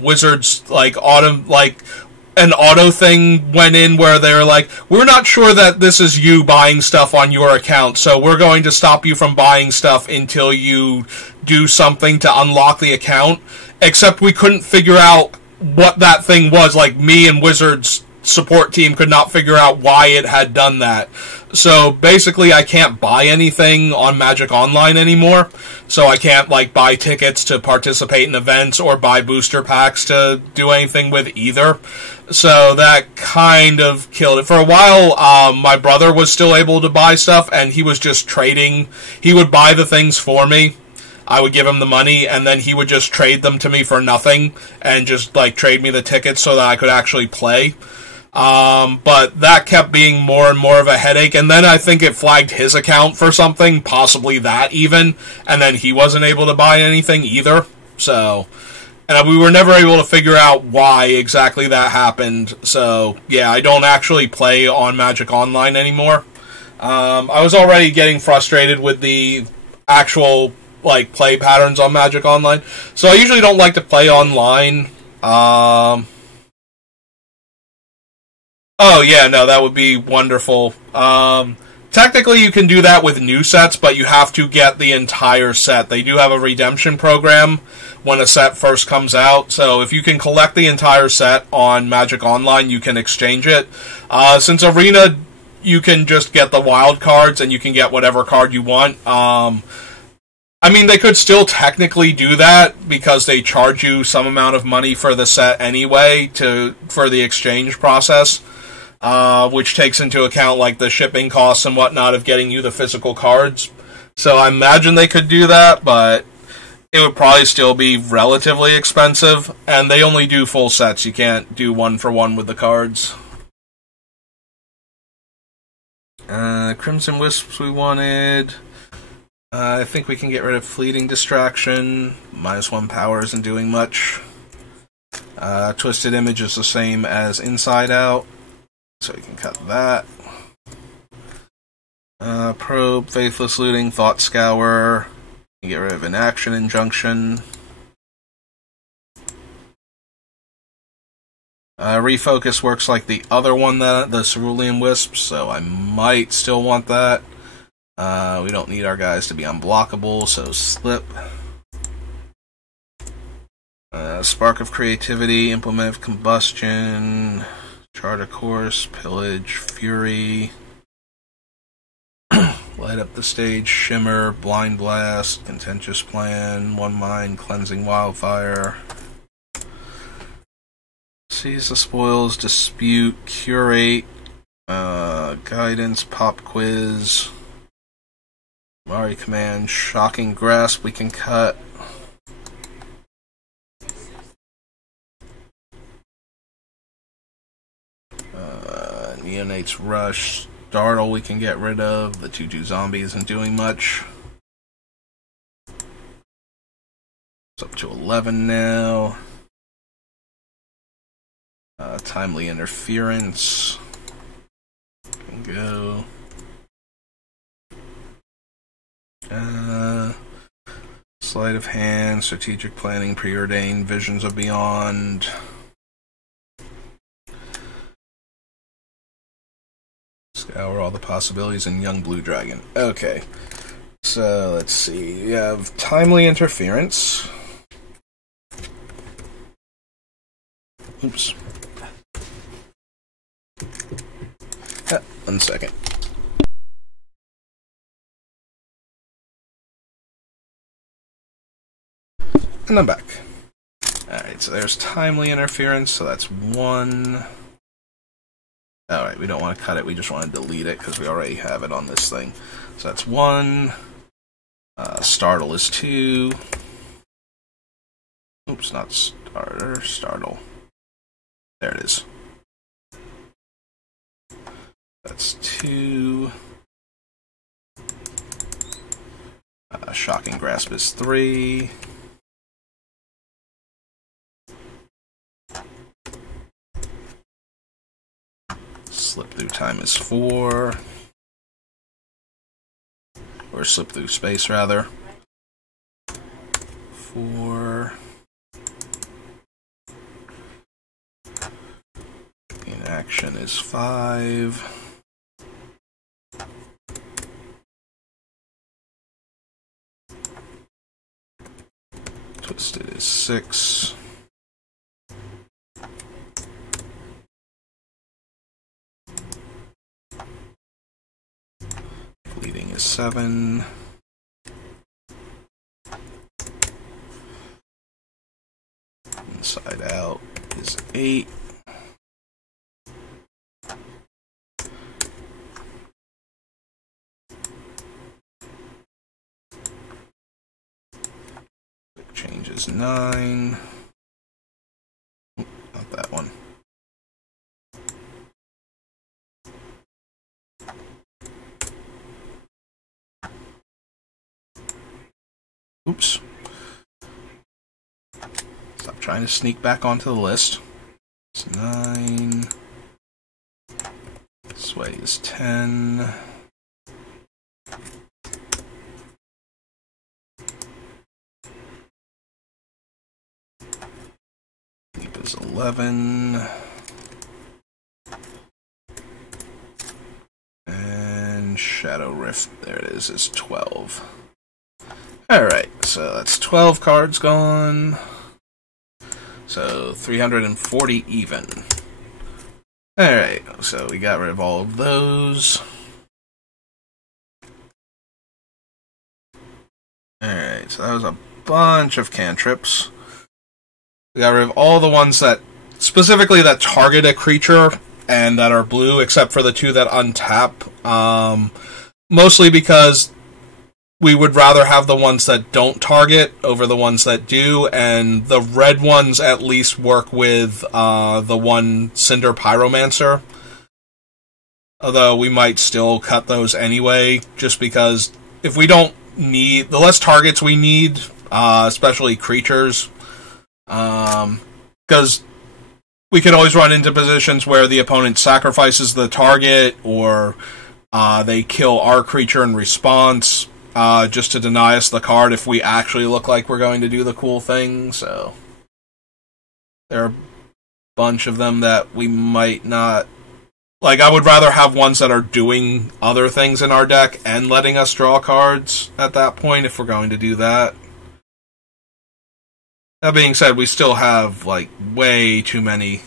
Wizards, an auto thing went in where they're like, we're not sure that this is you buying stuff on your account, so we're going to stop you from buying stuff until you do something to unlock the account. Except we couldn't figure out what that thing was. Like, me and Wizards support team could not figure out why it had done that. So basically I can't buy anything on Magic Online anymore. So I can't buy tickets to participate in events or buy booster packs to do anything with either. So that kind of killed it. For a while, my brother was still able to buy stuff, and he was just trading. He would buy the things for me. I would give him the money, and then he would just trade them to me for nothing, and just trade me the tickets so that I could actually play. But that kept being more and more of a headache, and then I think it flagged his account for something, possibly that even, and then he wasn't able to buy anything either. So, and we were never able to figure out why exactly that happened. So, yeah, I don't actually play on Magic Online anymore. I was already getting frustrated with the actual, play patterns on Magic Online, so I usually don't like to play online. Oh, yeah, no, that would be wonderful. technically you can do that with new sets, but you have to get the entire set. They do have a redemption program when a set first comes out, so if you can collect the entire set on Magic Online, you can exchange it. Since Arena, you can just get the wild cards, and you can get whatever card you want. I mean, they could still technically do that, because they charge you some amount of money for the set anyway, for the exchange process. Which takes into account like the shipping costs and whatnot of getting you the physical cards. So I imagine they could do that, but it would probably still be relatively expensive. And they only do full sets. You can't do one for one with the cards. Crimson Wisps we wanted. I think we can get rid of Fleeting Distraction. -1 power isn't doing much. Twisted Image is the same as Inside Out, so you can cut that. Probe, Faithless Looting, Thought Scour. You can get rid of Inaction Injunction. Refocus works like the other one, the Cerulean Wisp, so I might still want that. We don't need our guys to be unblockable, so Slip. Spark of Creativity, Implement of Combustion, Chart of Course, Pillage, Fury, Light Up the Stage, Shimmer, Blind Blast, Contentious Plan, One Mind, Cleansing Wildfire, Seize the Spoils, Dispute, Curate, Guidance, Pop Quiz, Mari Command, Shocking Grasp we can cut. Neonate's Rush, Startle we can get rid of. The 2/2 zombie isn't doing much. It's up to 11 now. Timely Interference. Can go. Sleight of Hand, Strategic Planning, Preordained, Visions of Beyond. Scour all the possibilities in Young Blue Dragon. Okay. So, let's see. We have Timely Interference. Oops. 1 second. And I'm back. Alright, so there's Timely Interference, so that's 1. Alright, we don't want to cut it, we just want to delete it because we already have it on this thing. So that's 1. Startle is 2. Oops, not Starter, Startle. There it is. That's 2. Shocking Grasp is 3. Slip Through Time is 4. Or Slip Through Space, rather. 4. Inaction is 5. Twisted is 6. Bleeding is 7. Inside Out is 8. Quick Change is 9. Not that one. Oops. Stop trying to sneak back onto the list. It's 9. Sway is 10. Leap is 11. And Shadow Rift, there it is 12. Alright, so that's 12 cards gone. So 340 even. Alright, so we got rid of all of those. Alright, so that was a bunch of cantrips. We got rid of all the ones that, specifically that target a creature and that are blue, except for the 2 that untap. Mostly because we would rather have the ones that don't target over the ones that do, and the red ones at least work with the one Cinder Pyromancer. Although we might still cut those anyway, just because if we don't need, the less targets we need, especially creatures, because we could always run into positions where the opponent sacrifices the target, or they kill our creature in response, just to deny us the card if we actually look like we're going to do the cool thing. So there are a bunch of them that we might not... Like, I would rather have ones that are doing other things in our deck and letting us draw cards at that point if we're going to do that. That being said, we still have, like, way too many.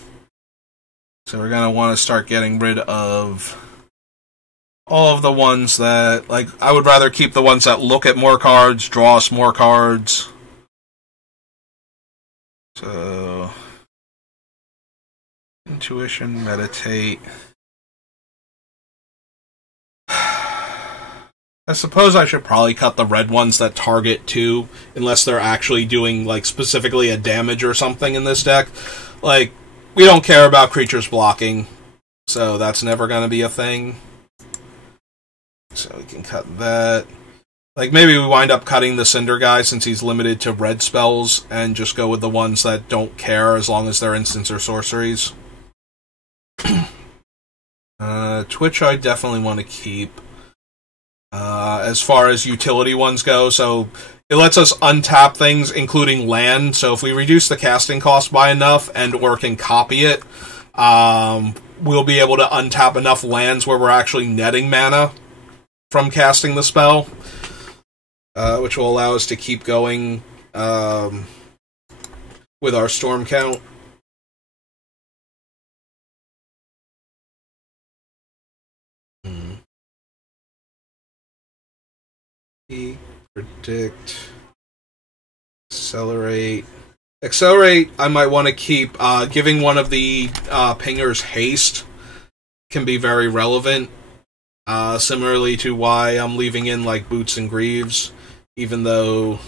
So we're going to want to start getting rid of all of the ones that, like, I would rather keep the ones that look at more cards, draw us more cards. So, Intuition, Meditate. I suppose I should probably cut the red ones that target too, unless they're actually doing, like, specifically a damage or something in this deck. Like, we don't care about creatures blocking, so that's never going to be a thing. So we can cut that. Like, maybe we wind up cutting the Cinder guy since he's limited to red spells, and just go with the ones that don't care as long as they're instants or sorceries. Twitch I definitely want to keep. As far as utility ones go, so it lets us untap things, including land, so if we reduce the casting cost by enough and or can copy it, we'll be able to untap enough lands where we're actually netting mana from casting the spell, which will allow us to keep going with our storm count. Predict. Accelerate. Accelerate, I might want to keep. Giving one of the pingers haste can be very relevant. Similarly to why I'm leaving in, like, Boots and Greaves, even though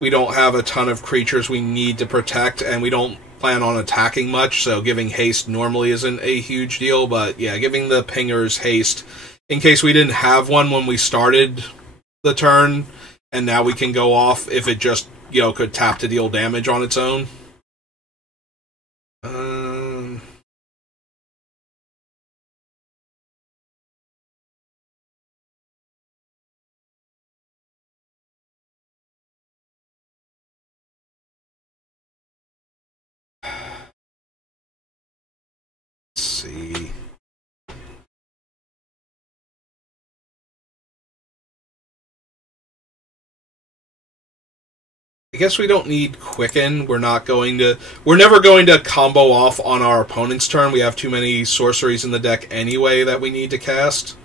we don't have a ton of creatures we need to protect, and we don't plan on attacking much, so giving haste normally isn't a huge deal, but yeah, giving the pingers haste in case we didn't have one when we started the turn, and now we can go off if it just, you know, could tap to deal damage on its own. Let's see. I guess we don't need Quicken. We're never going to combo off on our opponent's turn. We have too many sorceries in the deck anyway that we need to cast.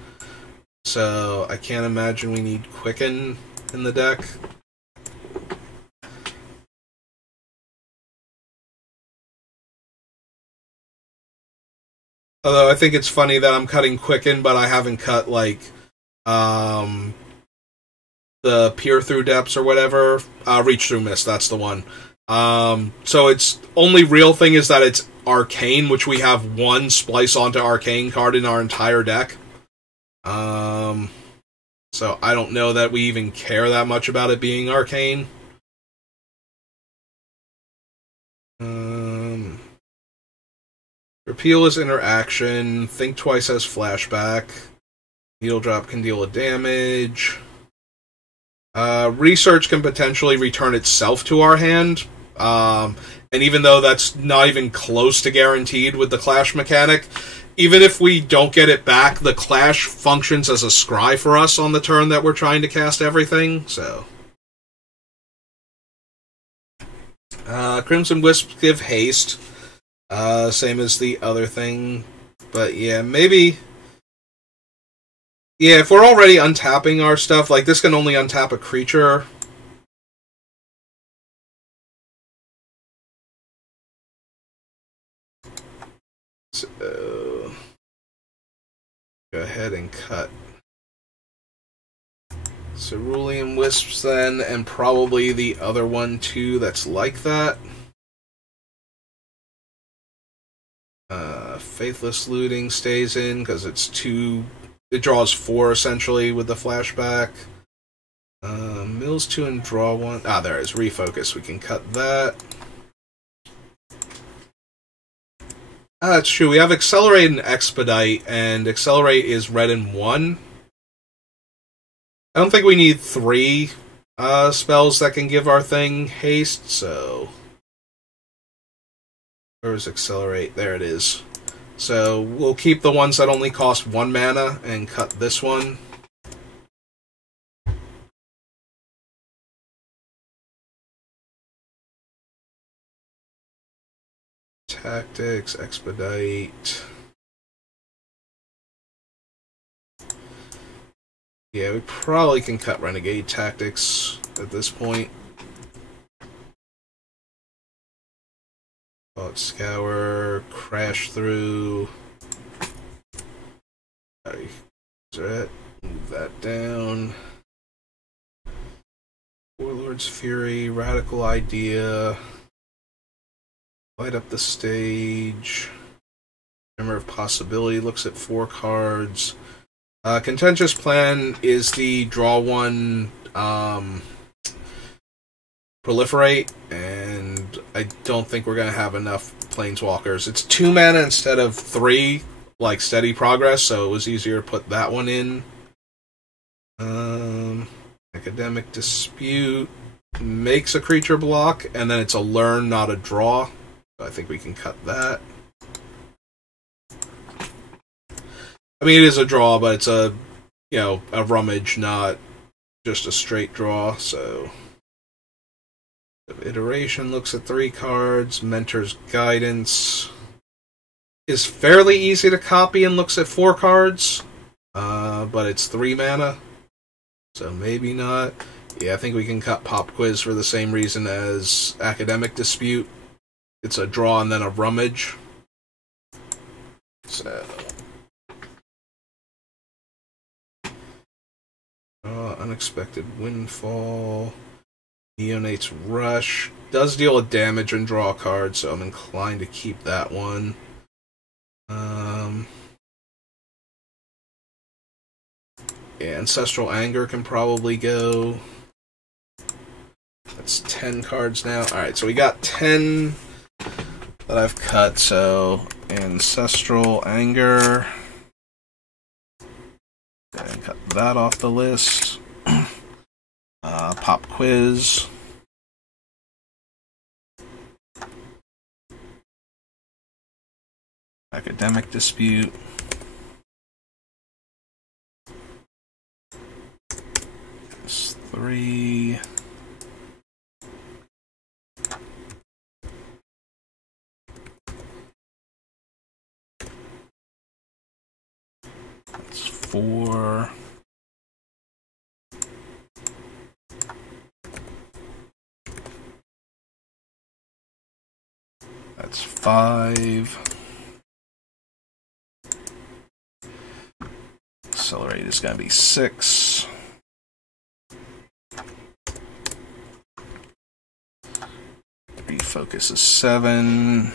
So I can't imagine we need Quicken in the deck. Although I think it's funny that I'm cutting Quicken, but I haven't cut, like, the Peer Through Depths or whatever. Reach Through Mist, that's the one. So its only real thing is that it's Arcane, which we have one Splice onto Arcane card in our entire deck. So I don't know that we even care that much about it being Arcane. Repeal is interaction. Think Twice as flashback. Needle Drop can deal a damage. Research can potentially return itself to our hand. And even though that's not even close to guaranteed with the Clash mechanic, even if we don't get it back, the Clash functions as a scry for us on the turn that we're trying to cast everything, so... Crimson Wisps give haste, same as the other thing, but yeah, maybe... Yeah, if we're already untapping our stuff, like, this can only untap a creature... So, go ahead and cut Cerulean Wisps then, and probably the other one too that's like that. Faithless Looting stays in because it's 2. It draws 4 essentially with the flashback. Mills 2 and draw 1. Ah, there it is. Refocus. We can cut that. That's true. We have Accelerate and Expedite, and Accelerate is red and 1. I don't think we need 3 spells that can give our thing haste, so... Where's Accelerate? There it is. So we'll keep the ones that only cost 1 mana and cut this one. Tactics, Expedite. Yeah, we probably can cut Renegade Tactics at this point. Scour, Crash Through. Move that down. Warlord's Fury, Radical Idea. Light up the stage. Hammer of Possibility looks at 4 cards. Contentious Plan is the draw 1 proliferate, and I don't think we're going to have enough Planeswalkers. It's 2 mana instead of 3, like Steady Progress, so it was easier to put that one in. Academic Dispute makes a creature block, and then it's a learn, not a draw. So I think we can cut that. I mean, it is a draw, but it's a, a rummage, not just a straight draw, so... Iteration looks at 3 cards. Mentor's Guidance is fairly easy to copy and looks at 4 cards, but it's 3 mana, so maybe not. Yeah, I think we can cut Pop Quiz for the same reason as Academic Dispute. It's a draw and then a rummage. So... Unexpected Windfall. Neonate's Rush does deal with damage and draw a card, so I'm inclined to keep that one. Yeah, Ancestral Anger can probably go. That's 10 cards now. Alright, so we got 10 that I've cut, so Ancestral Anger. Go ahead and cut that off the list. Pop Quiz. Academic Dispute. That's 3. That's 4. That's 5. Accelerate is going to be 6. Refocus is 7.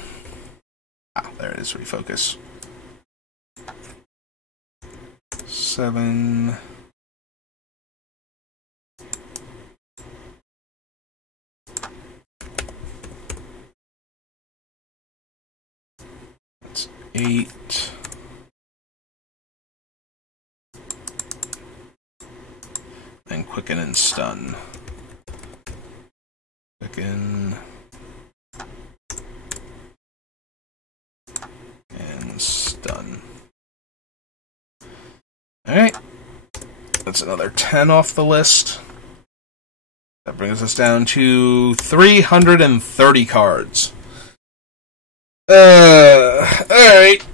Ah, there it is, refocus. 7. That's 8. And Quicken and Stun. Quicken. And Stun. Alright. That's another 10 off the list. That brings us down to 330 cards. Alright.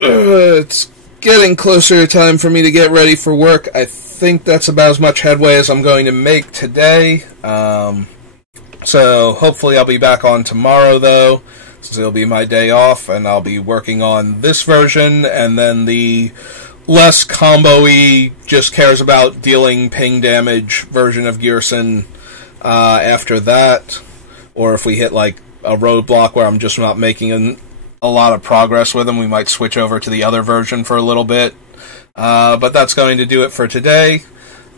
It's getting closer to time for me to get ready for work. I think that's about as much headway as I'm going to make today. So hopefully I'll be back on tomorrow, though, since it'll be my day off, and I'll be working on this version, and then the less combo-y, just cares about dealing ping damage version of Ghyrson after that. Or if we hit, like, a roadblock where I'm just not making a lot of progress with him, we might switch over to the other version for a little bit. But that's going to do it for today.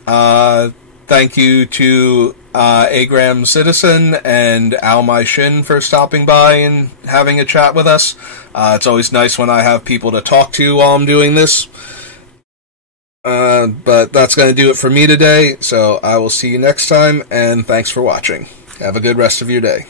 Thank you to Agram Citizen and Al My Shin for stopping by and having a chat with us. It's always nice when I have people to talk to while I'm doing this. But that's going to do it for me today, so I will see you next time, and thanks for watching. Have a good rest of your day.